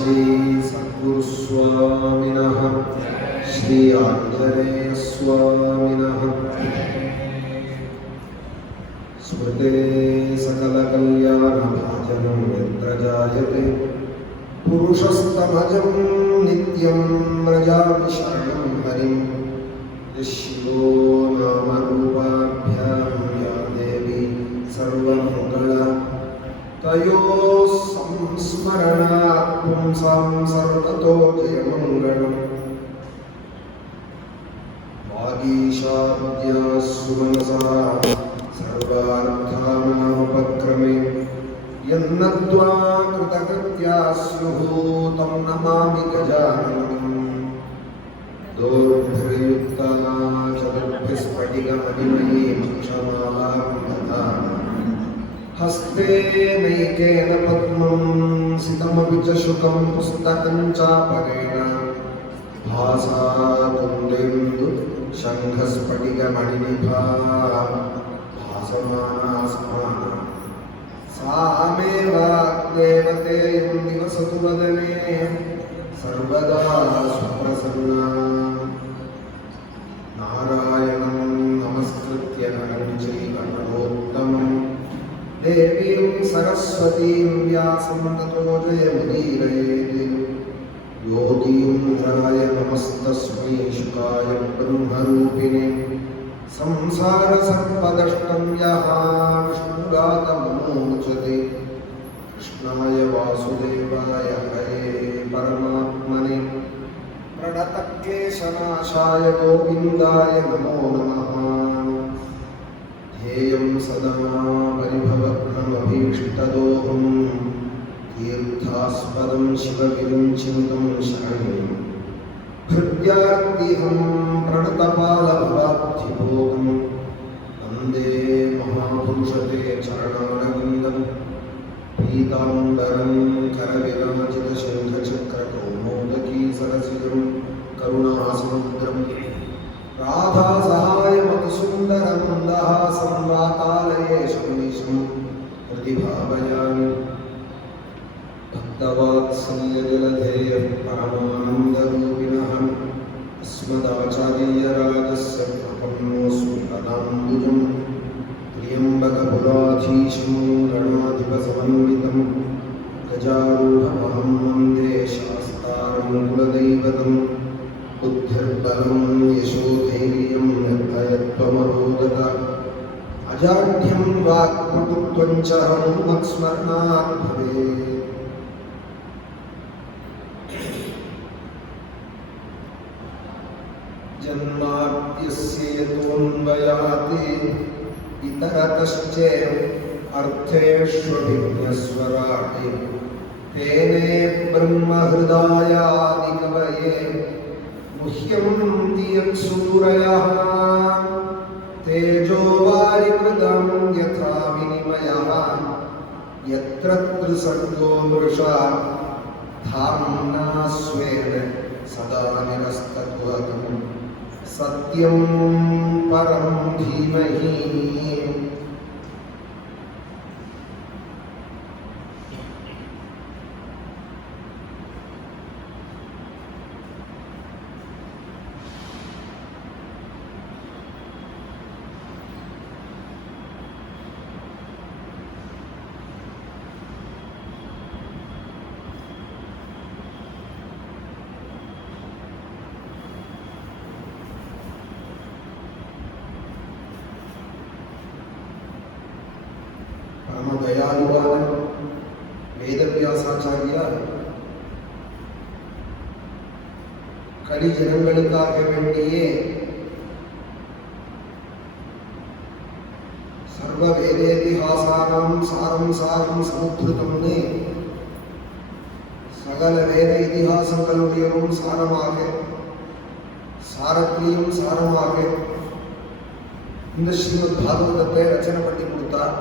श्री सद्गुरुस्वामिनः श्री आञ्जनेयस्वामिनः स्मृते सकलकल्याणभाजनं यत्र जायते पुरुषस्तमजं नित्यं व्रजामि शरणं हरिं शिवो नामरूपाभ्यां या देवी सर्वमङ्गला तयोः संस्मरणात् पुंसां सर्वतो जयमङ्गलम् वागीशाद्या सुमनसा सर्वार्थानामुपक्रमे यन्नत्वा कृतकृत्या स्युः तं नमामि गजाननम् दोर्भिर्युक्ता चतुर्भिस्फटिकमणिमयीं क्षमालां ददामि हस्ते नैकेन पद्मं सितमपि च शुकं पुस्तकं चापरेण भासा कुन्देन्दु शङ्खस्फटिकमणिनिभा भासमाना स्माना सा मे वाग्देवतेयं निवसतु वदने सर्वदा सुप्रसन्ना नारायणं नमस्कृत्य नरं चैव नरोत्तमं देवीं सरस्वतीं व्यासं ततो जयमुदीरयेत् योगीन्द्राय नमस्तस्मै शुकाय ब्रह्मरूपिणे संसारसर्पदष्टं यः विष्णुरातमनोमुच्यते कृष्णाय वासुदेवाय हरे परमात्मने प्रणतक्लेशनाशाय गोविन्दाय नमो नमः ध्येयं सदा परिभवघ्नमभीष्टदोहं तीर्थास्पदं शिवविरिञ्चितं शरणं हृद्यार्तिहं प्रणतपालभवाब्धिभोगं वन्दे महापुरुषते चरणारविन्दं पीताम्बरं करविराजितशङ्खचक्रकौमोदकी सरसिजं करुणासमुद्रं राधासहायमतिसुन्दरमन्दहासं वातालयेशं निशं प्रतिभावयामि भक्तवात्सल्यजलधेयः परमानन्दरूपिणः अस्मदाचार्यराजस्य प्रपन्नोऽस्मि पदाम्बुजं त्र्यम्बकपुराधीशं गणाधिपसमन्वितं गजारूढमहं वन्दे शास्तारं कुलदैवतं बुद्धिर्बलं यशोधैर्यं निर्भयत्वमरोगता अजाढ्यं वाक्पटुत्वं च हनुमत्स्मरणात् भवेत् जन्माद्यस्य यतोऽन्वयात् इतरतश्चैव अर्थेष्वभिज्ञस्वराट् तेने ब्रह्महृदायादिकवये मुह्यन्ति यत्सूरयः तेजो वारिमृदं यथा विनिमयः यत्र त्रिसर्गो मृषा धाम्ना स्वेन सदा निरस्तत्वं सत्यं परं धीमहि दयालुवान वेदव्यासाचार्य कलि जनங்களுக்காக வேண்டியே सर्व वेदेतिहासानां सारं सारं समुद्धृतம்னு சகல வேத இதிகாசங்களுடையும் சாரமாக சாரத்திலையும் சாரமாக இந்த ஸ்ரீமத் பாகவதத்தை ரச்சனை பண்ணி கொடுத்தார்.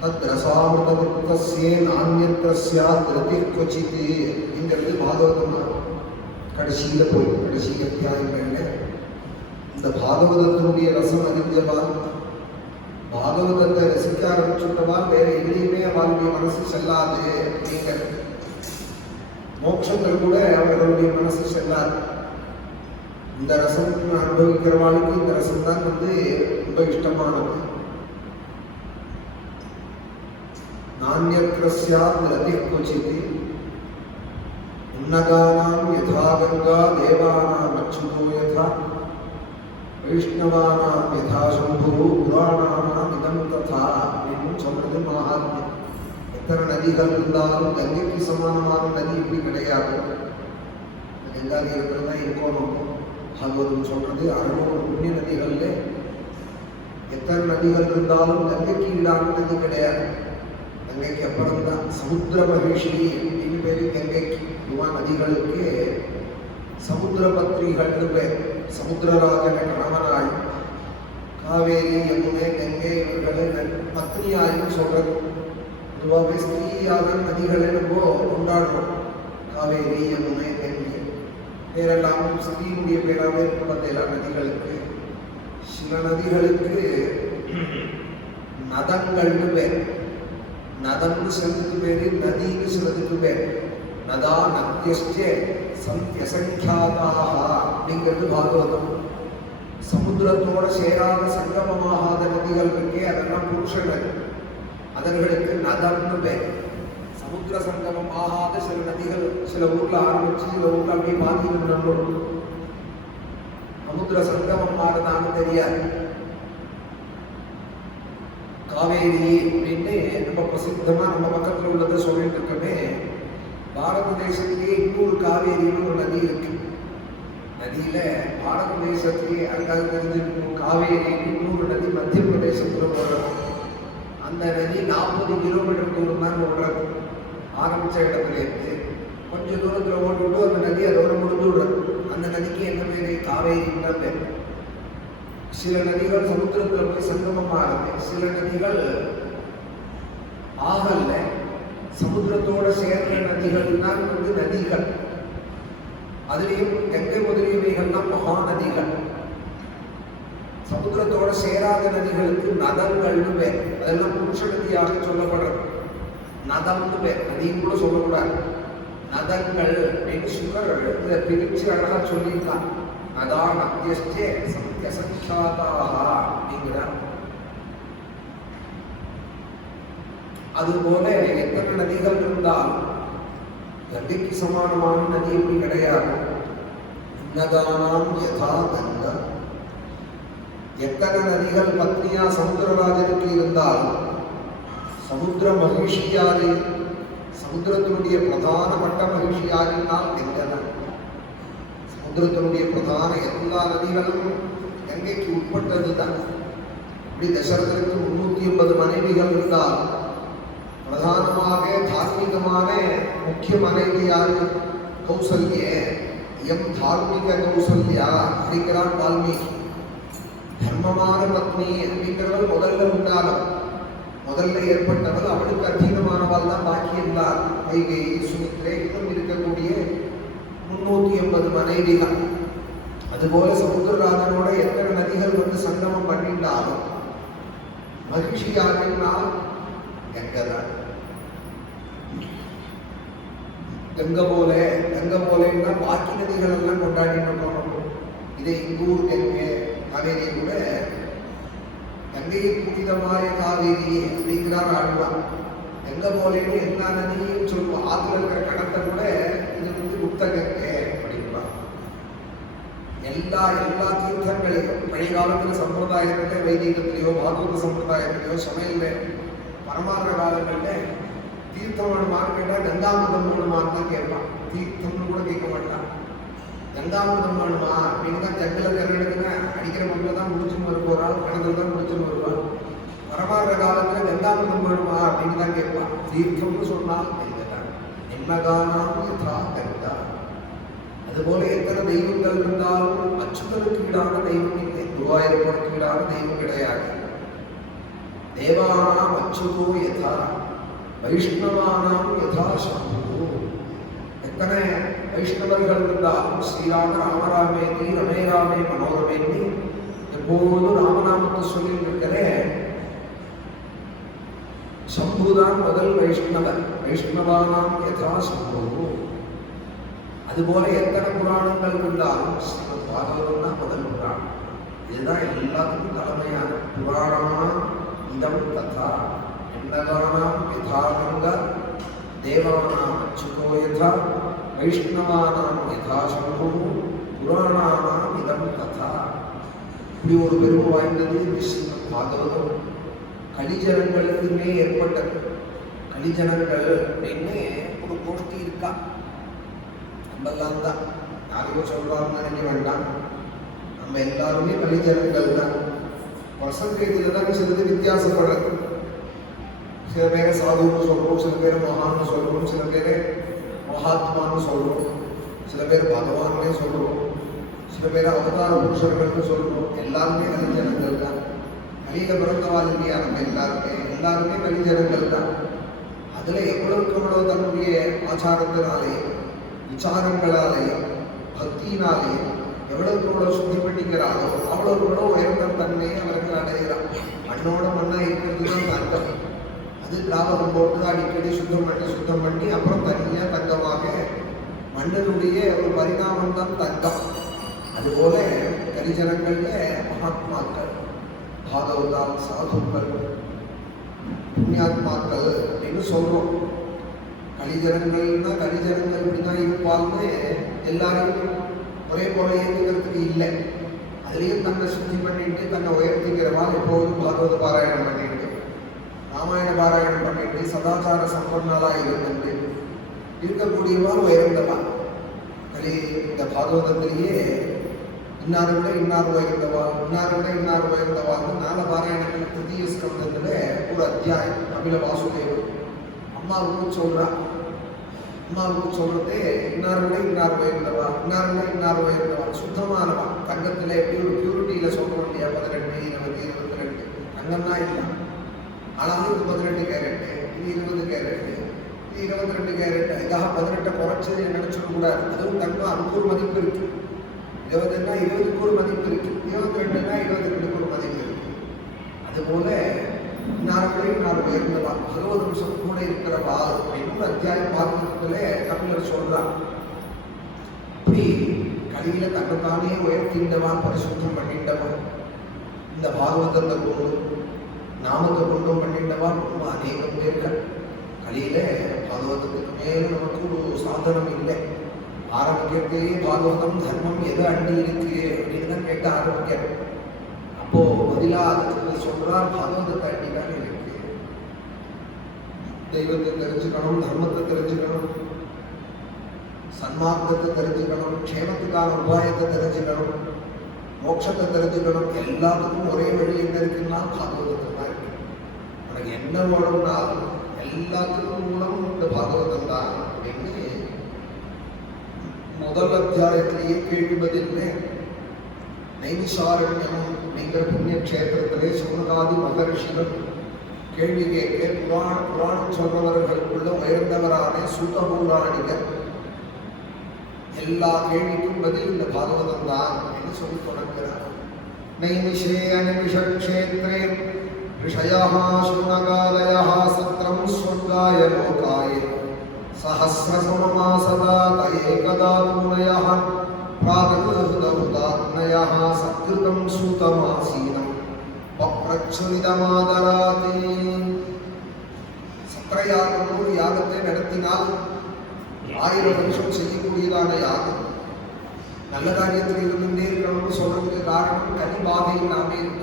तद्रसामृतवृत्तस्य नान्यत्र स्यात् रतिर्क्वचित् इंगறது பாகவதம் தான். கடைசியில போய் கடைசி அத்தியாயங்கள்ல இந்த பாகவதத்தினுடைய ரசம் அறிஞ்சவா பாகவதத்தை ரசிக்க ஆரம்பிச்சுட்டவா வேற எங்கேயுமே அவளுடைய மனசு செல்லாது அப்படிங்கிற மோட்சங்கள் கூட அவர்களுடைய மனசு செல்லாது. இந்த ரசம் அனுபவிக்கிறவாளுக்கு இந்த ரசம் தான் ரொம்ப இஷ்டமானது. நான்யக்ரஸ்யாத் ரதிஹ் க்வசித் உன்னகானாம் யதா கங்கா தேவானாம் அச்சுதோ யதா வைஷ்ணவானாம் யதா சம்பு புராணானாம் இதம் ததா அப்படின்னு சொல்றது மகாத்மியம். எத்தனை நதிகள் இருந்தாலும் கங்கைக்கு சமானமான நதி இப்படி கிடையாது. கங்கா தீரத்தில் தான் இருக்கணும். பாகவதம் சொல்றது 600 புண்ணிய நதிகள்ல எத்தனை நதிகள் இருந்தாலும் கங்கைக்கு ஈடான நதி கிடையாது. கங்கைக்கு அப்புறம் தான் சமுத்திர மகிழ்ச்சி அப்படின்னு பேரு கங்கைக்கு. யுவா நதிகளுக்கு சமுத்திர பத்ரிகள்னு பேர். சமுத்திரராஜன கணவனாய் காவேரி யமுனை கங்கை இவர்களை பத்னியாயும் சொல்றது. பொதுவாகவே ஸ்திரீயாக நதிகளை நம்ம கொண்டாடுறோம். காவேரி யமுனை கங்கை பேரெல்லாமும் ஸ்திரீனுடைய பேராக ஏற்படுத்த எல்லா நதிகளுக்கு. சில நதிகளுக்கு நதங்கள்னு பேர். நதம்னு சிலதுக்கு பேரு, நதின்னு சிலதுக்கு பேர். நதா நத்யஸ்டே சந்தியசங்கியாதாக அப்படிங்கிறது பாகவதம். சமுத்திரத்தோட சேராத சங்கமமாகாத நதிகள் இருக்கே அதெல்லாம் புருஷர்கள். அதர்களுக்கு நதம்னு பேர். சமுத்திர சங்கமம் ஆகாத சில நதிகள் சில ஊர்ல ஆரம்பிச்சு சில ஊர்ல அப்படியே பாதிக்கும். நம்மளோட சமுத்திர சங்கமம் ஆறுதான்னு தெரியாது. காவேரி அப்படின்னு ரொம்ப பிரசித்தமா நம்ம பக்கத்துல உள்ளதை சொல்லிட்டு இருக்கவே, பாரத தேசத்திலேயே இன்னொரு காவேரின்னு ஒரு நதி இருக்கு. நதியில பாரத தேசத்திலேயே அதுக்காக தெரிஞ்சிருக்கும் காவேரி இன்னொரு நதி மத்திய பிரதேசத்துல ஓடுறது. அந்த நதி 40 கிலோமீட்டர் தூரம் தான் ஓடுறது. ஆரம்பிச்ச இடத்துல இருந்து கொஞ்சம் தூரத்துல ஓடிவிட்டு அந்த நதி அதோட முடிஞ்சு விடுறது. அந்த நதிக்கு என்ன பேரு? காவேரின்னு தான் பேர். சில நதிகள் சமுத்திரத்துல போய் சங்கமமா இருக்கு. சில நதிகள் ஆகல்ல சமுத்திரத்தோட சேர்ந்த நதிகள் தான் நதிகள். அதுலேயும் கங்கை முதலியவைகள்லாம் மகாநதிகள். சமுத்திரத்தோட சேராத நதிகளுக்கு நதங்கள்னு பேர். அதெல்லாம் புருஷ நதியாக சொல்லப்படுறது. நதம்னு பேர். நதியும் கூட சொல்லக்கூடாது. நதங்கள் அப்படின்னு சுகர் இதை பிரிச்சு அழகா சொல்லியிருக்கான். நதா நத்யஸ்டே சந்தியசங்கியாதாக அப்படிங்கிறார். அதுபோல எத்தனை நதிகள் இருந்தாலும் கங்கைக்கு சமானமான நதி எப்படி கிடையாது. உன்னதானாம் யதா கங்கா. எத்தனை நதிகள் பத்னியா சமுத்திரராஜனுக்கு இருந்தாலும் சமுத்திர மகிழ்ச்சியாரு, சமுத்திரத்தினுடைய பிரதானப்பட்ட மகிழ்ச்சியாரினால் கங்கைதான். சமுத்திரத்தினுடைய பிரதான எல்லா நதிகளும் கங்கைக்கு உட்பட்டது தான். இப்படி தசரதனுக்கு 380 மனைவிகள் இருந்தால் பிரதானமாக தார்மீகமான முக்கிய மனைவி யாரு? கௌசல்ய. எம் தார்மீக கௌசல்யா அப்படிங்கிறான் வால்மீகி. தர்மமான பத்னி அப்படிங்கிறவள் முதல்ல உண்டானவள், முதல்ல ஏற்பட்டவள். அவளுக்கு அதீனமானவள் தான் பாக்கி இருந்தார். வைகை சுமித்ரை இன்னும் இருக்கக்கூடிய 380 மனைவிகள். அதுபோல சமுத்திரராஜனோட எத்தனை நதிகள் சங்கமம் பண்ணிட்டாலும் மகிழ்ச்சி யாருன்னால் கங்கைதான். கங்கை போலன்னா பாக்கி நதிகள் எல்லாம் கொண்டாடிட்டு போகணும். இதை இங்கூர் கங்கை காவேரி கூட கங்கையை புனிதமாய காவேரி அப்படிங்கிறார் ஆழ்வார். கங்கை போலேன்னு எல்லா நதியும் சொல்லுவோம். ஆத்துல இருக்கிற கடத்தை கூட இது முக்த கங்கை அப்படின்பார். எல்லா தீர்த்தங்களையும் பழைய காலத்துல சம்பிரதாயத்துல வைதிகத்திலேயோ பாகவத சம்பிரதாயத்திலேயோ சமையல்ல பரமாற்ற காலங்கள்ல தீர்த்தம் வேணுமான்னு கேட்டால் கங்காமிரதம் வேணுமான்னு தான் கேட்பான். தீர்த்தம்னு கூட கேட்க மாட்டான். கங்காமிரதம் வேணுமா அப்படின்னு தான் ஜங்கில் கரடுக்குன்னா அடிக்கிற மண்ணில் தான் முடிச்சுன்னு வருவாள், கிணத்துல தான் முடிச்சுன்னு வருவாள். பரமாற்ற காலத்தில் கங்காமிரதம் வேணுமா அப்படின்னு தான் கேட்பான். தீர்த்தம்னு சொன்னால் கங்கை தான். என்னகானாம் யதா கங்கா. அதுபோல எத்தனை தெய்வங்கள் இருந்தாலும் அச்சுதலுக்கு ஈடான தெய்வம் இல்லை. குருவாயூரப்பனுக்கு ஈடான தெய்வம் கிடையாது. தேவானாம் அச்சுதோ யதா வைஷ்ணவானாம் யதா சம்பு. எத்தனை வைஷ்ணவர்கள் இருந்தாலும் ஸ்ரீராம ராமராமேதி ரமே ராமே மனோரமேதி எப்போதும் ராமநாமத்தை சொல்லி இருக்கிற சம்புதான் முதல் வைஷ்ணவர். வைஷ்ணவானாம் யதா சம்பு. அதுபோல எத்தனை புராணங்கள் இருந்தாலும் ஸ்ரீமத் பாகவதம் தான் முதல் புராணம். இதுதான் எல்லாத்துக்கும் தலைமையான புராணம். இதம் ததா என்னதானாம் யதானந்த தேவானாம் அச்சுதோ யதா வைஷ்ணவானாம் யதா சம்பு புராணானாம் இதம் ததா. இப்படி ஒரு பெருமை வாய்ந்தது ஸ்ரீமத் பாகவதம். கலிஜனங்களுக்குமே ஏற்பட்டது. கலிஜனங்கள் அப்படின்னு ஒரு கோஷ்டி இருக்கா. நம்மெல்லாம் தான் யாரையும் சொல்றாருன்னு நினைக்க வேண்டாம். நம்ம எல்லாருமே கலிஜனங்கள் தான். பர்சன்டேஜில் தான் சிறிது வித்தியாசப்படுறது. சில பேரை சாதுன்னு சொல்றோம், சில பேர் மகான்னு சொல்றோம், சில பேரை மகாத்மான்னு சொல்றோம், சில பேர் பகவானே சொல்றோம், சில பேர் அவதார புருஷர்கள்னு சொல்றோம். எல்லாருமே கலிஜனங்கள் தான். கலியில பிறந்தவாள் இல்லையா நம்ம எல்லாருமே கலிஜனங்கள் தான். அதுல எவ்வளவுக்கு எவ்வளவு தன்னுடைய ஆச்சாரத்தினாலே விசாரங்களாலே பக்தியினாலே எவ்வளவுக்கு எவ்வளவு சுத்தி பண்ணிக்கிறாரோ அவ்வளவுக்கு எவ்வளவு உயர்ந்த தன்மையை அவர்கள் அடைகிறார். மண்ணோட மண்ணா இருக்கிறது தான் தங்கம். அது திராவகம் போட்டு அடிக்கடி சுத்தம் பண்ணி அப்புறம் தனியா தங்கமாக மண்ணினுடைய ஒரு பரிணாமம் தான் தங்கம். அதுபோல கலிஜனங்கள்ல மகாத்மாக்கள், பாகவதால், சாதுக்கள், புண்ணியாத்மாக்கள் அப்படின்னு சொல்றோம். கலிஜனங்கள்னா கலிஜனங்கள் இப்படிதான் இருப்பால்னு எல்லாரும் ஒரே போல இயங்குறதுக்கு இல்லை. அதுலேயும் தன்னை சுத்தி பண்ணிட்டு தன்னை உயர்த்திக்கிறவாள் எப்போதும் பாகவத பாராயணம் பண்ணிட்டு ராமாயண பாராயணம் பண்ணிட்டு சதாச்சார சம்பன்னாலா இருந்துட்டு இருக்கக்கூடியவாள் உயர்ந்தவா. இந்த பாகவதத்திலேயே இன்னாரை விட இன்னார் உயர்ந்தவா, இன்னாரை விட இன்னார் உயர்ந்தவான்னு நால பாராயணங்கள் திருத்தீய ஸ்கந்தத்துல ஒரு அத்தியாயம். அபில வாசுதேவன் அம்மாவுக்கு சொல்றா. அம்மாவுக்கு சொல்றதே இன்னாரை விட இன்னார் உயர்ந்தவா, இன்னாரை விட இன்னார் உயர்ந்தவா, சுத்தமானவா. தங்கத்துல எப்படி ஒரு பியூரிட்டியில சொல்றோம் இல்லையா, 18, 20, 22 தங்கம் தான் இல்லை. ஆனாலும் இது 18 கேரட்டு, இது 20 கேரட்டு, இது 22 கேரட். இதாக 18 குறைச்சது நினைச்சுக்க கூடாது. அதுவும் தங்கம் அதுக்கு ஒரு மதிப்பு இருக்கு. 20ன்னா 20க்கு ஒரு மதிப்பு இருக்கு, 22ன்னா 22க்கு ஒரு மதிப்பு இருக்கு. அதுபோல இன்னார் உயர்ந்தவா, பகவத அம்சம் கூட இருக்கிறவா அப்படின்னு அத்தியாயம் பாகவதத்துல கபிலர் சொல்றார். இப்படி கலியில தன்னைத்தானே உயர்த்திண்டவா, பரிசுத்தம் பண்ணிண்டவா, இந்த பாகவதத்தை கொண்டு நாமத்தை கொண்டும் பண்ணிண்டவா ரொம்ப அநேகம் பேர்கள். கலியில பாகவதத்துக்கு மேல நமக்கு ஒரு சாதனம் இல்லை. ஆரம்பிக்கிறதே பாகவதம் தர்மம் எது அண்டி இருக்கு அப்படின்னு தான் கேட்டு ஆரம்பிக்கிறேன். அப்போ பதிலா அதுக்கு சொல்றார், பாகவதத்தை அண்டிதான் இருக்கு. தெய்வத்தை தெரிஞ்சுக்கணும், தர்மத்தை தெரிஞ்சுக்கணும், சன்மார்க்கத்தை தெரிஞ்சுக்கணும், க்ஷேமத்துக்கான உபாயத்தை தெரிஞ்சுக்கணும், மோட்சத்தை தெரிஞ்சுக்கணும். எல்லாத்துக்கும் ஒரே வழி என்ன இருக்குன்னா பாகவதத்தில் தான் இருக்கு. உனக்கு என்ன வேணும்னாலும் எல்லாத்துக்கும் மூலம் இந்த பாகவதம் தான் அப்படின்னு முதல் அத்தியாயத்திலேயே கேள்விப்பதில்லை. நைமிஷாரண்யம் அப்படிங்கிற புண்ணிய கஷேத்திரத்திலே சுமகாதி மகரிஷிகள் கேள்வி கேட்க புராணம் சொல்றவர்களுக்குள்ள உயர்ந்தவரான சூதபூராணிகர் எல்லா கேள்விக்கும் பதில் இந்த பாகவதம் தான் என்று சொல்லி தொடங்குகிறார். நைமிஷே அனிமிஷக்ஷேத்ரே ரிஷயः சுனகாலயः சத்ரம் ஸ்வர்காய லோகாய சஹஸ்ரசமமாசதா தயேகதா பூனயः பிராகருதஹுதாத்மயः சத்கிருதம் சூதமாசீனம் பப்ரச்சுரிதமாதராதி. சத்ரயாகம் ஒரு யாகத்தை நடத்தினால் 1000 வருஷம் செய்யக்கூடியதான யாகம். நல்ல காரியத்தில் இருந்துட்டே இருக்கணும்னு சொல்றதுக்கு காரணம் கனி பாதை இல்லாமே இருக்கு.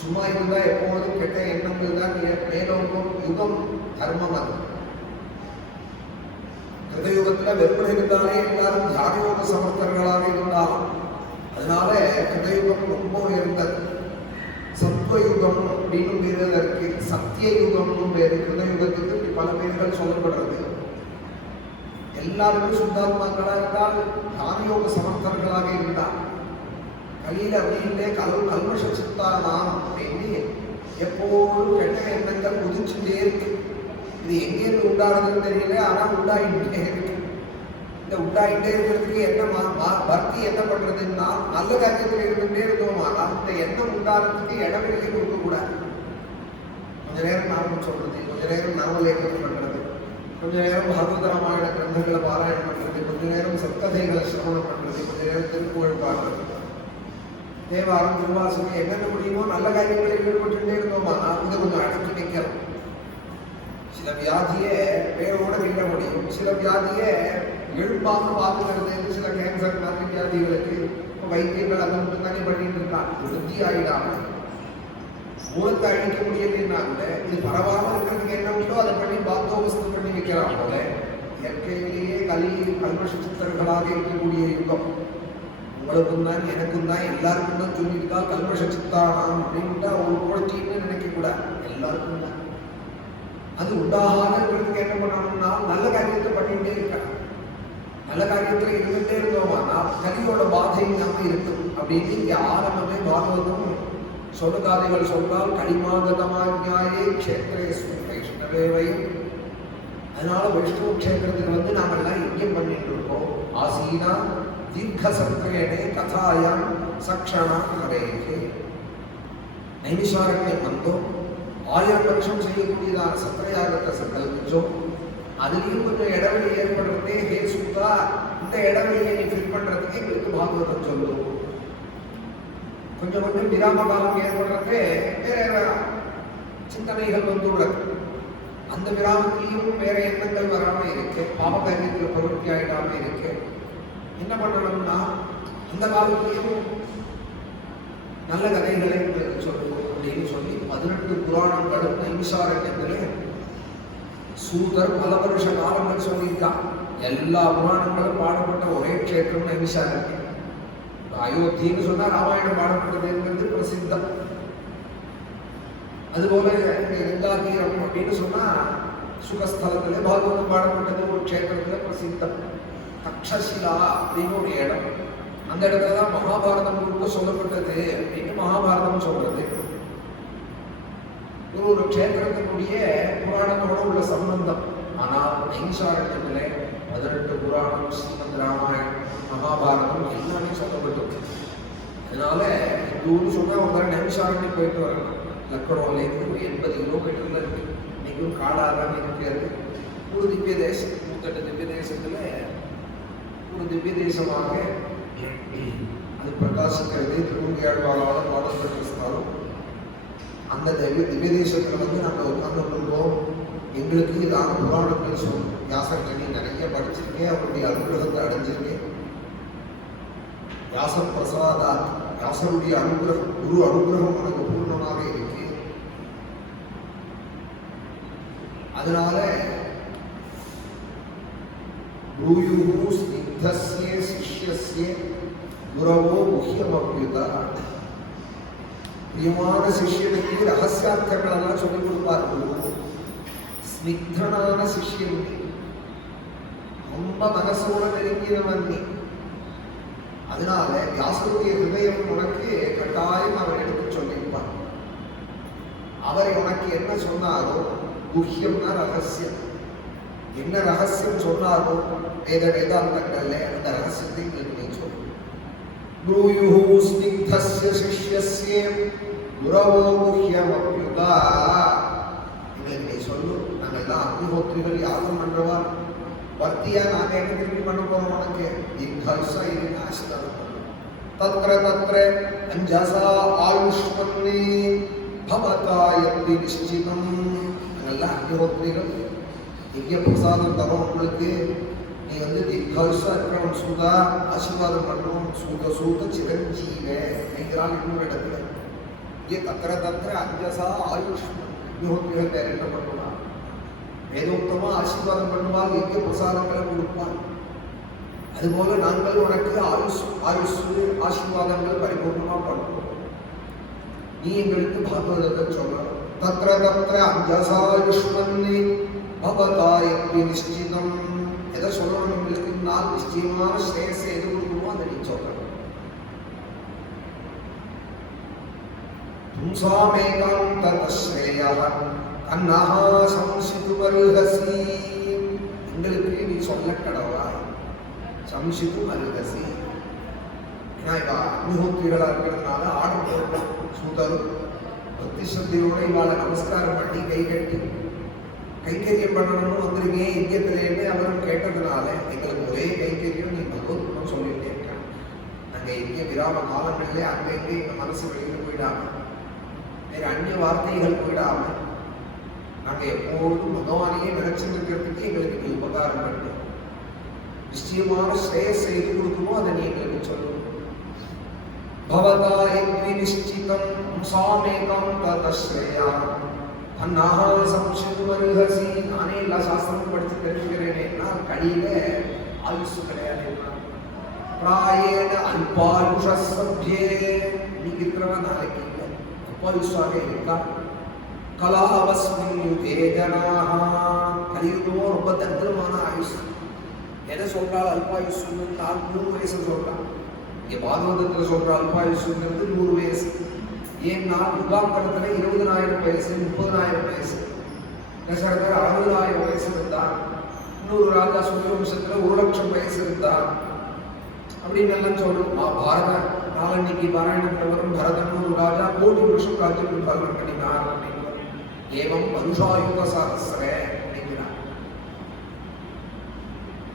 சும்மா இருந்தா எப்போதும் கெட்ட எண்ணங்கள் தான் மேலோங்கும் யுகம் தர்மம். அது கிருதயுகத்துல வெறுமனை இருந்தாலே எல்லாரும் தியானயோக சமர்த்தர்களாக இருந்தாலும் அதனால கிருதயுகம் ரொம்ப உயர்ந்தது. சத்வயுகம் அப்படின்னு பேரு இருக்கு, சத்திய யுகம்னு பேரு. கிருதயுகத்துக்கு இப்படி பல பேர்கள் சொல்லப்படுறது. எல்லாருமே சுத்தாத்மாக்களா இருந்தால் தியானயோக சமர்த்தர்களாக இருந்தால் கலியில அப்படின்ட்டு கல்மஷ சித்தானாம் அப்படின்னு எப்போதும் கெட்ட எண்ணங்கள் குதிச்சுட்டே இருக்கு. இது எங்கேருந்து உண்டாடுறதுன்னு தெரியல, ஆனா உண்டாயிட்டே இருக்கு. இந்த உண்டாயிட்டே இருக்கிறதுக்கு என்ன பக்தி என்ன பண்றதுன்னா நல்ல காரியத்தில் இருந்துட்டே இருந்தோம். ஆனால் இந்த எண்ணம் உண்டாடுறதுக்கு இடவெளியை கொடுக்க கூடாது. கொஞ்ச நேரம் நாமம் சொல்றது, கொஞ்ச நேரம் நாமலேகம் பண்றது, கொஞ்ச நேரம் பாகவத ராமாயண கிரந்தங்களை பாராயணம் பண்றது, கொஞ்ச நேரம் சத்கதைகளை சிரவணம் பண்றது, கொஞ்ச நேரம் திருப்புகழ் பாடுறது, தேவாரம் திருவாசகம் என்னென்ன முடியுமோ நல்ல காரியங்களை ஈடுபட்டுட்டே இருந்தோமா இதை கொஞ்சம் அடக்கி வைக்கிறோம். சில வியாதியை வேரோட விட முடியும், சில வியாதியை எழுப்பாம பார்த்துக்கிறது. சில கேன்சர் மாதிரி வியாதிகளுக்கு வைத்தியங்கள் அதை மட்டும் தானே பண்ணிட்டு இருக்காங்க. விருத்தி ஆகிடாம மூலத்தை அழிக்க முடியலைன்னாங்க இது பரவாம இருக்கிறதுக்கு என்ன உண்டோ அதை பண்ணி பாத்தோபஸ்து பண்ணி வைக்கிறான் போல. இயற்கையிலேயே கல்மஷ சித்தர்களாக இருக்கக்கூடிய யுகம் உங்களுக்கும் தான் எனக்கும் தான் எல்லாருக்கும் தான் சொல்லியிருக்கா. கல்மஷ சித்தானாம் அப்படின்ட்டா ஒரு கோஷ்டின்னு நினைக்க கூடாது, எல்லாருக்கும் தான். அது உண்டாகாத இருக்கிறதுக்கு என்ன பண்ணணும்னா நல்ல காரியத்தை பண்ணிட்டே இருக்காங்க. நல்ல காரியத்துல இருந்துட்டே இருந்தோமா நான் கலியோட பாதை இல்லாம இருக்கும் அப்படின்னு இங்க ஆரம்பமே பாகவதம் சொல்லுகாதைகள் சொன்னால் கடிமாகதமாஞாயே க்ஷேத்திரே வைஷ்ணவேவையும். அதனால வைஷ்ணவ க்ஷேத்திரத்துக்கு வந்து நாம எல்லாம் யஜ்யம் பண்ணிட்டு இருக்கோம். ஆசீனா தீர்க்க சத்ரேனே கதாயாம் சக்ஷணா ஹரேகே. நைமிஷாரண்யம் வந்தோம், 1000 வருஷம் செய்யக்கூடியதான சத்திரயாகத்தை சங்கல்பிச்சோம். அதுலேயும் கொஞ்சம் இடைவெளி ஏற்படுறதே ஹே சுத்தா இந்த இடைவெளியை நீ ஃபில் பண்றதுக்கு எங்களுக்கு பாகவதம் சொல்லும். கொஞ்சம் கொஞ்சம் விராம காலம் ஏற்படுறதே வேற சிந்தனைகள் வந்துள்ளது. அந்த விராமத்திலையும் வேற எண்ணங்கள் வராம இருக்கு, பாவகாரியத்தில் பிரவருத்தி ஆயிடாம இருக்கு. என்ன பண்ணணும்னா அந்த காலத்திலையும் நல்ல கதைகளை உங்களுக்கு சொல்லுவோம் அப்படின்னு சொல்லி 18 புராணங்களும் நைமிஷாரண்யத்திலே சூதர் பல வருஷ காலங்கள் சொல்லியிருக்கான். எல்லா புராணங்களும் பாடப்பட்ட ஒரே க்ஷேத்திரம் நைமிஷாரண்யம். அயோத்தின்னு சொன்னா ராமாயணம் பாடப்பட்டது என்பது பிரசித்தம். அதுபோல கங்காதீரம் அப்படின்னு சொன்னா சுகஸ்தலத்திலே பாகவதம் பாடப்பட்டது ஒரு க்ஷேத்திரத்துல பிரசித்தம். தக்ஷசிலா அப்படின்னு ஒரு இடம், அந்த இடத்துல தான் மகாபாரதம் முழுக்க சொல்லப்பட்டது அப்படின்னு மகாபாரதம் சொல்றது. ஒரு க்ஷேத்திரத்தினுடைய புராணத்தோட உள்ள சம்பந்தம். ஆனால் நைமிஷாரண்யத்துல 18 புராணம், ஸ்ரீமத் ராமாயணம், மகாபாரதம் எல்லாமே சொல்லப்பட்டது. அதனால இந்தூர்னு சொன்னா ஒரு தடவை நைமிஷாரண்யம் போயிட்டு வரணும். லக்னோலேருந்து ஒரு 80 கிலோமீட்டர்ல இருக்கு. இன்னைக்கும் காடாதான் இருக்கிறது. ஒரு திவ்ய தேசம், 108 திவ்ய தேசத்துல ஒரு திவ்ய தேசமாக அது பிரகாசிக்கிறது. திருமூர்த்தியாழ்வாரால் பாடல் பெற்ற ஸ்தலம். அந்த திவ்ய தேசத்துல வந்து நம்ம உட்கார்ந்துருக்கோம். எங்களுக்கு இதான புராணங்கள் சொல்லும். வியாசர்களை நிறைய படிச்சிருக்கேன், அவருடைய அனுகிரகத்தை அடைஞ்சிருக்கேன். வியாச பிரசாதா, வியாசருடைய அனுகிரகம், குரு அனுகிரகம் எனக்கு பூர்ணமாக இருக்கு. அதனால பூயுஹு ஸ்னிக்தஸ்ய சிஷ்யஸ்ய குரவோ முஹ்யமப்யுதா. பிரியமான சிஷ்யனுக்கு ரகசியார்த்தங்கள் எல்லாம் சொல்லிக் கொடுப்பார்கள். ஸ்னிக்தனான சிஷ்யன், ரொம்ப மனசோட நெருங்கினவன் நீ. அதனால வியாசருடைய ஹிருதயம் உனக்கு கட்டாயம் அவர் எடுத்து சொல்லியிருப்பார். அவர் உனக்கு என்ன சொன்னாரோ, குஹ்யம்னா ரகசியம், என்ன ரகசியம் சொன்னாரோ வேதாந்தங்கள்ல அந்த ரகசியத்தை நீ சொல்லு. ப்ரூயுஹு ஸ்னிக்தஸ்ய சிஷ்யஸ்ய குரவோ முஹ்யமப்யுதா. எங்களுக்கு நீ சொல்லு, நாங்கள் எல்லாம் அக்னிஹோத்ரிகள், யாகம் பண்றவா, பக்தியா நாங்க என்ன திருப்பி பண்ண போறோம் உனக்கு? தீர்காயுஷா இதுன்னு ஆசீர்வாதம் பண்ணும். தத்ர தத்ர அஞ்சசா ஆயுஷ்மன்னி பவதா யத்தி நிஷ்சிதம். நாங்கெல்லாம் அக்னிஹோத்ரிகள், யஜ்ய பிரசாதம் தரோம் உங்களுக்கு. நீ வந்து தீர்காயுஷா இருக்கிறவன் சூதா ஆசீர்வாதம் பண்ணுவோம். சூத சூத சிரஞ்சீவ என்கிறான் இன்னொரு இடத்துல. இங்கே தத்திர தத்திர அஞ்சசா ஆயுஷ்மன். அக்னிஹோத்ரிகள் வேற என்ன பண்ணுவான்? வேதோக்தமா ஆசீர்வாதம் பண்ணுவார், யஜ்ய பிரசாதங்களை கொடுப்பார். அதுபோல நாங்கள் உனக்கு ஆயுஷ் ஆசீர்வாதங்கள் பரிபூர்ணமா பண்ணுவோம். நீ எங்களுக்கு பாகவதத்தை சொல்லணும். தத்ர தத்ர அஞ்சசாயுஷ்மன்னி பவதா யத்தி நிஷ்சிதம். எதை சொல்லணும் எங்களுக்கு? நான் நிச்சயமான ஸ்ரேயஸை எது கொடுக்கணுமோ அதை நீ சொல்லணும். பும்சாமேகாந்த தஸ்ரேயா அன்னஹா சம்சிதுவர்ஹசி. எங்களுக்கு நீ சொல்ல கடவாய். சம்சிதுவர்ஹசி. ஏன்னா இவ அக்னிஹோத்ரிகளா இருக்கிறதுனால ஆர்டர் போடுறோம். சூதர் பக்தி ஸ்ரத்தையோட இவாளை நமஸ்காரம் பண்ணி கை கட்டி கைங்கரியம் பண்ணணும்னு வந்திருக்கேன் யஜ்யத்திலேன்னு அவரும் கேட்டதுனால எங்களுக்கு ஒரே கைங்கரியம் நீ பகவத்குணம் சொல்லிட்டே இருக்காங்க. நாங்கள் யஜ்ய விராம காலங்களிலே அங்கே எங்கே எங்கள் மனசு வெளியில் போயிடாம வேறு அந்நிய வார்த்தைகள் போயிடாம நாங்கள் எப்போதும் பகவானையே நினைச்சிருக்கிறதுக்கு எங்களுக்கு நீ உபகாரம் பண்ணணும். நிச்சயமான ஸ்ரேயஸ் செய்து கொடுக்கணும், அதை நீ எங்களுக்கு சொல்லணும். பவதா எத்வி நிஷ்டிதம் சாமேகம் ததஸ்ரேயா தன்னாஹா சம்சிதுமருஹசி. நானே எல்லா சாஸ்திரமும் படித்து தெரிஞ்சுக்கிறேனேன்னா கடியில ஆயுசு கிடையாது. பிராயேன அல்பாயுஷஸ்யே இன்னைக்கு இருக்கிறவன் நாளைக்கு இல்லை, அல்பாயுஷாக இருக்கா. கலாவஸ்மின் யுகே ஜனாஹ கலியுகமோ ரொம்ப தந்திரமான ஆயுஷ். எதை சொல்றாள் அல்பாயுஷுன்னு? 3 வயசு சொல்றான். இங்கே பாகவதத்தில் சொல்ற அல்பாயுஷுங்கிறது 100 வயசு. ஏன்னா யுகாந்தரத்துல 20,000 வயசு 30,000 வயசு. தசரதர் 60,000 வயசு இருந்தார். இன்னொரு ராஜா சூரியவம்சத்துல 1,00,000 வயசு இருந்தார் அப்படின்னு எல்லாம் சொல்றோம். பாரத நாளன்னைக்கு பாராயணத்தில் வரும் பரதன் ஒரு ராஜா கோடி வருஷம் ராஜ்யம் பாலனம் பண்ணினார் அப்படின்னு ஏவம் மனுஷாயுக சஹஸ்ர அப்படிங்கிறார்.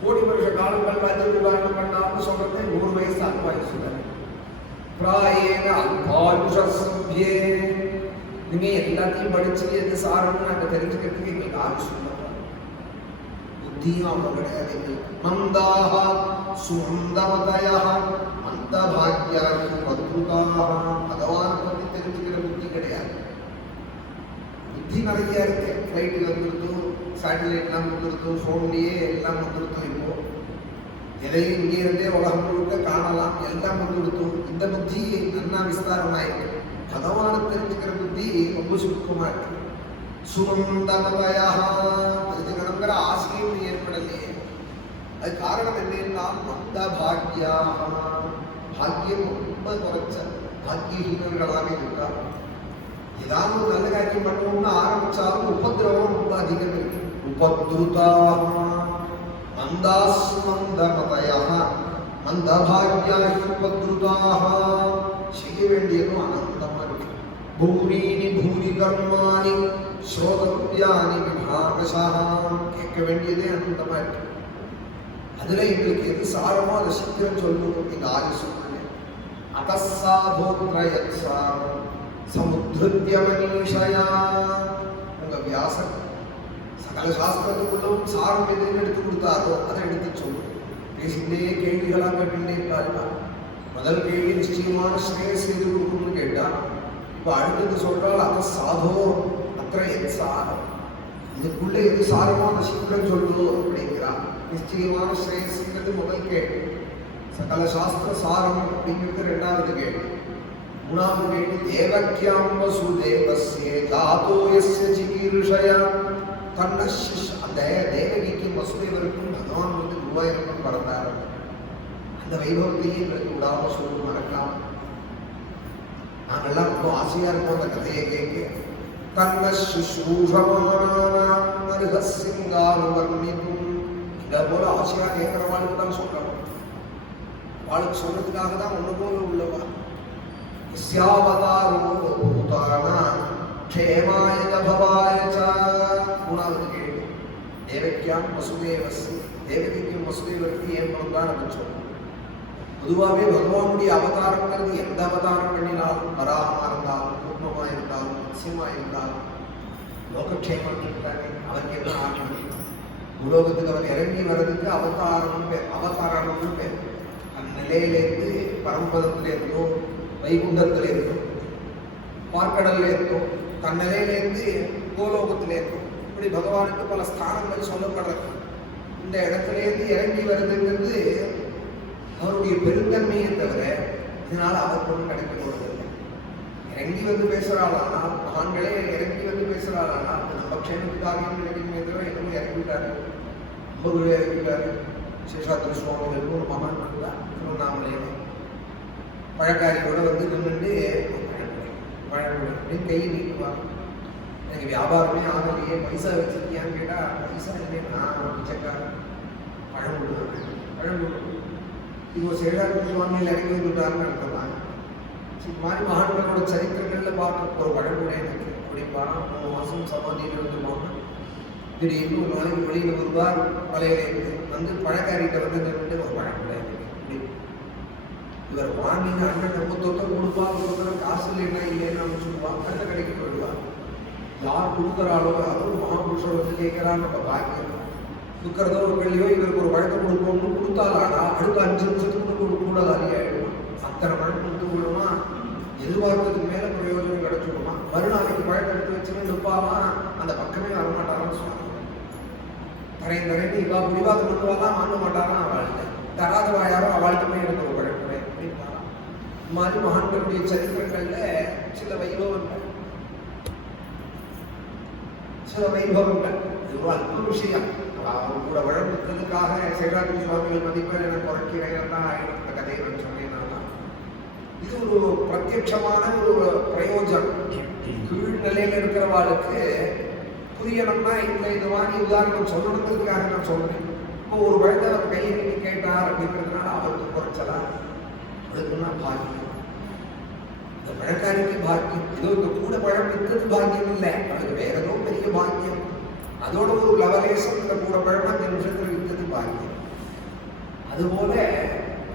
கோடி வருஷ காலங்கள் ராஜ்யம் பாலனம் பண்ணான்னு சொல்றது 100 வயசு அல்பாயுசு தான். பிராயேன அல்பாயுஷஸ்யே இனிமே எல்லாத்தையும் படிச்சு எது சாரம்னு நாங்கள் தெரிஞ்சுக்கிறதுக்கு எங்களுக்கு ஆயுஷம் புத்தியும் அவ்வளோ கிடையாது எங்களுக்கு. மந்தாக சுமந்தமதயா மந்தபாக்யாகி பத்ருதாக பகவானை பற்றி தெரிஞ்சுக்கிற புத்தி கிடையாது. புத்தி நிறைய இருக்கு. ஃப்ளைட்டு வந்துருத்தோ, சேட்டலைட்லாம் வந்துருத்தோ, ஃபோன்லேயே எல்லாம் வந்துருத்தோ. இப்போ எதையும் இங்கே இருந்தே உலகம் முழுக்க காணலாம், எல்லாம் வந்துருத்தோம். இந்த புத்தி நன்னா விஸ்தாரமாயிருக்கு. பகவானை தெரிஞ்சுக்கிற புத்தி ரொம்ப சுருக்கமா இருக்கு. சுமந்தமதயா தெரிஞ்சுக்கணுங்கிற ஆசையும் ஏற்படலையே. அது காரணம் என்னன்னா மந்த பாக்யா பாக்கியம் ரொம்ப குறைச்ச பாக்கியஹீனர்களாக இருக்கா. ஏதாவது ஒரு நல்ல காரியம் பண்ணுவோம்னு ஆரம்பிச்சாலும் உபதிரவம் ரொம்ப அதிகம் இருக்கு. உபத்ருதா மந்தாஸ்மந்தமதயா மந்தபாக்யாஹி உபத்ருதாக செய்ய வேண்டியதும் அனந்தமா இருக்கு. பூரீனி பூரி கர்மாணி ஸ்ரோதவ்யானி விபாகசாம் கேட்க வேண்டியதே அனந்தமா இருக்கு. அதுல எங்களுக்கு எது சாரமோ அதை சீக்கிரம் சொல்லணும். இந்த ஆயுசு அதசாதோத்ரயத்சாம் சமுத்ருத்ய மனிஷயா உங்க வியாசர் சகல சாஸ்திரத்துக்குள்ளும் சாரம் எதுன்னு எடுத்து கொடுத்தாரோ அதை எடுத்து சொல்லணும். பேசிக்கிட்டே கேள்விகளாக கேட்டுட்டே இருக்காருன்னா முதல் கேள்வி நிச்சயமான ஸ்ரேயஸ் செய்து கொடுக்கணும்னு கேட்டா, இப்போ அடுத்தது சொல்றாள் அத சாதோ அத்த எத் சாரம் இதுக்குள்ளே எது சாரமோ அதை சீக்கிரம் சொல்லணும் அப்படிங்கிறா. நிச்சயமான ஸ்ரேயஸ்ங்கிறது முதல் கேள்வி. சகல சாஸ்திர சாரம் அப்படிங்கிறது 2வது கேள்வி. 3வது கேள்வி தேவக்கியாம் வசுதேவஸ்ய தாதோ யஸ்ய சிகீர்ஷயா தன்ன அந்த தேவகிக்கும் வசுதேவருக்கும் பகவான் வந்து குருவாயூரப்பன் பிறந்தார். அந்த வைபவத்தையே எங்களுக்கு விடாம சொல்லி மறக்கலாம். நாங்கள்லாம் ரொம்ப ஆசையா இருப்போம் அந்த கதையை கேட்க. தன்ன சுஷ்ரூஷமானானாம் நருகசிங்கானுவர்ணிக்கும் இதை போல ஆசையா கேட்கிறவாளுக்கு தான் சொல்றோம். அவளுக்கு சொல்றதுக்காக தான் ஒன்று போல உள்ளவா. இஸ்யாவதாரோ பூதானாம் க்ஷேமாய பவாய ச. 3வது கேள்வி தேவக்கியாம் வசுதேவஸ்ய தேவகிக்கும் வசுதேவருக்கு ஏன் பிறந்தார் அப்படின்னு சொல்றோம். பொதுவாகவே பகவானுடைய அவதாரங்கிறது எந்த அவதாரம் பண்ணினாலும் வராகமாக இருந்தாலும் கூர்மமாக இருந்தாலும் மத்ஸ்யமாக இருந்தாலும் லோகக்ஷேமம் இருக்காங்க. அவருக்கு என்ன ஆகணும்? பூலோகத்துக்கு அவர் இறங்கி வர்றதுக்கு அவதாரம்னு பேர். அவதாரம்னு பேர். அந்த நிலையிலேருந்து பரம்பதத்திலேருந்தோ வைகுண்டத்திலேருந்தோ பார்க்கடல்லேருந்தோ தன் நிலையிலேருந்து கோலோகத்திலேருந்தோ இப்படி பகவானுக்கு பல ஸ்தானங்கள் சொல்லப்படுறது. இந்த இடத்துலேருந்து இறங்கி வருதுங்கிறது அவருடைய பெருந்தன்மையை தவிர இதனால அவருக்கு ஒன்றும் கிடைக்க போவதில்லை. இறங்கி வந்து பேசுகிறாளானால் மகான்களே இறங்கி வந்து பேசுகிறாளானால் நம்ம க்ஷேமத்துக்காக கிடைக்குமே தவிர எதுவும் இறங்கிவிட்டாரு. குருவே இறங்கிட்டாரு. சேஷாத்திரி சுவாமிகளுக்கு ஒரு மகான் இருந்தார் திருவண்ணாமலையில். பழக்காரியோட வந்து நின்றுட்டு பழம் கையை நீட்டுவாங்க. எனக்கு வியாபாரமே ஆகலையே, பைசா வச்சிருக்கியான்னு கேட்டால் பைசா இல்லை, நான் பிச்சைக்காரன், பழம் கொடுக்குறேன் பழம் கொடுக்குறேன். இப்போ சேஷாத்திரி சுவாமியில் இறங்கி வந்துட்டாருன்னு அர்த்தமா? மாதிரி மகான்களோட சரித்திரங்கள்ல பார்க்க ஒரு பழங்குடி எனக்கு அப்படிப்பா 3 மாசம் சமாதியில் இருந்துருவாங்க. திடீர்னு ஒரு நாளைக்கு வெளியில் வருவார், மலையில இருந்து வந்து பழக்காரிகிட்ட வந்து நின்று ஒரு பழங்குடி அப்படி இவர் வாங்கின அண்ணன் ஒருத்தொத்தர் கொடுப்பா, ஒருத்தர் காசு இல்லைன்னா இல்லைன்னு சொல்லுவாங்க. கண்ண கடைக்கு போயிடுவார். யார் கொடுக்குறாளோ அவரும் மகாபுருஷர் வந்து கேட்கிறான்னு நம்ம பாக்கியம். கொடுக்கறதோ ஒரு வெள்ளியோ இவருக்கு ஒரு வழக்கம் கொடுப்போம்னு கொடுத்தாலாடா அடுத்த 5 நிமிஷத்துக்கு ஒரு கூட அறியாயிடுமா. அத்தனை வழக்கம் கொடுத்து விடுமா, எதிர்பார்த்ததுக்கு மேல பிரயோஜனம் கிடைச்சிடுமா. மறுநாளைக்கு பழக்கம் எடுத்து வச்சுன்னு நிற்பாமா, அந்த பக்கமே வரமாட்டாரான்னு சொன்னாங்க. தரைந்து இவா விவாதம் பண்ணுவாதான் வாங்க மாட்டாரான். அவள்கிட்ட தராத வாயாரோ அவள்கிட்ட போய் எடுத்த ஒரு பழக்கமே அப்படிப்பாரா. இந்த மாதிரி மகான்களுடைய சரித்திரங்கள்ல சில வைபவங்கள் இது ஒரு அற்புத விஷயம். அவர் கூட வழங்குறதுக்காக சேஷாத்ரி சுவாமிகள் மதிப்பேர் என குறைக்கிறேன் தான் ஆயிரத்த கதையை நான் சொன்னேன்னா, இது ஒரு பிரத்யட்சமான ஒரு பிரயோஜனம். கீழ் நிலையில இருக்கிறவாளுக்கு புரியணும்னா இந்த இது வாங்கி உதாரணம் சொல்லணுங்கிறதுக்காக நான் சொல்றேன். இப்போ ஒரு வழக்கை அவர் கையை நீட்டி கேட்டார் அப்படிங்கிறதுனால அவருக்கு குறைச்சலாம். அதுக்குன்னா பாக்கியம், இந்த பழக்காரிக்கு பாக்கியம். ஏதோ இந்த கூட பழம் விற்றது பாக்கியம் இல்லை, அவருக்கு வேற ஏதோ பெரிய பாக்கியம். அதோட ஒரு லவலேசம் இந்த கூட பழம் 5 நிமிஷத்துல விற்றது பாக்கியம். அதுபோல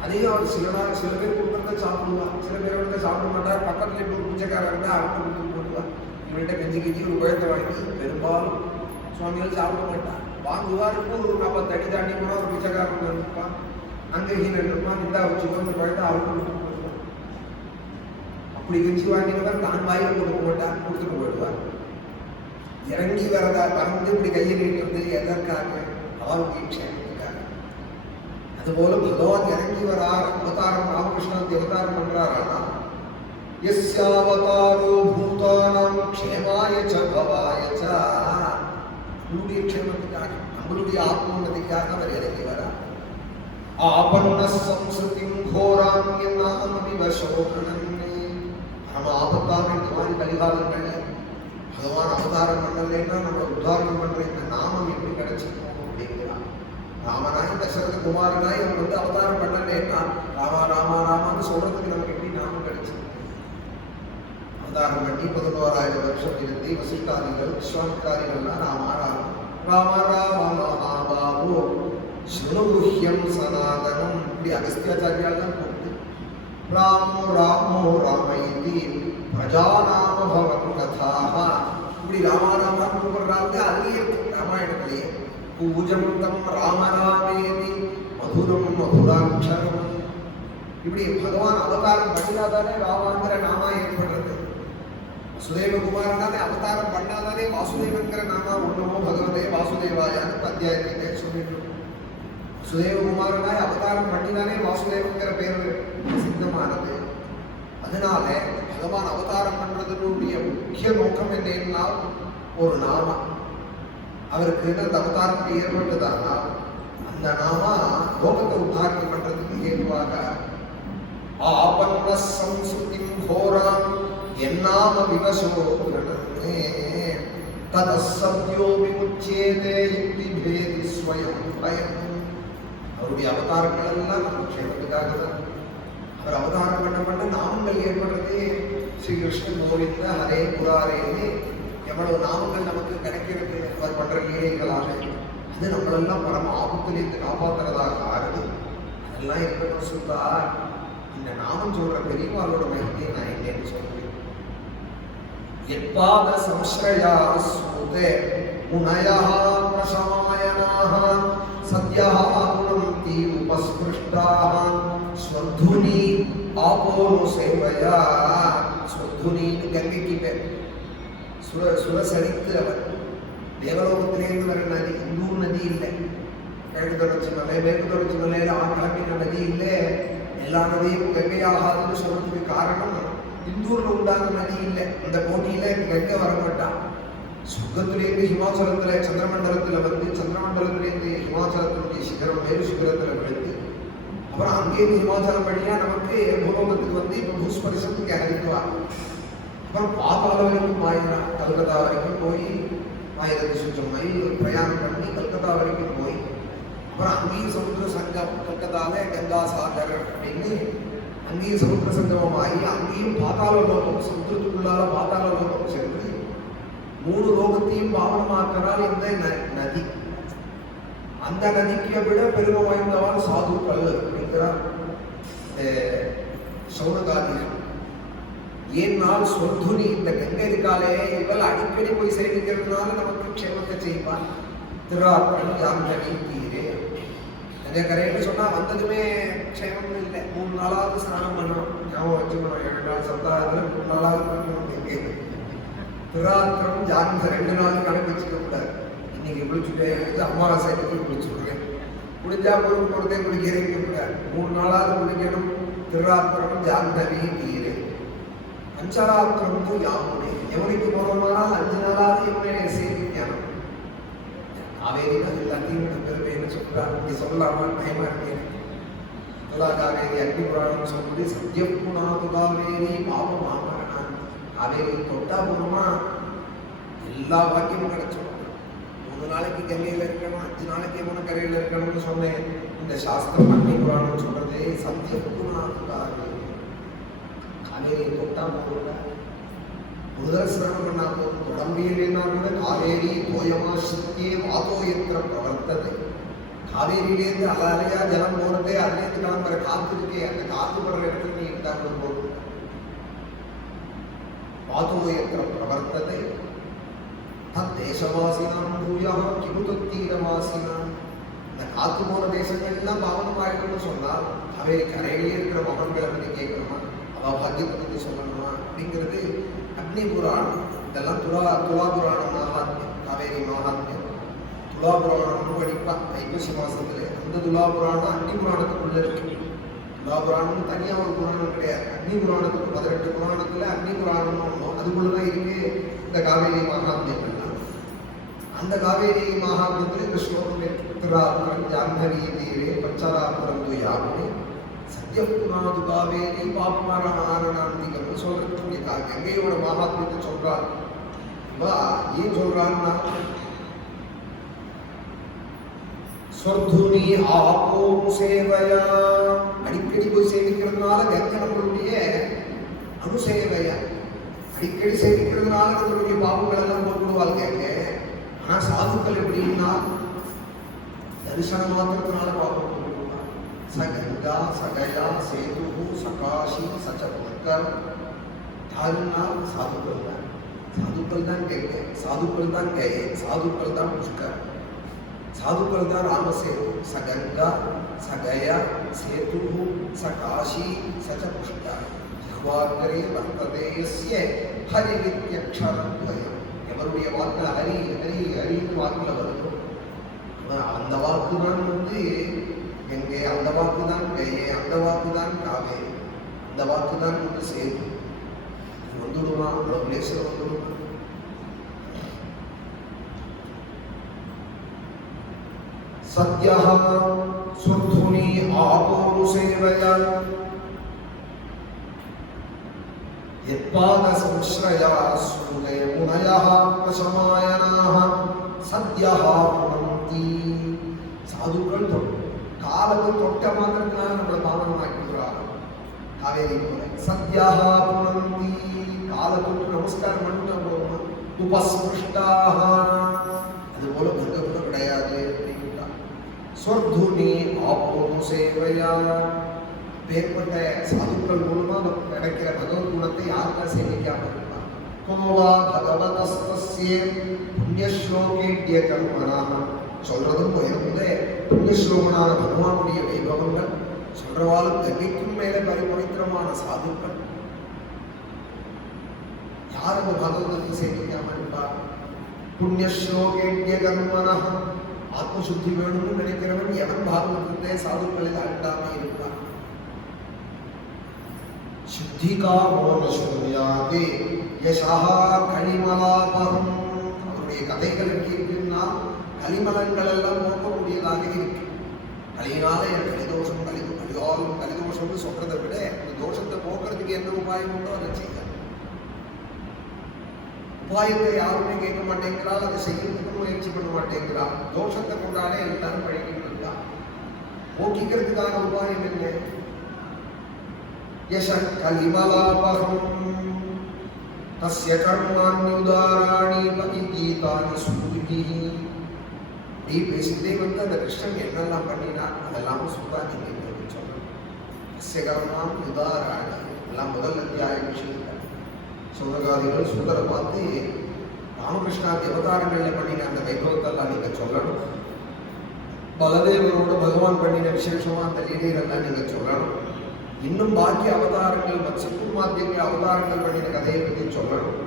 அதையும் அவர் சில பேர் கொடுக்கறத சாப்பிடுவார், சில பேர் வந்து சாப்பிட மாட்டார். பக்கத்துல இப்போ ஒரு பிச்சைக்காரர் இருந்தால் அவங்க கொடுத்து போடுவார். இவன்கிட்ட கஞ்சி ஒரு பழத்தை வாங்கி பெரும்பாலும் சுவாமிகள் சாப்பிட மாட்டார். வாங்குவார். இப்போ ஒரு 40 அடி தாண்டி கூட ஒரு பிச்சைக்காரன் இருப்பான், அங்கே ஹீனன் இருப்பான். இந்தா வச்சுக்கோ இந்த பழத்தை அவங்க கொடுத்து போடுவார். அப்படி கஞ்சி வாங்கினவர் தான் வாயில கொடுக்க மாட்டார், கொடுத்துட்டு போயிடுவார். இறங்கி வந்து இப்படி கையை நீட்டுறது எதற்காக? அவருடைய க்ஷேமத்துக்காக. அதுபோல பகவான் இறங்கி வரார், அவதாரம் ராமகிருஷ்ணன் அவதாரம் பண்றாரா, யஸ்யாவதாரோ பூதானாம் க்ஷேமாய ச பவாய ச, நம்முடைய க்ஷேமத்துக்காக, நம்மளுடைய ஆத்மோன்னதிக்காக அவர் இறங்கி வரார். ஆபன்ன சம்ஸ்ருதிம் கோராம் என்னாமி வசோகணன்னே. நம்ம ஆபத்தான இந்த மாதிரி கலிகாலங்கள்ல பகவான் அவதாரம் பண்ணலைன்னா நம்ம உத்தாரணம் பண்ற இந்த நாமம் எப்படி கிடைச்சிருக்கோம் அப்படிங்கிறான். ராமனாய் தசரத குமாரனாய் அவன் வந்து அவதாரம் பண்ணலைன்னா ராமா ராமா ராமான்னு சொல்றதுக்கு நமக்கு எப்படி நாமம் கிடைச்சிருக்கு. அவதாரம் பண்ணி 11,000 வருஷம் இருந்து வசிஷ்டாதிகள் விஸ்வாமித்ராதிகள்லாம் ராமா ராமா ராம ராம மகாபாபோ ஸ்ருணுகுஹ்யம் சனாதனம் இப்படி அகஸ்தியாச்சாரியால் தான் கூப்பிட்டு ராமோ ராமோ ராமைதி பிரஜாநாம பவன் கதாக இப்படி ராமாராமான்னு கூப்பிடுறாங்க. அதுலேயே ராமாயணத்திலேயே பூஜம் தம் ராமராமேதி மதுரம் மதுராட்சரம். இப்படி பகவான் அவதாரம் பண்ணினாதானே ராமாங்கிற நாமா ஏற்படுறது. வசுதேவகுமாரன் தானே அவதாரம் பண்ணாதானே வாசுதேவங்கிற நாமா ஒண்ணுமோ பகவதே வாசுதேவாயான்னு அத்தியாயத்திலே சொல்லிட்டு வசுதேவகுமாரனாய் அவதாரம் பண்ணிதானே வாசுதேவங்கிற பேர் சித்தமானது. அதனால பகவான் அவதாரம் பண்றதுடைய முக்கிய நோக்கம் என்னன்னா ஒரு நாமா அவருக்கு அந்த அவதாரத்துக்கு ஏற்பட்டதானா அந்த நாமா லோகத்தை உத்தாரணம் பண்றதுக்கு ஏதுவாக ஆபன்ன சம்ஸ்ருதிம் கோராம் என்னாம விவசோகணே ததசத்யோ விமுச்யேதே யுக்தி பேதி ஸ்வயம் பயம். அவருடைய அவதாரங்கள் எல்லாம் நம்ம க்ஷேமத்துக்காக தான். அவர் அவதாரம் பண்ண நாமங்கள் ஏற்படுறதே ஸ்ரீகிருஷ்ணன் கோவிந்த ஹரே புராரேன்னு எவ்வளவு நாமங்கள் நமக்கு கிடைக்கிறது அவர் பண்ற லீலைகளாக. அது நம்மளெல்லாம் பரம ஆபத்திலிருந்து காப்பாற்றுறதாக ஆறுது. அதெல்லாம் இருக்கட்டும் சுத்தா. இந்த நாமம் சொல்ற பெரியவாளோட மகிமையை நான் என்னன்னு சொல்றேன். எப்பாத சம்ஸ்ரயா ஸ்மூதே முனயா பிரசமாயனாஹ சத்யஹ குணந்தி உபஸ்பிருஷ்டாஹ ஸ்வத்துனி ஆபோனு சேவையா. ஸ்வத்துனின்னு கங்கைக்கு பேர். சுரசரித்து அவர் தேவலோகத்திலேருந்து வர நதி. இந்தூர் நதி இல்லை, கிழக்கு தொடர்ச்சி மலை மேற்கு தொடர்ச்சி மலையில கிளம்பின நதி இல்லை. எல்லா நதியும் கங்கையாகாதுன்னு சொல்றதுக்கு காரணம் இந்தூர்ல உண்டான நதி இல்லை. அந்த போட்டியில கங்கை வரமாட்டான். சொர்க்கத்திலேருந்து ஹிமாச்சலத்துல சந்திரமண்டலத்துல வந்து சந்திரமண்டலத்திலேருந்து ஹிமாச்சலத்தினுடைய சிகரம் மேரு சிகரத்துல விழுந்து அப்புறம் அங்கேயிருந்து ஹிமாச்சலம் வழியா நமக்கு பூலோகத்துக்கு வந்து இப்போ பூஸ்பரிசத்துக்கு அறிவிக்குவார். அப்புறம் பாதாள வரைக்கும் மாயினா கல்கத்தா வரைக்கும் போய் 1000 சுற்றம் மைல் பிரயாணம் பண்ணி கல்கத்தா வரைக்கும் போய் அப்புறம் அங்கேயும் சமுத்திர சங்கம் கல்கத்தால கங்கா சாகர் அப்படின்னு அங்கேயும் சமுத்திர சங்கமமாகி அங்கேயும் பாதாள லோகம், சமுத்திரத்துக்குள்ளால பாதாள லோகம் சென்று 3 லோகத்தையும் பாவனமாக்கிறார் இந்த நதி. அந்த நதிக்கு விட பெருமை வாய்ந்தவாள் சாதுக்கள் அப்படிங்கிறார் சௌனகாதிகள். ஏன்னால் சொர்துனி இந்த கங்கை இருக்காலே இவள் அடிக்கடி போய் சேவிக்கிறதுனால நமக்கு க்ஷேமத்தை செய்வான். திருவார்த்தன் ஜாங்கனி தீரே கங்கை கரைன்னு சொன்னா வந்ததுமே க்ஷேமம் இல்லை. 3 நாளாவது ஸ்நானம் பண்ணணும். ஞாபகம் வச்சுக்கணும். 7 நாள் சப்தாகத்தில் 3 நாளாவது கங்கை. திருவார்த்தம் ஜாங்க 2 நாள் கணக்கு வச்சுக்க கூடாது. இன்னைக்கு குளிச்சுட்டே அமாவாசைக்கு குளிச்சுடுறேன், குளிச்சா பொறுத்தே குளிக்கிறேன் கூடாது. 3 நாளாவது குளிக்கணும். திருவார்த்தம் ஜாங்கனி தீரே பஞ்சராத்திரம் யாமுனை. யமுனைக்கு போறோம்னா 5 நாளாவது யமுனை சேவிக்கணும். காவேரி தான் எல்லாத்தையும் பெருமைன்னு சொல்றாங்க. இங்க சொல்லலாமா? பயமா இருக்கேன். காவேரி அக்னி புராணம் சொல்லி சத்தியப்புனாது காவேரி பாவம் ஆமரணான். காவேரி தொட்டா போனோமா எல்லா வாக்கியமும் கிடைச்சிடும். 3 நாளைக்கு கங்கையில் இருக்கணும், 5 நாளைக்கு யமுனை கரையில் இருக்கணும்னு சொன்னேன். இந்த சாஸ்திரம் அக்னி புராணம் சொல்றதே சத்தியப்புனாது காவேரி. காவேரியை தொட்டா போகல, முதல் சிரமம் பண்ணா போதும். உடம்பியல்னா கூட காவேரி தோயமாசித்தே வாதோயத்திர பிரவர்த்தது. காவேரியிலேருந்து அலையா ஜலம் போறதே, அதுலேருந்து கிளம்புற காத்து இருக்கே, அந்த காத்து படுற இடத்துல நீ இருந்தா போதும். வாதோயத்திர பிரவர்த்ததை தத் தேசவாசினாம் பூயா கிமுதத்தீரவாசினாம். இந்த காத்து போற தேசங்கள்லாம் பாவனம் ஆயிடும்னு சொன்னால் காவேரி கரையிலேயே இருக்கிற மகன்களை பற்றி கேட்கணுமா, அவ பாக்கியத்தை பற்றி சொல்லணுமா அப்படிங்கிறது அக்னி புராணம். இதெல்லாம் துலா புராணம் மகாத்மியம், காவேரி மகாத்மியம். துலா புராணம்னு படிப்பா ஐப்பசி மாசத்துல. அந்த துலா புராணம் அக்னி புராணத்துக்குள்ள இருக்கு. துலா புராணம் தனியா ஒரு புராணம் கிடையாது. அக்னி புராணத்துக்கு 18 புராணத்துல அக்னி புராணம் ஒன்றும் அதுக்குள்ளதான் இருக்கு இந்த காவேரி மகாத்மியம் எல்லாம். அந்த காவேரி மகாத்மியத்துல இந்த ஸ்லோகம் திருராத்திரம் ஜாங்கரி தீரே பஞ்சராத்திரம் யாமுனே சத்தியப்புனாது காவேரி பாபமாரணாந்திகம்னு சொல்றதுக்கு கங்கையோட மகாத்மியத்தை சொல்றார். ஏன் சொல்றாருன்னா சொர்துனி ஆபோம் சேவையா, அடிக்கடி போய் சேவிக்கிறதுனால கங்கை நம்மளுடைய அனுசேவையா, அடிக்கடி சேவிக்கிறதுனால நம்மளுடைய பாவங்கள் எல்லாம் போட்டுடுவாள் கேட்க. ஆனா சாதுக்கள் எப்படின்னா தரிசனம் மாத்திரத்தினால பாவம் போட்டுடுவாங்க. சகங்கா சகயா சேது சகாஷி சச்சபுஷ்கர். யாருன்னா சாதுக்கள் தான். சாதுக்கள் தான் கங்கை, சாதுக்கள் தான் கயை, சாதுக்கள் தான் புஷ்கர், சாதுக்கள் தான் ராமசேது. சகங்கா சகயா சேது சகாஷி சச்சபுஷ்கர். ஜிஹ்வாகரே வர்த்ததே யஸ்ய ஹரி நித்யக்ஷரத்வயம். எவருடைய வாக்குல ஹரி ஹரி ஹரின்னு வாக்குல வருதோ அந்த வாக்கு தான் கங்கை, அந்த வாக்கு தான் கையை, அந்த வாக்கு தான் காவேரி, அந்த வாக்கு தான் சேது. வந்துடுமா அவ்வளவு லேசில் வந்துடுமா? சத்யா சுர்துனி ஆபோரு சேவையா யத்பாத சம்ஸ்ரயா ஸ்ருதய முனயः பிரசமாயனாः சத்யः புனந்தி. சாதுக்கள் காலத்தை தொட்ட மாத்திரத்தினால நம்மளை பாவனமாக்கிடுறாங்க. காவேரி போல சத்யாக புனந்தி, காலை தொட்டு நமஸ்காரம் பண்ணிட்டு போகணும். உபஸ்பிருஷ்டாக அது போல கங்கை கிடையாது அப்படின்ட்டா. சொர்துனி ஆபோது சேவையா. பேர்பட்ட சாதுக்கள் மூலமா நமக்கு கிடைக்கிற பகவத் குணத்தை யாருக்கா சேமிக்காம இருப்பாங்க. கோவா பகவதஸ்தஸ்ய புண்ணியஸ்லோகேட்ய கர்மனாக. சொல்றதும் உயர்ந்த புண்ணியஸ்லோகனான பகவானுடைய வைபவங்கள் சொல்றவாலும் கங்கைக்கும் மேலே பரிபவித்திரமான சாதுக்கள் யார் அந்த பாகவதத்தை சேமிக்காம இருப்பா? புண்ணியஸ்லோகேட்ய கர்மனா. ஆத்மசுத்தி வேணும்னு நினைக்கிறவன் எவன் பாகவதத்தை சாதுக்களில் அண்டாம இருப்பான். சித்திகாமோ நசுயாதே யசஹ கலிமலாபகம். அவருடைய கதைகள் எப்படி இருக்குன்னா கலிமலங்கள் எல்லாம் போக்கக்கூடியதாக இருக்கு. கலியினால எனக்கு கலிதோஷம் கலிதோஷம்னு சொல்றதை விட அந்த தோஷத்தை போக்குறதுக்கு என்ன உபாயம் உண்டோ அதை செய்ய. உபாயத்தை யாருமே கேட்க மாட்டேங்கிறாள், அதை செய்யறதுக்கு முயற்சி பண்ண மாட்டேங்கிறாள். தோஷத்தை கொண்டாட எல்லாரும் பழகிட்டு இருக்கா. போக்கிக்கிறதுக்கான உபாயம் என்ன? யச கலிமலாபகம் தஸ்ய கர்மாண்யுதாராணி பகிகீதானி சூரிபிஹி. நீ பேசிட்டே வந்து அந்த கிருஷ்ணன் என்னெல்லாம் பண்ணினா அதெல்லாம் சுத்தா நீங்க சொல்லணும். தஸ்ய கர்மான் உதாராணி எல்லாம் முதல் அத்தியாய விஷயங்கள். சௌனகாதிகள் சுந்தரை பார்த்து ராமகிருஷ்ணாதி அவதாரங்களில் பண்ணின அந்த வைபவத்தெல்லாம் நீங்க சொல்லணும். பலதேவரோட பகவான் பண்ணின விசேஷமா அந்த லீலைகள்லாம் நீங்க சொல்லணும். இன்னும் பாக்கி அவதாரங்கள் மத்ஸ்யக்கூர்மாத்தியங்கள் அவதாரங்கள் பண்ணின கதையை பற்றி சொல்லணும்.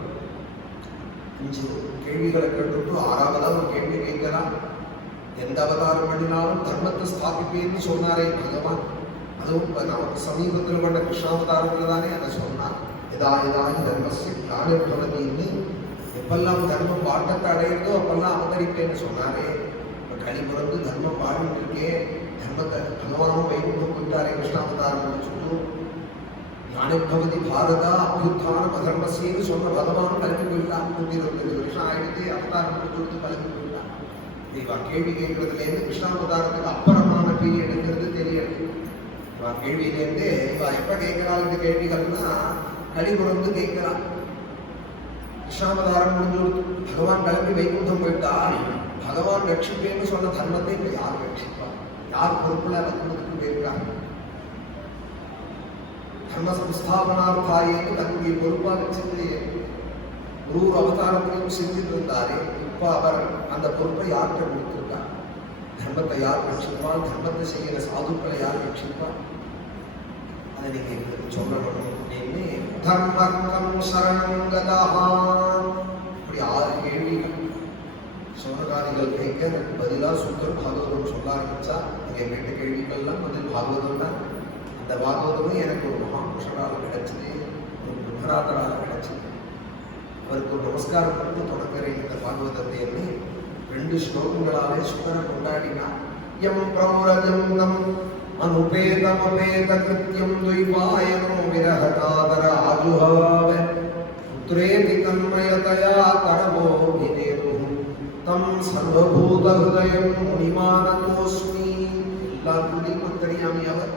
5 கேள்விகளை கேட்டுட்டு 6வதா ஒரு கேள்வி கேட்கலாம். எந்த அவதாரம் பண்ணினாலும் தர்மத்தை ஸ்தாபிப்பேன்னு சொன்னாரே பகவான். அதுவும் நமக்கு சமீபத்தில் பண்ண கிருஷ்ணாவதாரங்கள் தானே அதை சொன்னார். எதாயதாய் தர்மஸ்ய கிளானிர்பவதின்னு எப்பெல்லாம் தர்மம் பாட்டத்தை அடையிறதோ அப்பெல்லாம் அவதரிப்பேன்னு சொன்னாரே. இப்போ கலிபுரந்து தர்மம் பாடிட்டு இருக்கே, தர்மத்தை பகவானும் வைகுண்டம் போயிட்டாரே கிருஷ்ணாவதாரம் முடிச்சுட்டு. ஞானிர்பவதி பாரதா அபியுத்தானம் அதர்மசின்னு சொன்ன பகவானும் கலந்து போயிட்டான். 125 வருஷம் ஆயிடுத்து அவதாரம் கொடுத்து கலந்து போயிட்டான். இவா கேள்வி கேட்கறதுலேருந்து கிருஷ்ணாவதாரத்துக்கு அப்புறமான பீரியடுங்கிறது தெரியறது. இவா கேள்வியிலேருந்து இவா எப்போ கேட்கிறாள் இந்த கேள்விகள்னா கலிபுரந்து கேட்கிறான். கிருஷ்ணாவதாரம் முடிஞ்சு பகவான் கிளம்பி வைகுண்டம் போயிட்டால் பகவான் ரட்சிப்பேன்னு சொன்ன தர்மத்தை இப்போ யார் ரட்சிப்பா? யார் பொறுப்புல வைகுண்டத்துக்கு போயிருக்காங்க? தர்ம சம்ஸ்தாபனார்த்தாயேன்னு தன்னுடைய பொறுப்பா வச்சுட்டு ஒரு அவதாரத்திலையும் செஞ்சுட்டு இருந்தாரே. இப்போ அவர் அந்த பொறுப்பை யார்கிட்ட கொடுத்துருக்கார்? தர்மத்தை யார் ரட்சிப்பான்? தர்மத்தை செய்கிற சாதுக்களை யார் ரட்சிப்பான்? அதை நீங்க எங்களுக்கு சொல்லணும் அப்படின்னு தர்மக்கம் சரணங்கதாம் இப்படி 6 கேள்விகள் சோனகாதிகள் கேட்க பதிலாக சுந்தர் பாகவதம் சொல்ல ஆரம்பிச்சா நீங்க கேட்ட கேள்விகள்லாம் பதில் பாகவதம் தான். அந்த பாகவதமும் எனக்கு ஒரு மகாபுருஷரால் கிடைச்சது, ஒரு பிரம்மராதரால் கிடைச்சது. அவருக்கு ஒரு நமஸ்காரம் பண்ணி தொடங்குறேன் இந்த பாகவதத்தை 2 ஸ்லோகங்களாலே சுந்தரை கொண்டாடினார். யம் பிரௌரஜம் தம் அனுபேதமபேத கிருத்யம் துய்பாயனோ விரஹதாதர ஆஜுஹாவ புத்ரேதி தன்மயதயா தரவோ விதேது தம் சர்வபூத ஹிருதயம் முனிமானதோஸ்மி. எல்லாருக்கும் அந்தரியாமி அவர்.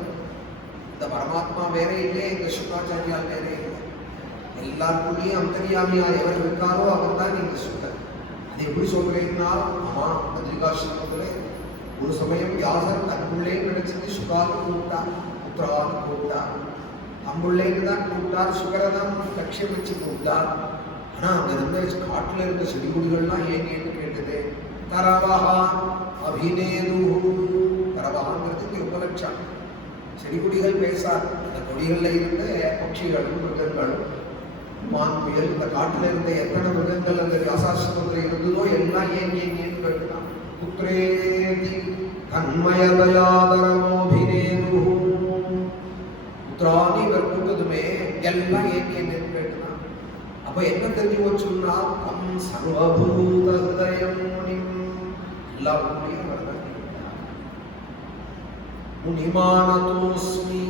இந்த பரமாத்மா வேற இல்லை, இந்த சுக்காச்சாரியால் வேற இல்லை. எல்லாருக்குள்ளேயும் அந்தரியாமியா எவர் இருக்காரோ அவர் தான் இந்த சுத்தர். அது எப்படி சொல்றீங்கன்னா, ஆமா பத்ரிகாசிரமத்துல ஒரு சமயம் வியாசர் தன்னுள்ளே நினைச்சது சுகான்னு கூப்பிட்டார், புத்திரான்னு கூப்பிட்டார். தம்புள்ளேன்னு தான் கூப்பிட்டார், சுகரதான் லட்சியம் வச்சு கூப்பிட்டார். ஆனா அங்க இருந்த காட்டுல இருந்த செடிகுடிகள்லாம் ஏன்னு கேட்டது. தரவஹா அபிநேது. தரவஹாங்கிறதுக்கு ரொம்ப லட்சம். செடிகுடிகள் பேசார். அந்த கொடிகள்ல இருந்த பட்சிகளும் மிருகங்களும் மான் புயல் இந்த காட்டுல இருந்த எத்தனை மிருகங்கள் அந்த வியாசாசிரமத்தில் இருந்ததோ எல்லாம் ஏன்னு கேட்டுதான். புத்ரேதி தன்மயதயாதரமோபிநேது. புத்திரான்னு இவர் கூட்டதுமே எல்லாம் ஏன்னு கேட்டுதான். அப்ப என்ன தெரிஞ்சு போச்சுன்னா தம் சர்வபூத ஹிருதயம் முனிம். எல்லாருடைய முனிமானதோஸ்மி.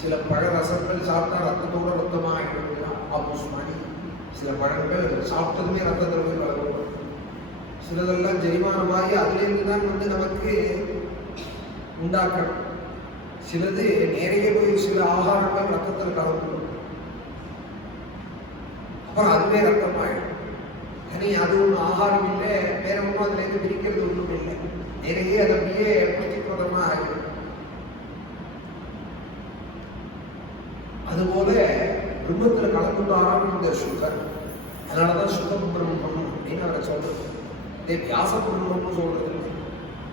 சில பழ ரசங்கள் சாப்பிட்டா ரத்தத்தோட ரத்தமா ஆகிடும், ஆபூஸ்மானி. சில பழங்கள் சாப்பிட்டதுமே ரத்தத்தில் போய் வளரும். சிலதெல்லாம் ஜெரிமானமாகி அதுலேருந்து தான் வந்து நமக்கு உண்டாக்கணும். சிலது நேரையே போய் சில ஆகாரங்கள் ரத்தத்தில் கலந்து அப்புறம் அதுவே ரத்தமாயிடும். தனி அது ஒன்றும் ஆகாரம் இல்லை, வேற ஒன்றும் அதுலேருந்து பிரிக்கிறது ஒன்றும் இல்லை. நிறைய அது அப்படியே பிரதிகிருதமா ஆகிடும். அதுபோல பிரம்மத்தில் கலந்துட்டாராம் இந்த சுகர். அதனாலதான் சுகம் பிரம்மம் அப்படின்னு அவரை சொல்றது. இதே வியாச பிரம்மம்னு சொல்றது இல்லை,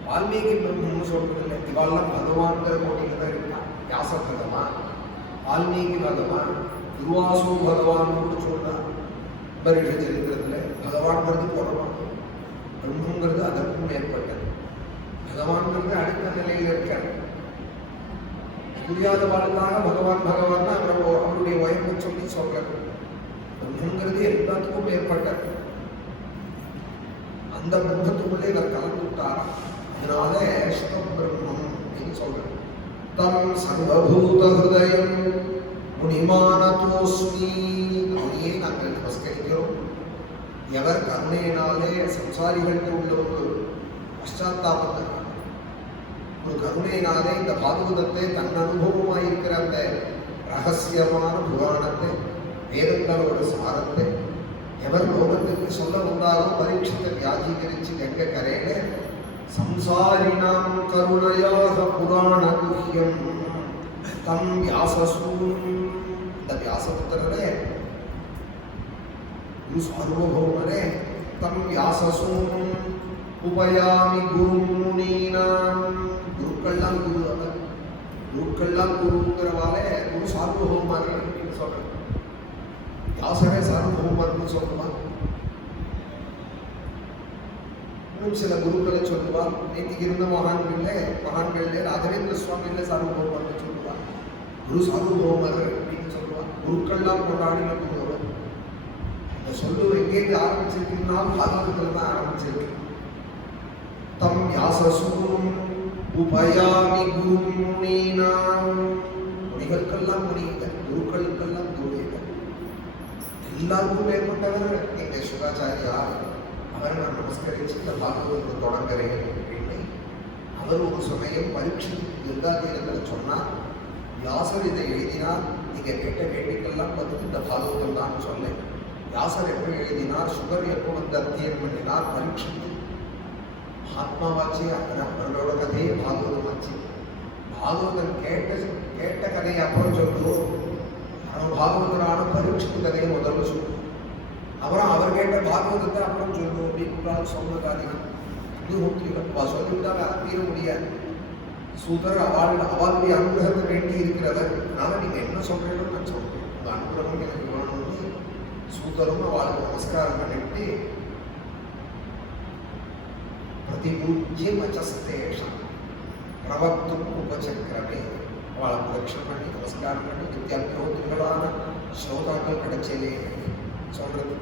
வால்மீகி பிரம்மம்னு சொல்றது இல்லை. இவாள்லாம் பகவான்கிற கோட்டில தான் இருக்கான். வியாச பகவான், வால்மீகி பகவான், துர்வாசோ பகவான் சொல்றான். பரிஷ சரித்திரத்துல பகவான்கிறது போடுவான். பிரம்மங்கிறது அதற்கும் மேற்பட்டது. பகவான்கிறது அடுத்த நிலையில் இருக்கார். புரியாத வாழ்க்காக பகவான் பகவான் அவருடைய உயர்வை சொல்லி சொல்றாரு. பிரம்மங்கிறது எல்லாத்துக்கும் மேற்பட்டது. அந்த பிரம்மத்துக்குள்ளே இவர் கலந்து விட்டாரா. அதனால சுகம் பிரம்மம் அப்படின்னு சொல்றாரு. தம் சர்வபூத ஹிருதயம் முனிமானதோஸ்மி. அவனையே நாங்கள் நமஸ்கரிக்கிறோம். எவர் கருணையினாலே சம்சாரிகளுக்கு உள்ள ஒரு பశ్చాத்தாபத்தை ஒரு கருணையினாலே இந்த பாகவதத்தை தன் அனுபவமாயிருக்கிற அந்த ரகசியமான புராணத்தை வேதங்களோட சாரத்தை எவர் லோகத்துக்கு சொல்ல வந்தாரோ பரீட்சித்தை வியாஜீகரிச்சு கங்க கரையில சம்சாரிணாம் கருணையாக புராண குஹ்யம் தம் வியாசசூம் இந்த வியாசபுத்திரரே குரு சார்வபௌமரே தம் வியாசசூம் உபயாமி குரு முனீனாம் குருக்கள்லாம் குரு அவர் குருக்கள்லாம் குருங்கிறவாலே குரு சார்வபௌமர் சொல்றேன் வியாசரே சார்வபௌமர்னு சொல்லுவான். இன்னும் சில குருக்களை சொல்லுவார். நேற்றுக்கு இருந்த மகான்கள்ல ராகவேந்திர சுவாமியில சார்வபௌமர்னு சொல்லுவார். குரு சார்வபௌமர் அப்படின்னு சொல்லுவார். குருக்கள்லாம் கொண்டாடின குருவர். இந்த சொல்லு எங்கேருந்து ஆரம்பிச்சிருக்குன்னா பாகவதத்தில் தான் ஆரம்பிச்சிருக்கு. தம் வியாசசூம் உபயாமி குரு முனீனாம் முனிகளுக்கெல்லாம் முனிகள், குருக்களுக்கெல்லாம் குருவிகள். எல்லாருக்கும் மேற்பட்டவர் எங்க சுகாச்சாரியா, அவரை நான் நமஸ்கரிச்சு இந்த பாகவதத்தை தொடங்குறேன் அப்படின்னு அவர் ஒரு சமயம் பரீட்சை யுத்தாதீனத்தில் சொன்னார். வியாசர் இதை எழுதினார், நீங்க கேட்ட கேள்விக்கெல்லாம் பதில் இந்த பாகவதம் தான் சொன்னேன். வியாசர் எப்போ எழுதினார், சுகர் எப்போ வந்து அத்தியனம் பண்ணினார், பரீட்சை ஆத்மாவாச்சு, அவர்களோட கதையே பாகவதமாச்சு. பாகவதன் கேட்ட கதையை அப்புறம் சொல்லுவோம். அவன் பாகவதனான பரீட்சை கதையை முதல்ல சொல்லுவோம். அப்புறம் அவர் கேட்ட பாகவதத்தை அப்புறம் சொல்லுவோம் அப்படின்னு சொன்னதாதிகள் இது முக்கியம். சொல்லிவிட்டா தீர முடியாது. சூதர் அவளுடைய அனுகிரகத்தை வேண்டி இருக்கிறவர். அதனால நீங்க என்ன சொல்றீங்களோ நான் சொல்றேன், உங்க அனுகிரகம் எனக்கு வேணும்னு சூதரும் அவளுக்கு நமஸ்காரம் பண்ணிட்டு பிரதிபூஜ்ய வச்சஸ்தேஷம் பிரவக்தும் உபசக்கிரமே அவளை பிரதட்சணம் பண்ணி நமஸ்காரம் பண்ணி வித்தியாபிரோத்திகளான ஸ்ரோதாக்கள் கிடைச்சலே சொல்றது.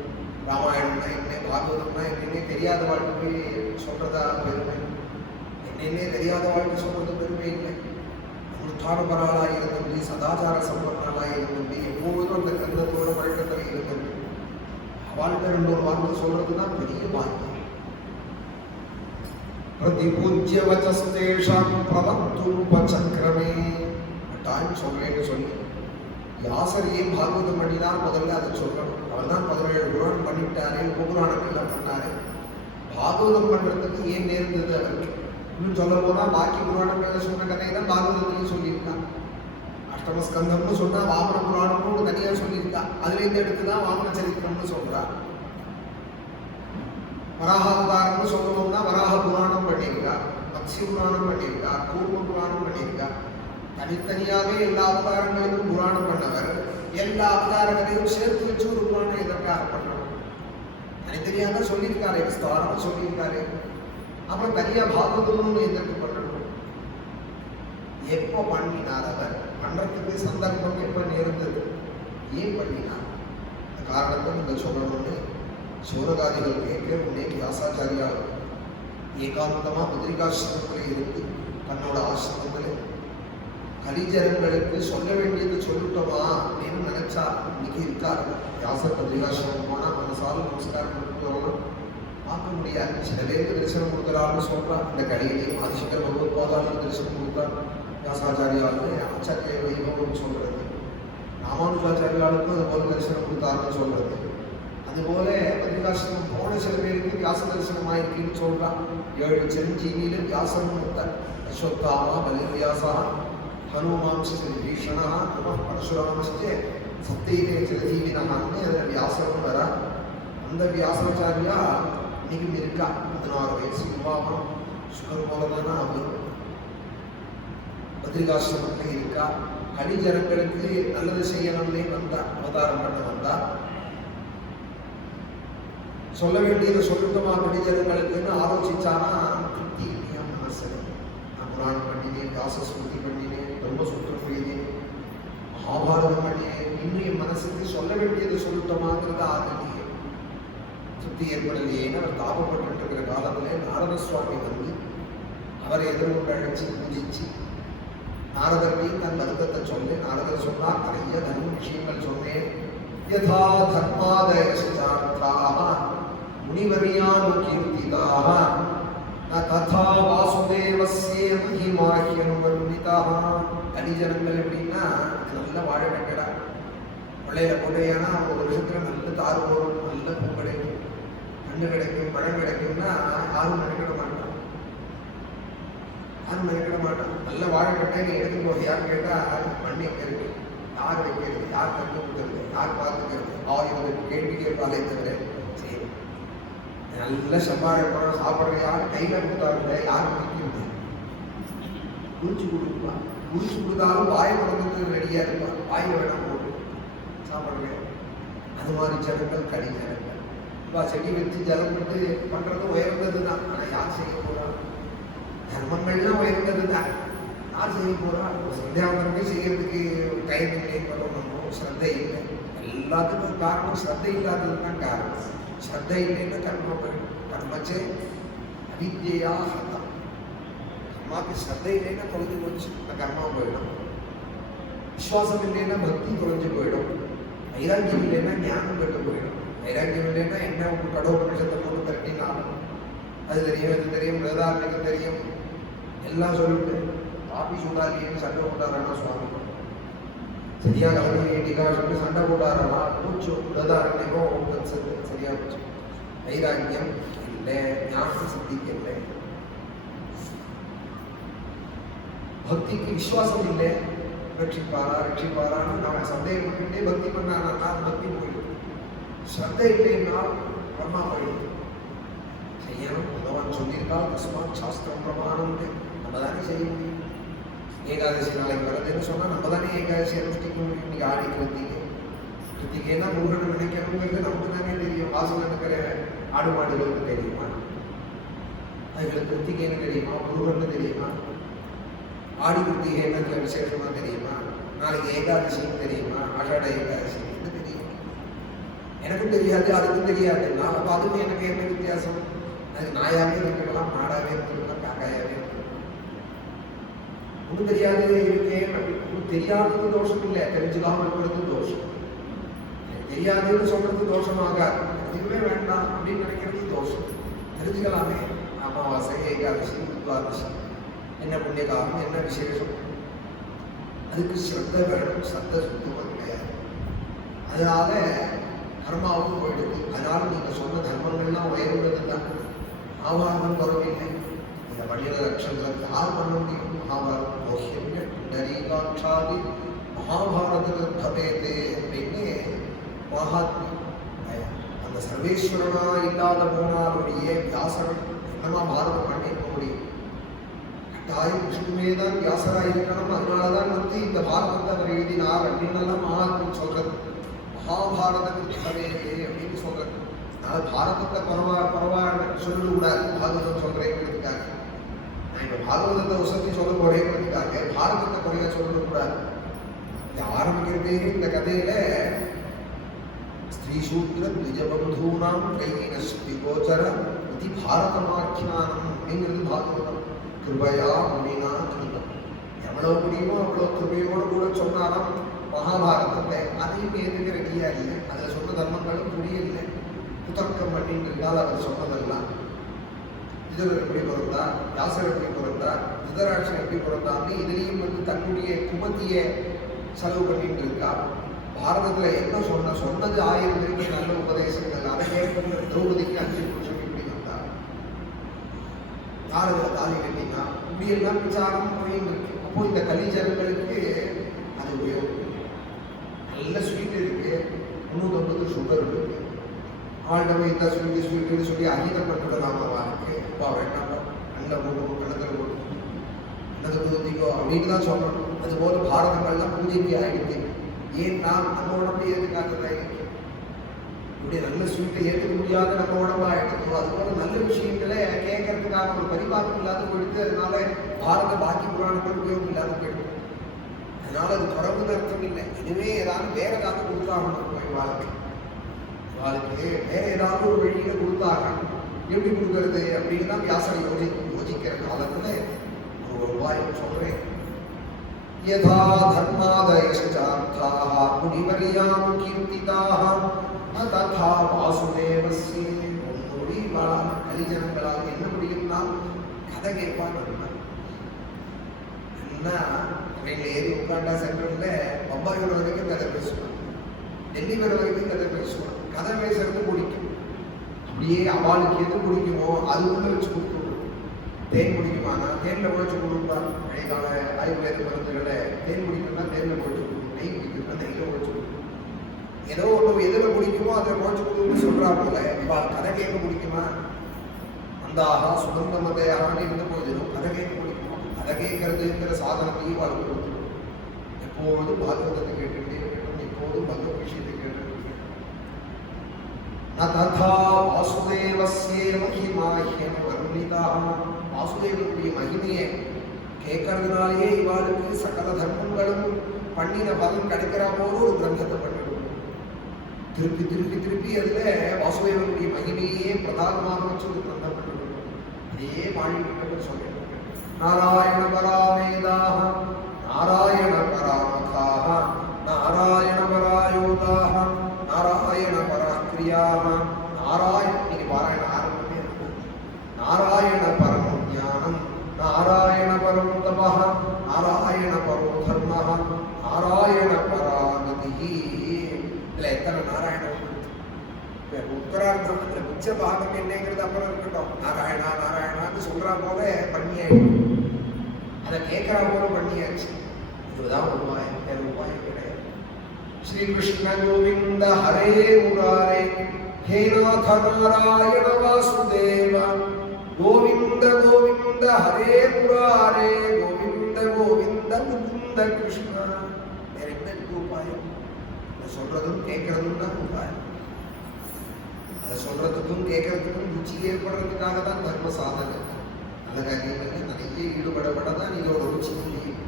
ராமாயணம்னா என்ன, பாகவதம்னா என்னன்னே தெரியாத வாழ்க்கை சொல்றதா பெருமை, என்னன்னே தெரியாத வாழ்க்கை சொல்றது பெருமை இல்லை. அனுஷ்டானபராளாக இருந்தபடி, சதாச்சார சம்பன்னாளாக இருந்தபடி, எப்பொழுதும் அந்த கிரந்தத்தோட வழக்கத்தில் இருந்தது அவள்கிட்ட 2 வார்த்தை சொல்றதுதான் பெரிய வார்த்தை. பிரதிபூஜ்ய வச்சஸ்தேஷாம் பிரவக்துபசக்கிரமே டைம் சொல்றேன்னு சொல்லி வியாசரையே பாகவதம் பண்ணினார். முதல்ல அதை சொல்லணும். அவர் தான் 17 புராணம் பண்ணிவிட்டாரு, உபபுராணங்கள்லாம் பண்ணாரு. பாகவதம் பண்றதுக்கு ஏன் நேர்ந்தது அவருக்கு? இன்னும் சொல்ல போனா பாக்கி புராணங்கள்ல சொன்ன கதையை தான் பாகவதத்தையும் சொல்லியிருக்கான். அஷ்டமஸ்கந்தம்னு சொன்னா வாமன புராணம்னு தனியா சொல்லியிருக்கா. அதுல இருந்து எடுத்துதான் வாமன சரித்திரம்னு சொல்றா. வராகாவதாரம்னு சொல்லணும்னா வராக புராணம் பண்ணியிருக்கா, மத்ஸ்ய புராணம் பண்ணியிருக்கா, கூர்ம புராணம் பண்ணியிருக்கா. தனித்தனியாகவே எல்லா அவதாரங்களுக்கும் புராணம் பண்ணவர். எல்லா அவதாரங்களையும் சேர்த்து வச்சு ஒரு புராணம் எதற்காக பண்ணணும்? தனித்தனியாக சொல்லியிருக்காரு, விஸ்தாரமா சொல்லியிருக்காரு. அப்புறம் தனியா பாகவதம்னு எதற்கு பண்ணணும்? எப்போ பண்ணினார் அவர்? பண்றதுக்கு சந்தர்ப்பம் எப்ப நேர்ந்தது? ஏன் பண்ணினார்? காரணத்தை நீங்க சொல்லணும்னு சோரகாதிகள் கேட்க உடனே வியாசாச்சாரியா ஏகாந்தமா பத்ரிகாசிரமத்தில் இருந்து தன்னோட ஆசிரமத்தில் கலிஜனங்களுக்கு சொல்ல வேண்டியது சொல்லிட்டோமா அப்படின்னு நினைச்சா இன்னைக்கு இருக்காரு. வியாசர் பத்ரிகாசிரமம் போனா மனசாலும் நமஸ்காரம் கொடுத்தவங்க பார்க்க முடியாது. சில பேருக்கு தரிசனம் கொடுக்குறாருன்னு சொல்றான். இந்த கலியிலையும் ஆதிசங்கர் பகவத்பாதாலும் தரிசனம் கொடுத்தார். வியாசாச்சாரியாவுக்கு ஆச்சாரிய வைபவம்னு சொல்றது, ராமானுஜாச்சாரியாளுக்கும் அது போல தரிசனம் கொடுத்தாருன்னு சொல்றது. அதுபோல பத்ரிகாசிரமம் போன சில பேருக்கு வியாச தரிசனம் ஆயிருக்குன்னு சொல்றான். 7 சிரஞ்சீவியில வியாசம் கொடுத்தார். அஸ்வத்தாமா பலிவியாசா ஹனுமான்சி விபீஷணா நம பரசுராமஸ்தே சத்தியே சிரஜீவினகான்னு அதில் வியாசரும் வரா. அந்த வியாசாச்சாரியா இன்னைக்கும் இருக்கா. 16 வயசு யுவாகம் சுகர் போலதானா அவர் பத்ரிகாசிரமத்தில் இருக்கா. கலிஜனங்களுக்கு நல்லது செய்யணும்னே வந்தா, அவதாரம் பண்ண வந்தா. சொல்ல வேண்டியதை சொல்லிட்டோமா கலிஜனங்களுக்குன்னு ஆலோசிச்சானா திருப்தி இல்லையா மனசு? நான் புராணம் பண்ணினேன், வியாசஸ்மிருதி பண்ணினேன், பிரம்மசூத்திரம் எழுதினேன், மகாபாரதம் பண்ணினேன், இன்னும் என் மனசுக்கு சொல்ல வேண்டியதை சொல்லிட்டோமாங்கிறது ஆகலையே, திருப்தி ஏற்படலையேன்னு அவர் தாபப்பட்டு இருக்கிற காலத்திலே நாரத சுவாமி வந்து அவரை எதிர்கொண்டு அழைச்சி பூஜிச்சு நாரதர்வையும் தன் வருத்தத்தை சொல்லி நாரதர் சொன்னார். நிறைய தர்ம விஷயங்கள் சொன்னேன். யதா தர்மாதயசார்த்தாக முனிவரியானு கீர்த்திதாக ந ததா வாசுதேவஸ்ய மகிமா கலிஜனங்கள் எப்படின்னா நல்ல வாழை கட்டடா கொள்ளையில கொள்ளையானா ஒரு வருஷத்துல நல்ல தாறு போடும், நல்ல பூ கிடைக்கும், கண்ணு கிடைக்கும், பழம் கிடைக்கும்னா யாரும் நினைக்கிட மாட்டான். யாரும் நினைக்கிட மாட்டான். நல்ல வாழை கட்டை நீ எடுத்து போது யார் கேட்டா மண் எங்க இருக்கு, யார் வைக்கிறது, யார் கற்று கொடுக்கறது, யார் பார்த்துக்கிறது, ஆயிரம் கேள்வி கேட்பாலே தவிர சரி நல்ல சம்பாதிப்போம் சாப்பிட்ற யாரும் கையில கொடுத்தாருல யாரும் பிடிக்கிறது குளிச்சு கொடுப்பா. குளிச்சு கொடுத்தாலும் வாயை கொடுக்கறதுக்கு ரெடியா இருப்பா. வாயை வேணாம் போட்டு சாப்பிட்றேன். அது மாதிரி ஜனங்கள் கடி ஜனங்கள். இப்போ செடி வச்சு ஜலம் விட்டு பண்றது உயர்ந்தது தான். ஆனால் யார் செய்ய போறா? தர்மங்கள்லாம் உயர்ந்தது தான். யார் செய்ய போறா? சந்தியாவந்தனமே செய்யறதுக்கு டைம் இல்லை, பண்ணணும், ஸ்ரத்தை இல்லை. எல்லாத்துக்கும் காரணம் ஸ்ரத்தை இல்லாதது தான் காரணம். ஸ்ரத்தை இல்லைன்னா கர்ம போயிடும். கர்மச்சே அவித்யா ஹதம். கர்மாக்கு ஸ்ரத்தை இல்லைன்னா தொலைஞ்சு போச்சு, அந்த கர்மா போயிடும். விஸ்வாசம் இல்லைன்னா பக்தி தொலைஞ்சு போயிடும். வைராக்கியம் இல்லைன்னா ஞானம் கெட்டு போயிடும். வைராக்கியம் இல்லைன்னா என்ன ஒரு கடவுள் நிமிஷத்தை போட்டு திரட்டினாலும் அது தெரியும், இது தெரியும், வேதாரண்யக்கு தெரியும், எல்லாம் சொல்லிட்டு காப்பி சூடாலின்னு சண்டை போட்டாரானா சுவாமி, சரியா கலந்து டிகாஷன் சண்டை போட்டாரா மூச்சு வேதாரண்யமும் சரியா போச்சு. வைராக்கியம் இல்லை, ஞானம் சித்திக்கலை, பக்திக்கு விசுவாசம் இல்லை. ரட்சிப்பாரான்னு நாம சந்தேகப்பட்டுட்டே பக்தி பண்ணானா பக்தி போயிடும். ஸ்ரத்தை இல்லைன்னா பிரம்மா போயிடும். செய்யணும் பகவான் சொல்லியிருக்கால் தஸ்மாத் சாஸ்திரம் பிரமாணம் நம்ம தானே செய்ய முடியும். ஏகாதசி நாளைக்கு வரதுன்னு சொன்னால் நம்ம தானே ஏகாதசி அனுஷ்டிக்க முடியும். இன்னைக்கு ஆடி கிருத்திகைன்னா முருகனை நினைக்கணுங்கிறது நமக்கு தானே தெரியும். வாசல் இருக்கிற ஆடு மாடுகளுக்கு தெரியுமா? அதுகளுக்கு கிருத்திகைன்னு தெரியுமா? முருகன்னு தெரியுமா? ஆடி கிருத்திகை என்னதுல விசேஷமா தெரியுமா? நாளைக்கு ஏகாதசின்னு தெரியுமா? ஆஷாட ஏகாதசின்னு தெரியும். எனக்கும் தெரியாது, அதுக்கும் தெரியாதுன்னா அப்போ அதுக்கும் எனக்கு என்ன வித்தியாசம்? அது நாயாவே இருக்கலாம், மாடாவே இருக்கலாம், காக்காயாவே இருக்கலாம். ஒன்றும் தெரியாதே இருக்கேன் அப்படின்னு தெரியாதது தோஷம் இல்லை, தெரிஞ்சுக்காம இருக்கிறது தோஷம். தெரியாதுன்னு சொல்றது தோஷமாகாது. எதுவுமே வேண்டாம் அப்படின்னு நினைக்கிறது தோஷம். தெரிஞ்சுக்கலாமே, அமாவாசை, ஏகாதசி, துவாதசி என்ன புண்ணிய காரணம், என்ன விசேஷம், அதுக்கு ஸ்ரத்த வேணும். ஸ்ரத்த சுத்தமாக கிடையாது. அதனால கர்மாவும் போயிடுது. அதனால நீங்க சொன்ன தர்மங்கள்லாம் உயர்ந்தது தான். மகாபாரதம் வரவில்லை. இந்த மனித லட்சங்களை யார் பண்ண முடியும்? மகாபாரதம் புண்டரீகாட்சாதி மகாபாரத பவேதே அப்படின்னு மகாத்மியம். அந்த சர்வேஸ்வரனா இல்லாத போனாலுடைய வியாசர் என்னமா பாரதம் பண்ணிக்க முடியும்? தாய் விஷ்ணுமே தான் வியாசராக இருக்கணும். அதனாலதான் இந்த பாரதத்தை அவர் எழுதினார் அப்படின்னு மகாத்மியம் சொல்றது. மகாபாரத பவேதே அப்படின்னு சொல்றது. அதனால பாரதத்தை பரவா சொல்லக்கூடாது. பாகவதம் சொல்றேங்கிறதுக்காக நான் இப்ப பாகவதத்தை உசத்தி சொல்ல போறேங்கிறதுக்காக பாரதத்தை குறைய சொல்லக்கூடாது. இது ஆரம்பிக்கிறதே இந்த கதையில ஸ்ரீசூத்ர நிஜபந்தூனாம் கையினஸ்தி கோச்சர இது பாரதமாக்கியானம் அப்படிங்கிறது பாகவதம். கிருபையா முனினா கிருதம். எவ்வளவு முடியுமோ அவ்வளவு கிருபையோடு கூட சொன்னாலும் மகாபாரதத்தை அதையும் ஏற்றுக்க ரெடியா இல்லை. அதில் சொன்ன தர்மங்களும் புரியலை. புத்தர்க்கம் பண்ணிட்டு இருந்தால் அவர் சொன்னதெல்லாம் இதர் எப்படி பிறந்தா, வியாசர் எப்படி பிறந்தா, திருதராட்சன் எப்படி பிறந்தான்னு இதுலேயும் தன்னுடைய குமத்திய செலவு பண்ணிட்டு இருக்கா. பாரதத்தில் என்ன சொன்னது 1000 நல்ல உபதேசங்கள். அதை கேட்பது திரௌபதிக்கு 5 புருஷன் இப்படி வந்தார். யார் அதில் தாலி கட்டினா இப்படியெல்லாம் விசாரம் போயின்னு இருக்கு. அப்போ இந்த கலிஜனங்களுக்கு அது உபயோகம். நல்ல ஸ்வீட் இருக்கு, 350 சுகர் இருக்கு. ஆள்கிட்ட இந்த ஸ்வீட்டுன்னு சொல்லி அகிதம் பண்ணிவிடலாமா? வாழ்க்கை அப்பா வேண்டாம், நல்ல போகும், கணக்கில் போடும், நல்லது பூஜிக்கோ அப்படின்னு தான் சொல்லணும். அதுபோல பாரதங்கள்லாம் பூஜைக்கு ஆகிடுது. ஏன்னா நம்ம உடம்பு ஏற்றுக்காததாக இருக்கு. இப்படி நல்ல ஸ்வீட்டை ஏற்றுக்க முடியாத நம்ம உடம்பு ஆகிடுதோ அதுபோல நல்ல விஷயங்களை கேட்கறதுக்காக ஒரு பரிபாகம் இல்லாத போயிடுது. அதனால பாரத பாக்கி புராணங்கள் உபயோகம் இல்லாத போயிடுது. அதனால அது குறவுன்னு அர்த்தம் இல்லை. இனிமே ஏதாவது வேற ஏதாவது கொடுத்தாகணும். வாழ்க்கை வேற ஏதாவது ஒரு வழியில கொடுத்தாங்க. எப்படி கொடுக்கறது அப்படின்னு தான் வியாசர் யோசிக்கிற காலத்துல ஒரு உபாயம் சொல்றேன். யதா தர்மாதயச்சார்த்தாக முனிவரியாம் கீர்த்திதாக ததா வாசுதேவஸ்ய முடிவா. கலிஜனங்களாக என்ன முடியும்னா கதை கேட்பான். என்ன ட்ரெயினில் ஏறி உட்காண்டா சென்ட்ரலில் பம்பாய் வர வரைக்கும் கதை பேசுவான், டெல்லி வர வரைக்கும் கதை பேசுவான். கதை பேசுறது பிடிக்கும். அப்படியே அவளுக்கு எது பிடிக்குமோ அது உள்ள வச்சு கொடுத்து தேன் பிடிக்குமானா தேனில் குழைச்சி கொடுப்பான். பழையகால ஆயுர்வேத மருந்துகளை தேன் பிடிக்கும்னா தேனில் குழைச்சி கொடுக்கும், நெய் பிடிக்கும்னா நெய்யில் குழைச்சி கொடுக்கும். ஏதோ ஒன்று எதில் பிடிக்குமோ அதை குழைச்சி கொடுக்குன்னு சொல்கிறா போல இவாள் கதை கேட்க பிடிக்குமா? அந்தாகா சுகந்தமதையான்னு இருந்த போதிலும் கதை கேட்க பிடிக்குமா? கதை கேட்கறதுங்கிற சாதனத்தையும் இவாள் கொடுத்துடும். எப்போதும் பாகவதத்தை கேட்டுக்கிட்டே இருக்கணும், எப்போதும் பகவத் விஷயத்தை கேட்டுக்கிட்டு. ததா வாசுதேவஸ்ய மகிமாஹ்யம் வர்ணிதா. வாசுதேவனுடைய மகிமையை கேட்கறதுனாலேயே இவாளுக்கு சகல தர்மங்களும் பண்ணின பலன் கிடைக்கிறா போல ஒரு கிரந்தத்தை பண்ணிவிடும். திருப்பி திருப்பி திருப்பி அதுல வாசுதேவனுடைய மகிமையே பிரதானமாக வச்சு ஒரு கிரந்தம் பண்ணிவிடும். இதே பாடிட்டு சொல்லிட்டு நாராயண பராவேதாக, நாராயண பராமகாக, நாராயண பராயோகாக, நாராயண பராக்கிரியாக, நாராயண நீங்க பாராயண ஆரம்பமே நாராயண பரம் ஞானம், நாராயண பரம் தபஹ, நாராயண பரோ தர்மஹ, நாராயண பராகதி. இதுல எத்தனை நாராயணம் உத்தரார்த்தம் மிச்ச பாகம் என்னங்கிறது அப்புறம் இருக்கட்டும். நாராயணா நாராயணான்னு சொல்றா போல பண்ணியாயிடும், அதை கேட்கறா போல பண்ணியாச்சு. இதுதான் உபாயம், வேற உபாயம் கிடையாது. श्री कृष्ण गोविंद हरे मुरारे, हे नाथ नारायण वासुदेव, गोविंद गोविंद हरे मुरारे, गोविंद गोविंद मुकुंद कृष्ण. வேற என்ன உபாயம்? சொல்றதும் கேட்கறதும் தான் உபாயம். அதை சொல்றதுக்கும் கேட்கறதுக்கும் ருச்சி ஏற்படுறதுக்காக தான் தர்ம சாதனை. நல்ல காரியங்கள் நிறைய ஈடுபடப்படதான் இதோட ருச்சி முடியும்.